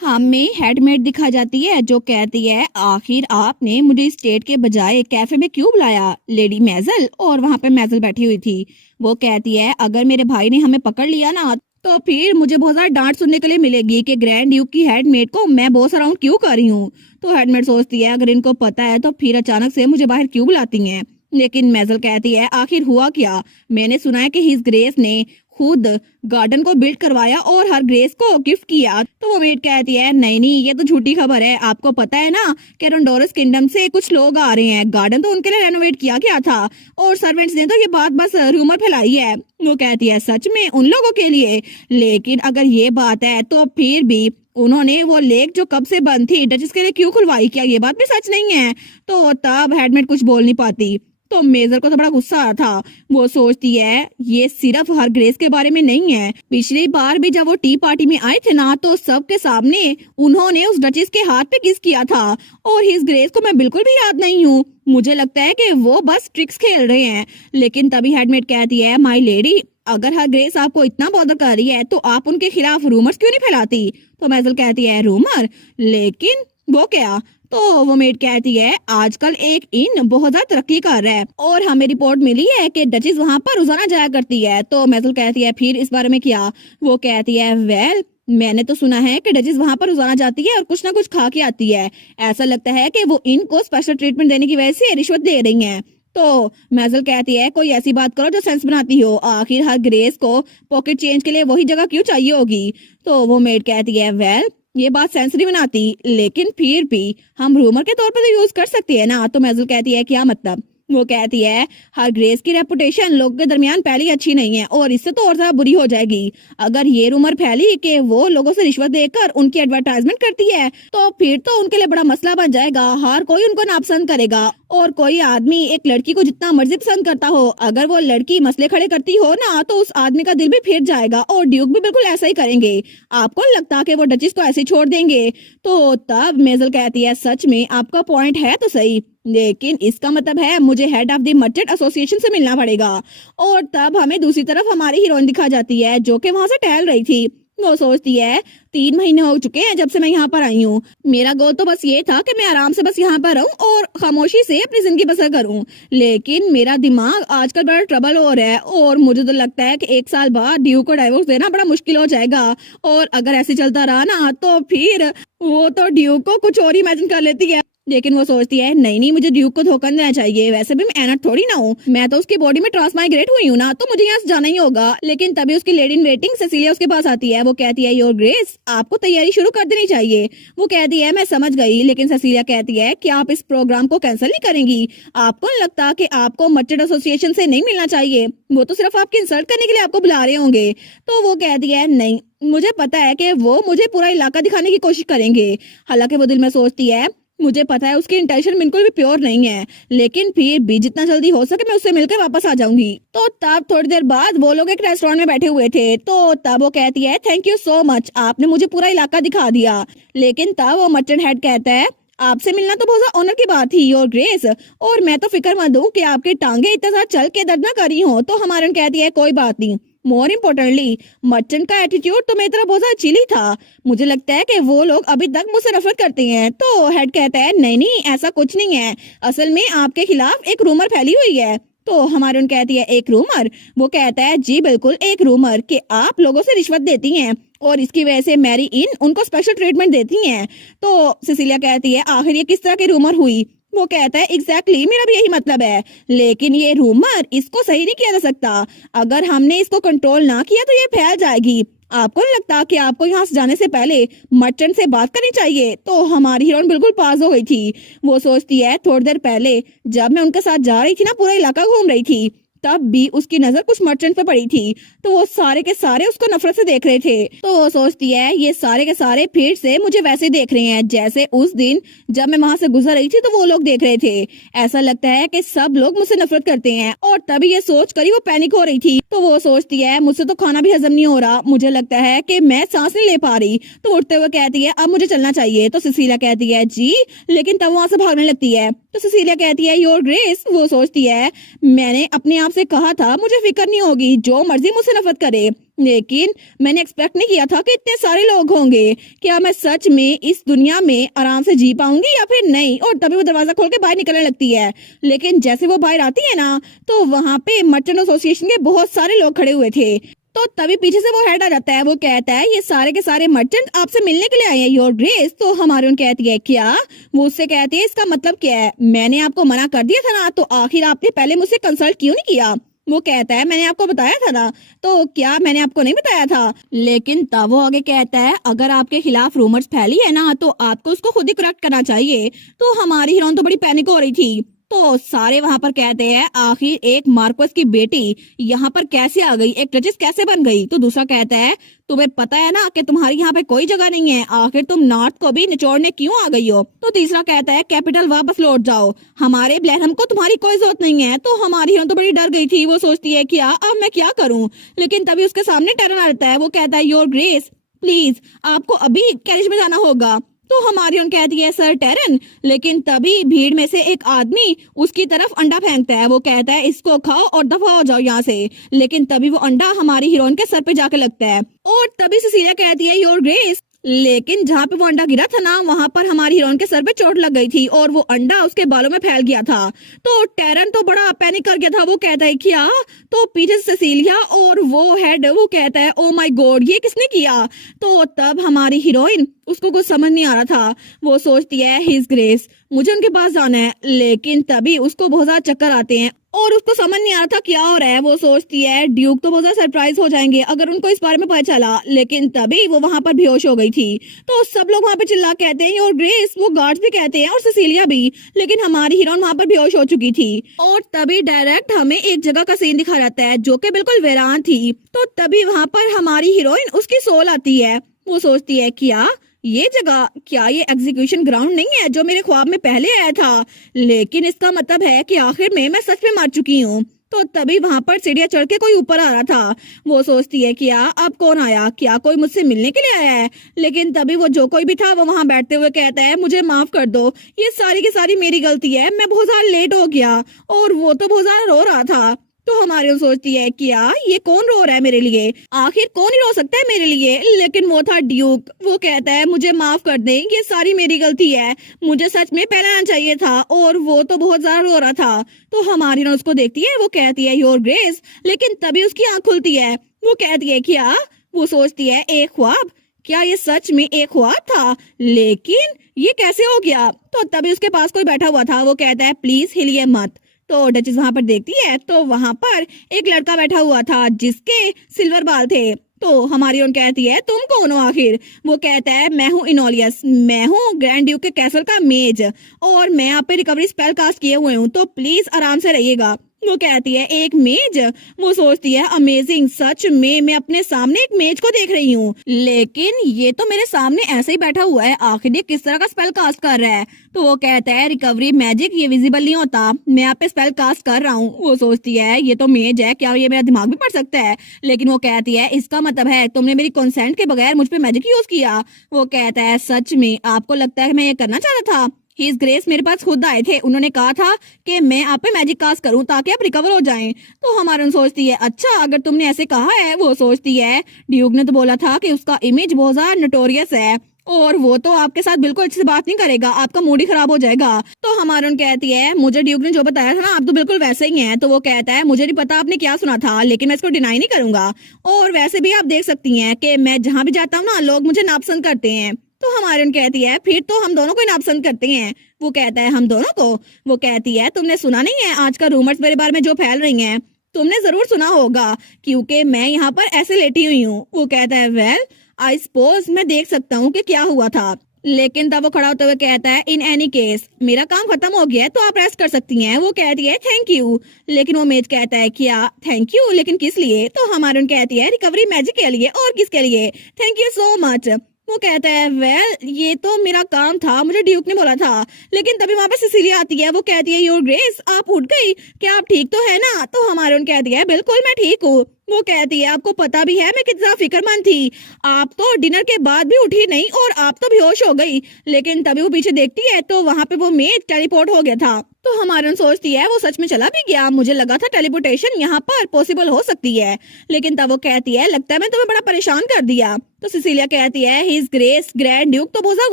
हमें हेडमेड दिखा जाती है जो कहती है आखिर आपने मुझे स्टेट के बजाय कैफे में क्यों बुलाया लेडी मेजल। और वहां पे मेजल बैठी हुई थी। वो कहती है अगर मेरे भाई ने हमें पकड़ लिया ना तो फिर मुझे बहुत ज्यादा डांट सुनने के लिए मिलेगी कि ग्रैंड ड्यूक की हेडमेड को मैं बॉस अराउंड क्यों कर रही हूँ। तो हेडमेड सोचती है अगर इनको पता है तो फिर अचानक से मुझे बाहर क्यों बुलाती हैं। लेकिन मेजल कहती है आखिर हुआ क्या, मैंने सुना है कि हिज ग्रेस ने खुद गार्डन को बिल्ड करवाया और हर ग्रेस को गिफ्ट किया। तो वो मेड कहती है नहीं नहीं ये तो झूठी खबर है, आपको पता है ना कि रोंडोरस किंगडम से कुछ लोग आ रहे हैं, गार्डन तो उनके लिए रेनोवेट किया गया था और सर्वेंट्स ने तो ये बात बस रूमर फैलाई है। वो कहती है सच में उन लोगों के लिए, लेकिन अगर ये बात है तो फिर भी उन्होंने वो लेक जो कब से बंद थी डचेस के लिए क्यों खुलवाई, क्या ये बात भी सच नहीं है। तो तब हेडमेड कुछ बोल नहीं पाती। तो मेजर को तो बड़ा गुस्सा आया था। वो सोचती है ये सिर्फ हर ग्रेस के बारे में नहीं है, पिछली बार भी जब वो टी पार्टी में आए थे ना तो सबके सामने उन्होंने उस डचेस के हाथ पे किस किया था और हिज ग्रेस को मैं बिल्कुल भी याद नहीं हूँ। मुझे लगता है कि वो बस ट्रिक्स खेल रहे हैं। लेकिन तभी हेडमेट कहती है माय लेडी, अगर हर ग्रेस आपको इतना बॉदर कर रही है तो आप उनके खिलाफ रूमर्स क्यों नहीं फैलाती। तो मेजल कहती है रूमर, लेकिन वो क्या। तो वो मेड कहती है आजकल एक इन बहुत ज्यादा तरक्की कर रहा है और हमें रिपोर्ट मिली है कि डचेस वहाँ पर रोजाना जाया करती है। तो मेजल कहती है फिर इस बारे में क्या। वो कहती है वेल मैंने तो सुना है कि डचेस वहाँ पर रोजाना जाती है और कुछ ना कुछ खा के आती है। ऐसा लगता है कि वो इनको स्पेशल ट्रीटमेंट देने की वजह से रिश्वत दे रही हैं। तो मेजल कहती है कोई ऐसी बात करो जो सेंस बनाती हो, आखिर हर ग्रेस को पॉकेट चेंज के लिए वही जगह क्यों चाहिए होगी। तो वो मेड कहती है वेल ये बात सेंस नहीं बनाती, लेकिन फिर भी हम रूमर के तौर पर तो यूज कर सकते हैं ना। तो मेजल कहती है क्या मतलब। वो कहती है हर ग्रेस की रेपुटेशन लोगों के दरमियान पहले ही अच्छी नहीं है और इससे तो और ज्यादा बुरी हो जाएगी। अगर ये रूमर फैली कि वो लोगों से रिश्वत देकर उनकी एडवर्टाइजमेंट करती है तो फिर तो उनके लिए बड़ा मसला बन जाएगा। हर कोई उनको नापसंद करेगा और कोई आदमी एक लड़की को जितना मर्जी पसंद करता हो, अगर वो लड़की मसले खड़े करती हो ना तो उस आदमी का दिल भी फिर जाएगा और ड्यूक भी बिल्कुल ऐसा ही करेंगे। आपको लगता कि वो डचेस को ऐसे ही छोड़ देंगे। तो तब मेजल कहती है सच में आपका पॉइंट है तो सही, लेकिन इसका मतलब है मुझे head of the merchant association से मिलना पड़ेगा। और तब हमें दूसरी तरफ हमारी हीरोइन दिखा जाती है जो कि वहां से टहल रही थी। वो सोचती है 3 महीने हो चुके हैं जब से मैं यहाँ पर आई हूँ, मेरा गोल तो बस ये था कि मैं आराम से बस यहाँ पर रहूँ और खामोशी से अपनी जिंदगी बसर करूँ, लेकिन मेरा दिमाग आजकल बड़ा ट्रबल हो रहा है और मुझे तो लगता है कि 1 साल बाद ड्यू को डाइवोर्स देना बड़ा मुश्किल हो जाएगा और अगर ऐसे चलता रहा ना तो फिर वो तो ड्यू को कुछ और इमेजिन कर लेती है। लेकिन वो सोचती है नहीं नहीं मुझे ड्यूक को धोखा नहीं देना चाहिए, वैसे भी मैं एनट थोड़ी ना हूँ, मैं तो उसकी बॉडी में ट्रांसमाइग्रेट हुई हूँ ना तो मुझे यहाँ से जाना ही होगा। लेकिन तभी उसकी लेडी इन वेटिंग सेसिलिया उसके पास आती है। वो कहती है योर ग्रेस आपको तैयारी शुरू कर देनी चाहिए। वो कहती है मैं समझ गई, लेकिन सेसिलिया कहती है कि आप इस प्रोग्राम को कैंसिल नहीं करेंगी। आपको नहीं लगता कि आपको मर्चेंट एसोसिएशन से नहीं मिलना चाहिए, वो तो सिर्फ आपकी इंसल्ट करने के लिए आपको बुला रहे होंगे। तो वो कहती है नहीं मुझे पता है कि वो मुझे पूरा इलाका दिखाने की कोशिश करेंगे। हालांकि वो दिल में सोचती है मुझे पता है उसकी इंटेंशन बिल्कुल भी प्योर नहीं है, लेकिन फिर भी जितना जल्दी हो सके मैं उससे मिलकर वापस आ जाऊंगी। तो तब थोड़ी देर बाद वो लोग एक रेस्टोरेंट में बैठे हुए थे। तो तब वो कहती है थैंक यू सो मच, आपने मुझे पूरा इलाका दिखा दिया। लेकिन तब वो मर्चेंट हेड कहता है आपसे मिलना तो बहुत ज्यादा ऑनर की बात थी योर ग्रेस, और मैं तो फिक्रमंद हूँ कि आपकी टांगे इतना ज्यादा चल के दर्द ना करी हो। तो हमारे कहती है कोई बात नहीं, मोर इम्पोर्टेंटली मर्चेंट का एटीट्यूड तो मेरी तरफ बहुत ज्यादा चिली था, मुझे लगता है कि वो लोग अभी तक मुझसे नफरत करते हैं। तो हेड कहता है नहीं नहीं ऐसा कुछ नहीं है, असल में आपके खिलाफ एक रूमर फैली हुई है। तो हमारे उन कहती है एक रूमर। वो कहता है जी बिल्कुल एक रूमर कि आप लोगों से रिश्वत देती हैं और इसकी वजह से मैरी इन उनको स्पेशल ट्रीटमेंट देती हैं। तो सिसिलिया कहती है आखिर ये किस तरह की रूमर हुई। वो कहता है एग्जैक्टली मेरा भी यही मतलब है, लेकिन ये रूमर इसको सही नहीं किया जा सकता, अगर हमने इसको कंट्रोल ना किया तो ये फैल जाएगी। आपको नहीं लगता कि आपको यहाँ से जाने से पहले मर्चेंट से बात करनी चाहिए। तो हमारी हीरोइन बिल्कुल पास हो गई थी। वो सोचती है थोड़ी देर पहले जब मैं उनके साथ जा रही थी ना पूरा इलाका घूम रही थी, तब भी उसकी नजर कुछ मर्चेंट पे पड़ी थी, तो वो सारे के सारे उसको नफरत से देख रहे थे। तो वो सोचती है ये सारे के सारे फिर से मुझे वैसे देख रहे हैं जैसे उस दिन जब मैं वहां से गुजर रही थी तो वो लोग देख रहे थे। ऐसा लगता है कि सब लोग मुझसे नफरत करते हैं। और तभी ये सोच कर वो पैनिक हो रही थी। तो वो सोचती है मुझसे तो खाना भी हजम नहीं हो रहा, मुझे लगता है कि मैं सांस नहीं ले पा रही। तो उठते हुए कहती है अब मुझे चलना चाहिए। तो सिसिलिया कहती है जी, लेकिन तब वहां से भागने लगती है। तो सिसिलिया कहती है योर ग्रेस। वो सोचती है मैंने अपने आप से कहा था मुझे फिक्र नहीं होगी, जो मर्जी मुझसे नफरत करे, लेकिन मैंने एक्सपेक्ट नहीं किया था कि इतने सारे लोग होंगे। क्या मैं सच में इस दुनिया में आराम से जी पाऊंगी या फिर नहीं। और तभी वो दरवाजा खोल के बाहर निकलने लगती है, लेकिन जैसे वो बाहर आती है ना तो वहां पे मर्चेंट एसोसिएशन के बहुत सारे लोग खड़े हुए थे। तो तभी पीछे से वो हेड आ जाता है। वो कहता है ये सारे के सारे मर्चेंट आपसे मिलने के लिए आए हैं योर ग्रेस। तो हमारी उन कहती है क्या। वो उससे कहती है इसका मतलब क्या है, मैंने आपको मना कर दिया था ना, तो आखिर आपने पहले मुझसे कंसल्ट क्यों नहीं किया। वो कहता है मैंने आपको बताया था ना। तो क्या मैंने आपको नहीं बताया था। लेकिन तब वो आगे कहता है अगर आपके खिलाफ रूमर्स फैली है ना तो आपको उसको खुद ही करेक्ट करना चाहिए। तो हमारी हीरोइन तो बड़ी पैनिक हो रही थी। तो सारे वहां पर कहते हैं आखिर एक मार्कोस की बेटी यहाँ पर कैसे आ गई, एक डचेस कैसे बन गई। तो दूसरा कहता है तुम्हें पता है ना कि तुम्हारी यहाँ पे कोई जगह नहीं है, आखिर तुम नॉर्थ को भी निचोड़ने क्यों आ गई हो। तो तीसरा कहता है कैपिटल वापस लौट जाओ, हमारे ब्लैनम को तुम्हारी कोई जरूरत नहीं है। तो हमारी हीरोइन तो बड़ी डर गई थी, वो सोचती है कि अब मैं क्या करूं, लेकिन तभी उसके सामने टेरन आ जाता है। वो कहता है योर ग्रेस प्लीज आपको अभी कैरिज में जाना होगा। तो हमारी उन कहती है सर टेरन, लेकिन तभी भीड़ में से एक आदमी उसकी तरफ अंडा फेंकता है। वो कहता है इसको खाओ और दफा हो जाओ यहाँ से, लेकिन तभी वो अंडा हमारी हीरोइन के सर पे जाके लगता है और तभी सिसिलिया कहती है योर ग्रेस, लेकिन जहाँ पे वो अंडा गिरा था ना वहां पर हमारी हीरोइन के सर पे चोट लग गई थी और वो अंडा उसके बालों में फैल गया था। तो टेरन तो बड़ा पैनिक कर गया था, वो कहता है क्या। तो पीछे से सिसिलिया और वो हेड वो कहता है ओ माय गॉड ये किसने किया। तो तब हमारी हीरोइन उसको कुछ समझ नहीं आ रहा था, वो सोचती है हिज ग्रेस मुझे उनके पास जाना है, लेकिन तभी उसको बहुत ज्यादा चक्कर आते हैं और उसको समझ नहीं आ रहा था क्या हो रहा है। वो सोचती है ड्यूक तो बहुत ज्यादा सरप्राइज हो जाएंगे अगर उनको इस बारे में पता चला, लेकिन तभी वो वहां पर बेहोश हो गई थी। तो सब लोग वहां पे चिल्ला कहते हैं और ग्रेस, वो गार्ड्स भी कहते हैं और सिसिलिया भी, लेकिन हमारी हीरोइन वहां पर बेहोश हो चुकी थी। और तभी डायरेक्ट हमें एक जगह का सीन दिखा जाता है जो कि बिल्कुल वीरान थी। तो तभी वहां पर हमारी हीरोइन उसकी सोल आती है, वो सोचती है क्या ये जगह, क्या ये एग्जीक्यूशन ग्राउंड नहीं है जो मेरे ख्वाब में पहले आया था, लेकिन इसका मतलब है कि आखिर में मैं सच में मर चुकी हूँ। तो तभी वहां पर सीढ़ियां चढ़ के कोई ऊपर आ रहा था, वो सोचती है क्या अब कौन आया, क्या कोई मुझसे मिलने के लिए आया है। लेकिन तभी वो जो कोई भी था वो वहां बैठते हुए कहता है मुझे माफ कर दो, ये सारी की सारी मेरी गलती है, मैं बहुत ज्यादा लेट हो गया। और वो तो बहुत ज्यादा रो रहा था। तो हमारी सोचती है क्या ये कौन रो रहा है मेरे लिए, आखिर कौन ही रो सकता है मेरे लिए, लेकिन वो था ड्यूक। वो कहता है मुझे माफ कर दें, ये सारी मेरी गलती है, मुझे सच में पहले आना चाहिए था। और वो तो बहुत ज्यादा रो रहा था। तो हमारी उसको देखती है, वो कहती है योर ग्रेस, लेकिन तभी उसकी आंख खुलती है। वो कहती है क्या, वो सोचती है एक ख्वाब, क्या ये सच में एक ख्वाब था, लेकिन ये कैसे हो गया। तो तभी उसके पास कोई बैठा हुआ था, वो कहता है प्लीज हिलिए मत। तो डचेस वहां पर देखती है तो वहां पर एक लड़का बैठा हुआ था जिसके सिल्वर बाल थे। तो हमारी उन कहती है तुम कौन हो आखिर। वो कहता है मैं हूँ इनोलियस, मैं हूँ ग्रैंड ड्यूक के कैसल का मेज और मैं आप पे रिकवरी स्पेल कास्ट किए हुए हूँ, तो प्लीज आराम से रहिएगा। वो कहती है एक मेज, वो सोचती है अमेजिंग, सच में मैं अपने सामने एक मेज को देख रही हूँ, लेकिन ये तो मेरे सामने ऐसे ही बैठा हुआ है, आखिर ये किस तरह का स्पेल कास्ट कर रहा है। तो वो कहता है रिकवरी मैजिक ये विजिबल नहीं होता, मैं यहाँ पे स्पेल कास्ट कर रहा हूँ। वो सोचती है ये तो मेज है, क्या ये मेरा दिमाग भी पढ़ सकता है, लेकिन वो कहती है इसका मतलब है तुमने मेरी कंसेंट के बगैर मुझ पे मैजिक यूज किया। वो कहता है सच में आपको लगता है मैं ये करना चाहता था। हिज ग्रेस मेरे पास खुद आए थे, उन्होंने कहा था कि मैं आप पे मैजिक कास्ट करूं ताकि आप रिकवर हो जाएं। तो हमारे सोचती है अच्छा अगर तुमने ऐसे कहा है। वो सोचती है ड्यूक ने तो बोला था कि उसका इमेज बहुत ज्यादा नोटोरियस है और वो तो आपके साथ बिल्कुल अच्छे से बात नहीं करेगा, आपका मूड ही खराब हो जाएगा। तो हमारे कहती है मुझे ड्यूक ने जो बताया था ना आप तो बिल्कुल वैसे ही हैं। तो वो कहता है मुझे नहीं पता आपने क्या सुना था, लेकिन मैं इसको डिनाई नहीं करूंगा, और वैसे भी आप देख सकती हैं कि मैं जहाँ भी जाता हूँ ना लोग मुझे नापसंद करते हैं। तो हमारे कहती है फिर तो हम दोनों को ही नापसंद करते हैं। वो कहता है हम दोनों को। वो कहती है तुमने सुना नहीं है आजकल रूमर्स मेरे बारे में जो फैल रही हैं, तुमने जरूर सुना होगा क्योंकि मैं यहाँ पर ऐसे लेटी हुई हूँ। वो कहता है वेल आई सपोज मैं देख सकता हूँ कि क्या हुआ था, लेकिन तब वो खड़ा होते हुए कहता है इन एनी केस मेरा काम खत्म हो गया है तो आप रेस्ट कर सकती हैं। वो कहती है थैंक यू, लेकिन वो मेज कहता है क्या थैंक यू, लेकिन किस लिए। तो हमारे कहती है रिकवरी मैजिक के लिए, और किसके लिए, थैंक यू सो मच। वो कहता है वेल ये तो मेरा काम था, मुझे ड्यूक ने बोला था। लेकिन तभी वहां पे सिसिलिया आती है, वो कहती है योर ग्रेस आप उठ गई, क्या आप ठीक तो है ना। तो हमारे कहती है बिल्कुल मैं ठीक हूँ। वो कहती है आपको पता भी है मैं कितना फिक्रमंद थी, आप तो डिनर के बाद भी उठी नहीं और आप तो बेहोश हो गई। लेकिन तभी वो पीछे देखती है तो वहां पे वो मेज टेलीपोर्ट हो गया था। तो हमारे सोचती है वो सच में चला भी गया, मुझे लगा था टेलीपोर्टेशन यहाँ पर पॉसिबल हो सकती है। लेकिन तब वो कहती है लगता है मैं तुम्हें बड़ा परेशान कर दिया। तो सिसिलिया कहती है हिज ग्रेस ग्रैंड ड्यूक तो बहुत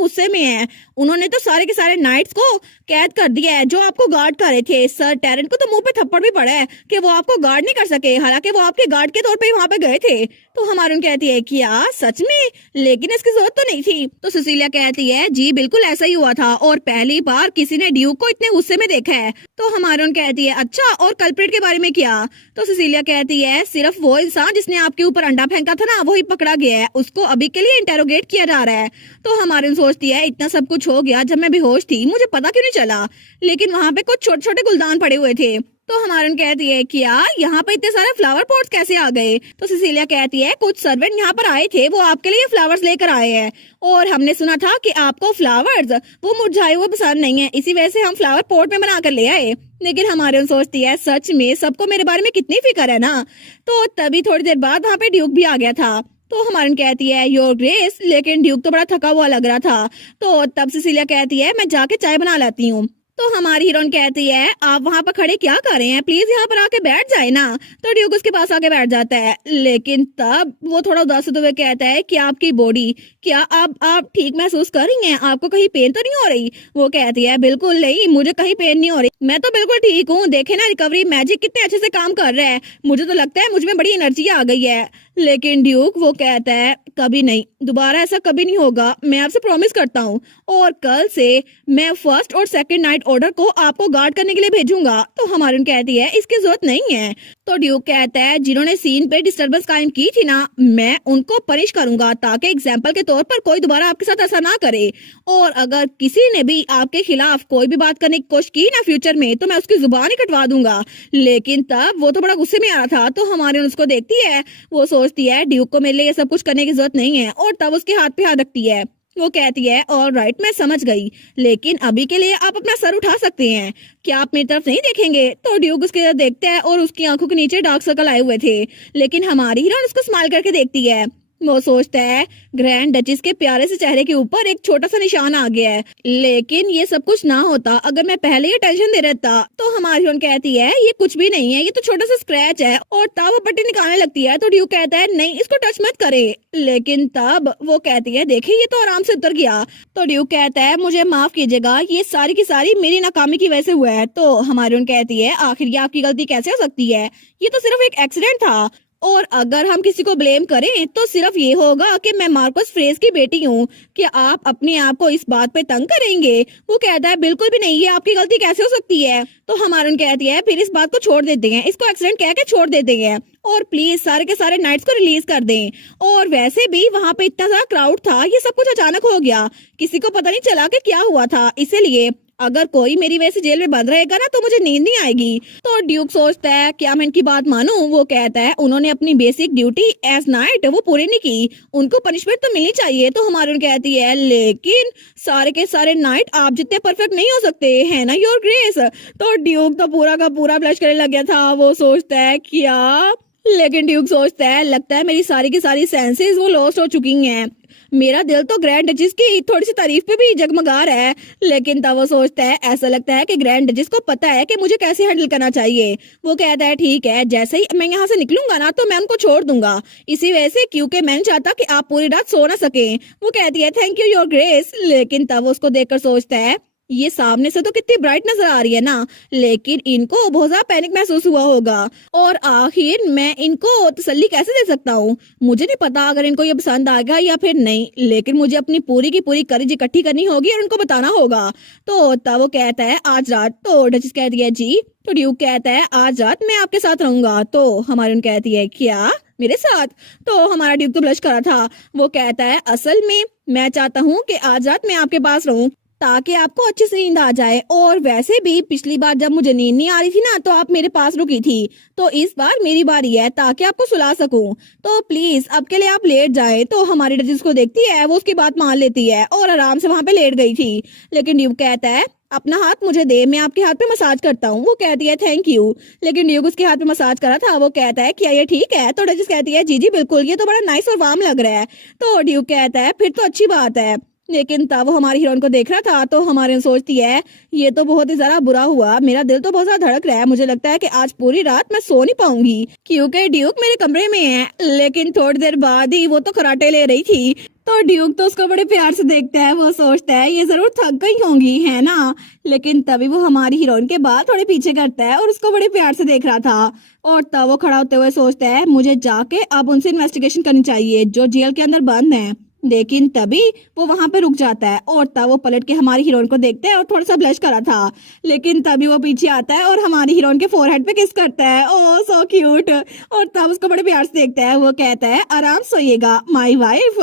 गुस्से में है, उन्होंने तो सारे के सारे नाइट्स को कैद कर दिया है जो आपको गार्ड कर रहे थे। सर टेरेंट को तो मुंह पे थप्पड़ भी पड़ा है कि वो आपको गार्ड नहीं कर सके, हालांकि वो आपके गार्ड गार्ड के तौर पे वहाँ पे गए थे। तो हमारून कहती है क्या सच में, लेकिन इसकी जरूरत तो नहीं थी। तो सुशीला कहती है जी बिल्कुल ऐसा ही हुआ था और पहली बार किसी ने ड्यूक को इतने गुस्से में देखा है। तो हमारून कहती है अच्छा, और कल्प्रिट के बारे में क्या? तो सुशीला कहती है सिर्फ वो इंसान जिसने आपके ऊपर अंडा फेंका था ना, वही पकड़ा गया है, उसको अभी के लिए इंटेरोगेट किया जा रहा है। तो हमारून सोचती है इतना सब कुछ हो गया, जब मैं बेहोश थी मुझे पता क्यों नहीं चला, लेकिन वहाँ पे कुछ छोटे छोटे गुलदान पड़े हुए थे। तो हमारन कहती है क्या यहाँ पे इतने सारे फ्लावर पॉट्स कैसे आ गए? तो सिसिलिया कहती है कुछ सर्वेंट यहाँ पर आए थे, वो आपके लिए फ्लावर्स लेकर आए हैं और हमने सुना था कि आपको फ्लावर्स वो मुरझाए हुए पसंद नहीं है, इसी वजह से हम फ्लावर पॉट में बना कर ले आए। लेकिन हमारे सोचती है सच में सबको मेरे बारे में कितनी फिक्र है ना। तो तभी थोड़ी देर बाद वहाँ पे ड्यूक भी आ गया था। तो हमारन कहती है योर ग्रेस, लेकिन ड्यूक तो बड़ा थका हुआ लग रहा था। तो तब सिसिलिया कहती है मैं जाके चाय बना लाती हूँ। तो हमारी हीरोइन कहती है आप वहाँ पर खड़े क्या कर रहे हैं, प्लीज यहाँ पर आके बैठ जाए ना। तो ड्यूक उसके पास आके बैठ जाता है, लेकिन तब वो थोड़ा उदास होते हुए कहता है कि आपकी बॉडी, क्या आप ठीक महसूस कर रही हैं, आपको कहीं पेन तो नहीं हो रही? वो कहती है बिल्कुल नहीं, मुझे कहीं पेन नहीं हो रही, मैं तो बिल्कुल ठीक हूँ। देखे ना रिकवरी मैजिक कितने अच्छे से काम कर रहा है, मुझे तो लगता है मुझ में बड़ी एनर्जी आ गई है। लेकिन ड्यूक वो कहता है कभी नहीं, दोबारा ऐसा कभी नहीं होगा, मैं आपसे प्रॉमिस करता हूँ। और कल से मैं फर्स्ट और सेकंड नाइट ऑर्डर को आपको गार्ड करने के लिए भेजूंगा। तो हमारी कहती है इसकी जरूरत नहीं है। तो ड्यूक कहता है जिन्होंने सीन पे डिस्टर्बेंस कायम की थी ना, मैं उनको पनिश करूंगा ताकि एग्जाम्पल के तौर पर कोई दोबारा आपके साथ ऐसा ना करे। और अगर किसी ने भी आपके खिलाफ कोई भी बात करने की कोशिश की ना फ्यूचर में, तो मैं उसकी जुबान ही कटवा दूंगा। लेकिन तब वो तो बड़ा गुस्से में आ रहा था। तो हमारे उसको देखती है, वो सोचती है ड्यूक को मेरे लिए ये सब कुछ करने की जरूरत नहीं है, और तब उसके हाथ पे हाथ रखती है। वो कहती है ऑलराइट मैं समझ गई, लेकिन अभी के लिए आप अपना सर उठा सकते हैं, क्या आप मेरी तरफ नहीं देखेंगे? तो ड्यूक उसके तरफ देखता है और उसकी आंखों के नीचे डार्क सर्कल आए हुए थे, लेकिन हमारी हीरोइन उसको स्माइल करके देखती है। वो सोचता है ग्रैंड डचेस के प्यारे से चेहरे के ऊपर एक छोटा सा निशान आ गया है, लेकिन ये सब कुछ ना होता अगर मैं पहले ही टेंशन दे रहता। तो हमारी हीरोइन कहती है ये कुछ भी नहीं है, ये तो छोटा सा स्क्रैच है, और तब वो पट्टी निकालने लगती है। तो ड्यूक कहता है नहीं इसको टच मत करे, लेकिन तब वो कहती है देखिए ये तो आराम से उतर गया। तो ड्यूक कहता है मुझे माफ कीजिएगा, ये सारी की सारी मेरी नाकामी की वजह से हुआ है। तो हमारी हीरोइन कहती है आखिर ये आपकी गलती कैसे हो सकती है, ये तो सिर्फ एक एक्सीडेंट था, और अगर हम किसी को ब्लेम करें तो सिर्फ ये होगा कि मैं मार्कस फ्रेज की बेटी हूँ, कि आप अपने आप को इस बात पे तंग करेंगे? वो कहता है बिल्कुल भी नहीं, ये आपकी गलती कैसे हो सकती है? तो हमारन कहती है फिर इस बात को छोड़ देते हैं, इसको एक्सीडेंट कह के छोड़ देते हैं, और प्लीज सारे के सारे नाइट्स को रिलीज कर दें। और वैसे भी वहाँ पे इतना सारा क्राउड था, ये सब कुछ अचानक हो गया, किसी को पता नहीं चला कि क्या हुआ था, इसीलिए अगर कोई मेरी वजह से जेल में बंद रहेगा ना तो मुझे नींद नहीं आएगी। तो ड्यूक सोचता है क्या मैं इनकी बात मानूं? वो कहता है उन्होंने अपनी बेसिक ड्यूटी एज नाइट वो पूरी नहीं की, उनको पनिशमेंट तो मिलनी चाहिए। तो हमारी कहती है लेकिन सारे के सारे नाइट आप जितने परफेक्ट नहीं हो सकते है ना योर ग्रेस। तो ड्यूक तो पूरा का पूरा ब्लश करने लग गया था। वो सोचता है क्या, लेकिन ड्यूक सोचता है लगता है मेरी सारी की सारी सेंसेस वो लॉस्ट हो चुकी हैं, मेरा दिल तो ग्रैंड डचेस की थोड़ी सी तारीफ पे भी जगमगा रहा है। लेकिन तब वो सोचता है ऐसा लगता है कि ग्रैंड डचेस को पता है कि मुझे कैसे हैंडल करना चाहिए। वो कहता है ठीक है, जैसे ही मैं यहाँ से निकलूंगा ना तो मैं उनको छोड़ दूंगा, इसी वजह से क्योंकि मैं नहीं चाहता कि आप पूरी रात सो ना सके। वो कहती है थैंक यू योर ग्रेस। लेकिन तब उसको देखकर सोचता है ये सामने से तो कितनी ब्राइट नजर आ रही है ना, लेकिन इनको बहुत ज्यादा पैनिक महसूस हुआ होगा, और आखिर मैं इनको तसल्ली कैसे दे सकता हूँ? मुझे नहीं पता अगर इनको ये पसंद आएगा या फिर नहीं, लेकिन मुझे अपनी पूरी की पूरी करेज इकट्ठी करनी होगी और उनको बताना होगा। तो तब वो कहता है आज रात। तो डचेस कहती है जी। तो ड्यूक कहता है आज रात मैं आपके साथ रहूंगा। तो हमारी कहती है क्या मेरे साथ? तो हमारा ड्यूक तो ब्लश कर रहा था। वो कहता है असल में मैं चाहता हूँ कि आज रात मैं आपके पास रहूं ताकि आपको अच्छी से नींद आ जाए, और वैसे भी पिछली बार जब मुझे नींद नहीं आ रही थी ना तो आप मेरे पास रुकी थी, तो इस बार मेरी बारी है ताकि आपको सुला सकूं, तो प्लीज अब के लिए आप लेट जाए। तो हमारी डचेस को देखती है, वो उसकी बात मान लेती है और आराम से वहाँ पे लेट गई थी। लेकिन ड्यूक कहता है अपना हाथ मुझे दे, मैं आपके हाथ पे मसाज करता हूँ। वो कहती है थैंक यू। लेकिन ड्यूक उसके हाथ पे मसाज करा था। वो कहता है क्या ये ठीक है? तो डचेस कहती है जी जी बिल्कुल, ये तो बड़ा नाइस और वार्म लग रहा है। तो ड्यूक कहता है फिर तो अच्छी बात है। लेकिन तब वो हमारी हीरोइन को देख रहा था तो हमारी सोचती है ये तो बहुत ही ज्यादा बुरा हुआ, मेरा दिल तो बहुत ज्यादा धड़क रहा है, मुझे लगता है कि आज पूरी रात मैं सो नहीं पाऊंगी क्योंकि ड्यूक मेरे कमरे में है। लेकिन थोड़ी देर बाद ही वो तो खराटे ले रही थी तो ड्यूक तो उसको बड़े प्यार से देखता है, वो सोचता है ये जरूर थक गई होंगी है ना। लेकिन तभी वो हमारी हीरोइन के बाल थोड़े पीछे करता है और उसको बड़े प्यार से देख रहा था। और तब वो खड़ा होते हुए सोचता है मुझे जाके अब उनसे इन्वेस्टिगेशन करनी चाहिए जो जेल के अंदर बंद है। लेकिन तभी वो वहां पे रुक जाता है और तब वो पलट के हमारी हीरोइन को देखता है और थोड़ा सा ब्लश करा था। लेकिन तभी वो पीछे आता है और हमारी हीरोइन के फोरहेड पे किस करता है, ओह सो क्यूट। और तब उसको बड़े प्यार से देखता है, वो कहता है आराम सोइएगा माय वाइफ।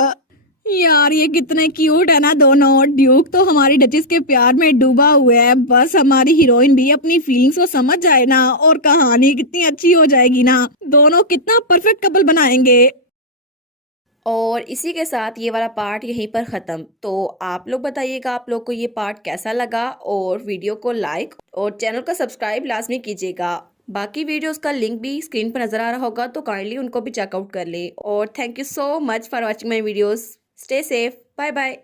यार ये कितने क्यूट है ना दोनों। ड्यूक तो हमारी डचेस के प्यार में डूबा हुआ है, बस हमारी हीरोइन भी अपनी फीलिंग्स को समझ जाए ना और कहानी कितनी अच्छी हो जाएगी ना, दोनों कितना परफेक्ट कपल बनाएंगे। और इसी के साथ ये वाला पार्ट यहीं पर ख़त्म। तो आप लोग बताइएगा आप लोग को ये पार्ट कैसा लगा, और वीडियो को लाइक और चैनल को सब्सक्राइब लाजमी कीजिएगा। बाकी वीडियोस का लिंक भी स्क्रीन पर नज़र आ रहा होगा तो काइंडली उनको भी चेकआउट कर ले। और thank you so much for watching my videos. Stay safe, bye bye.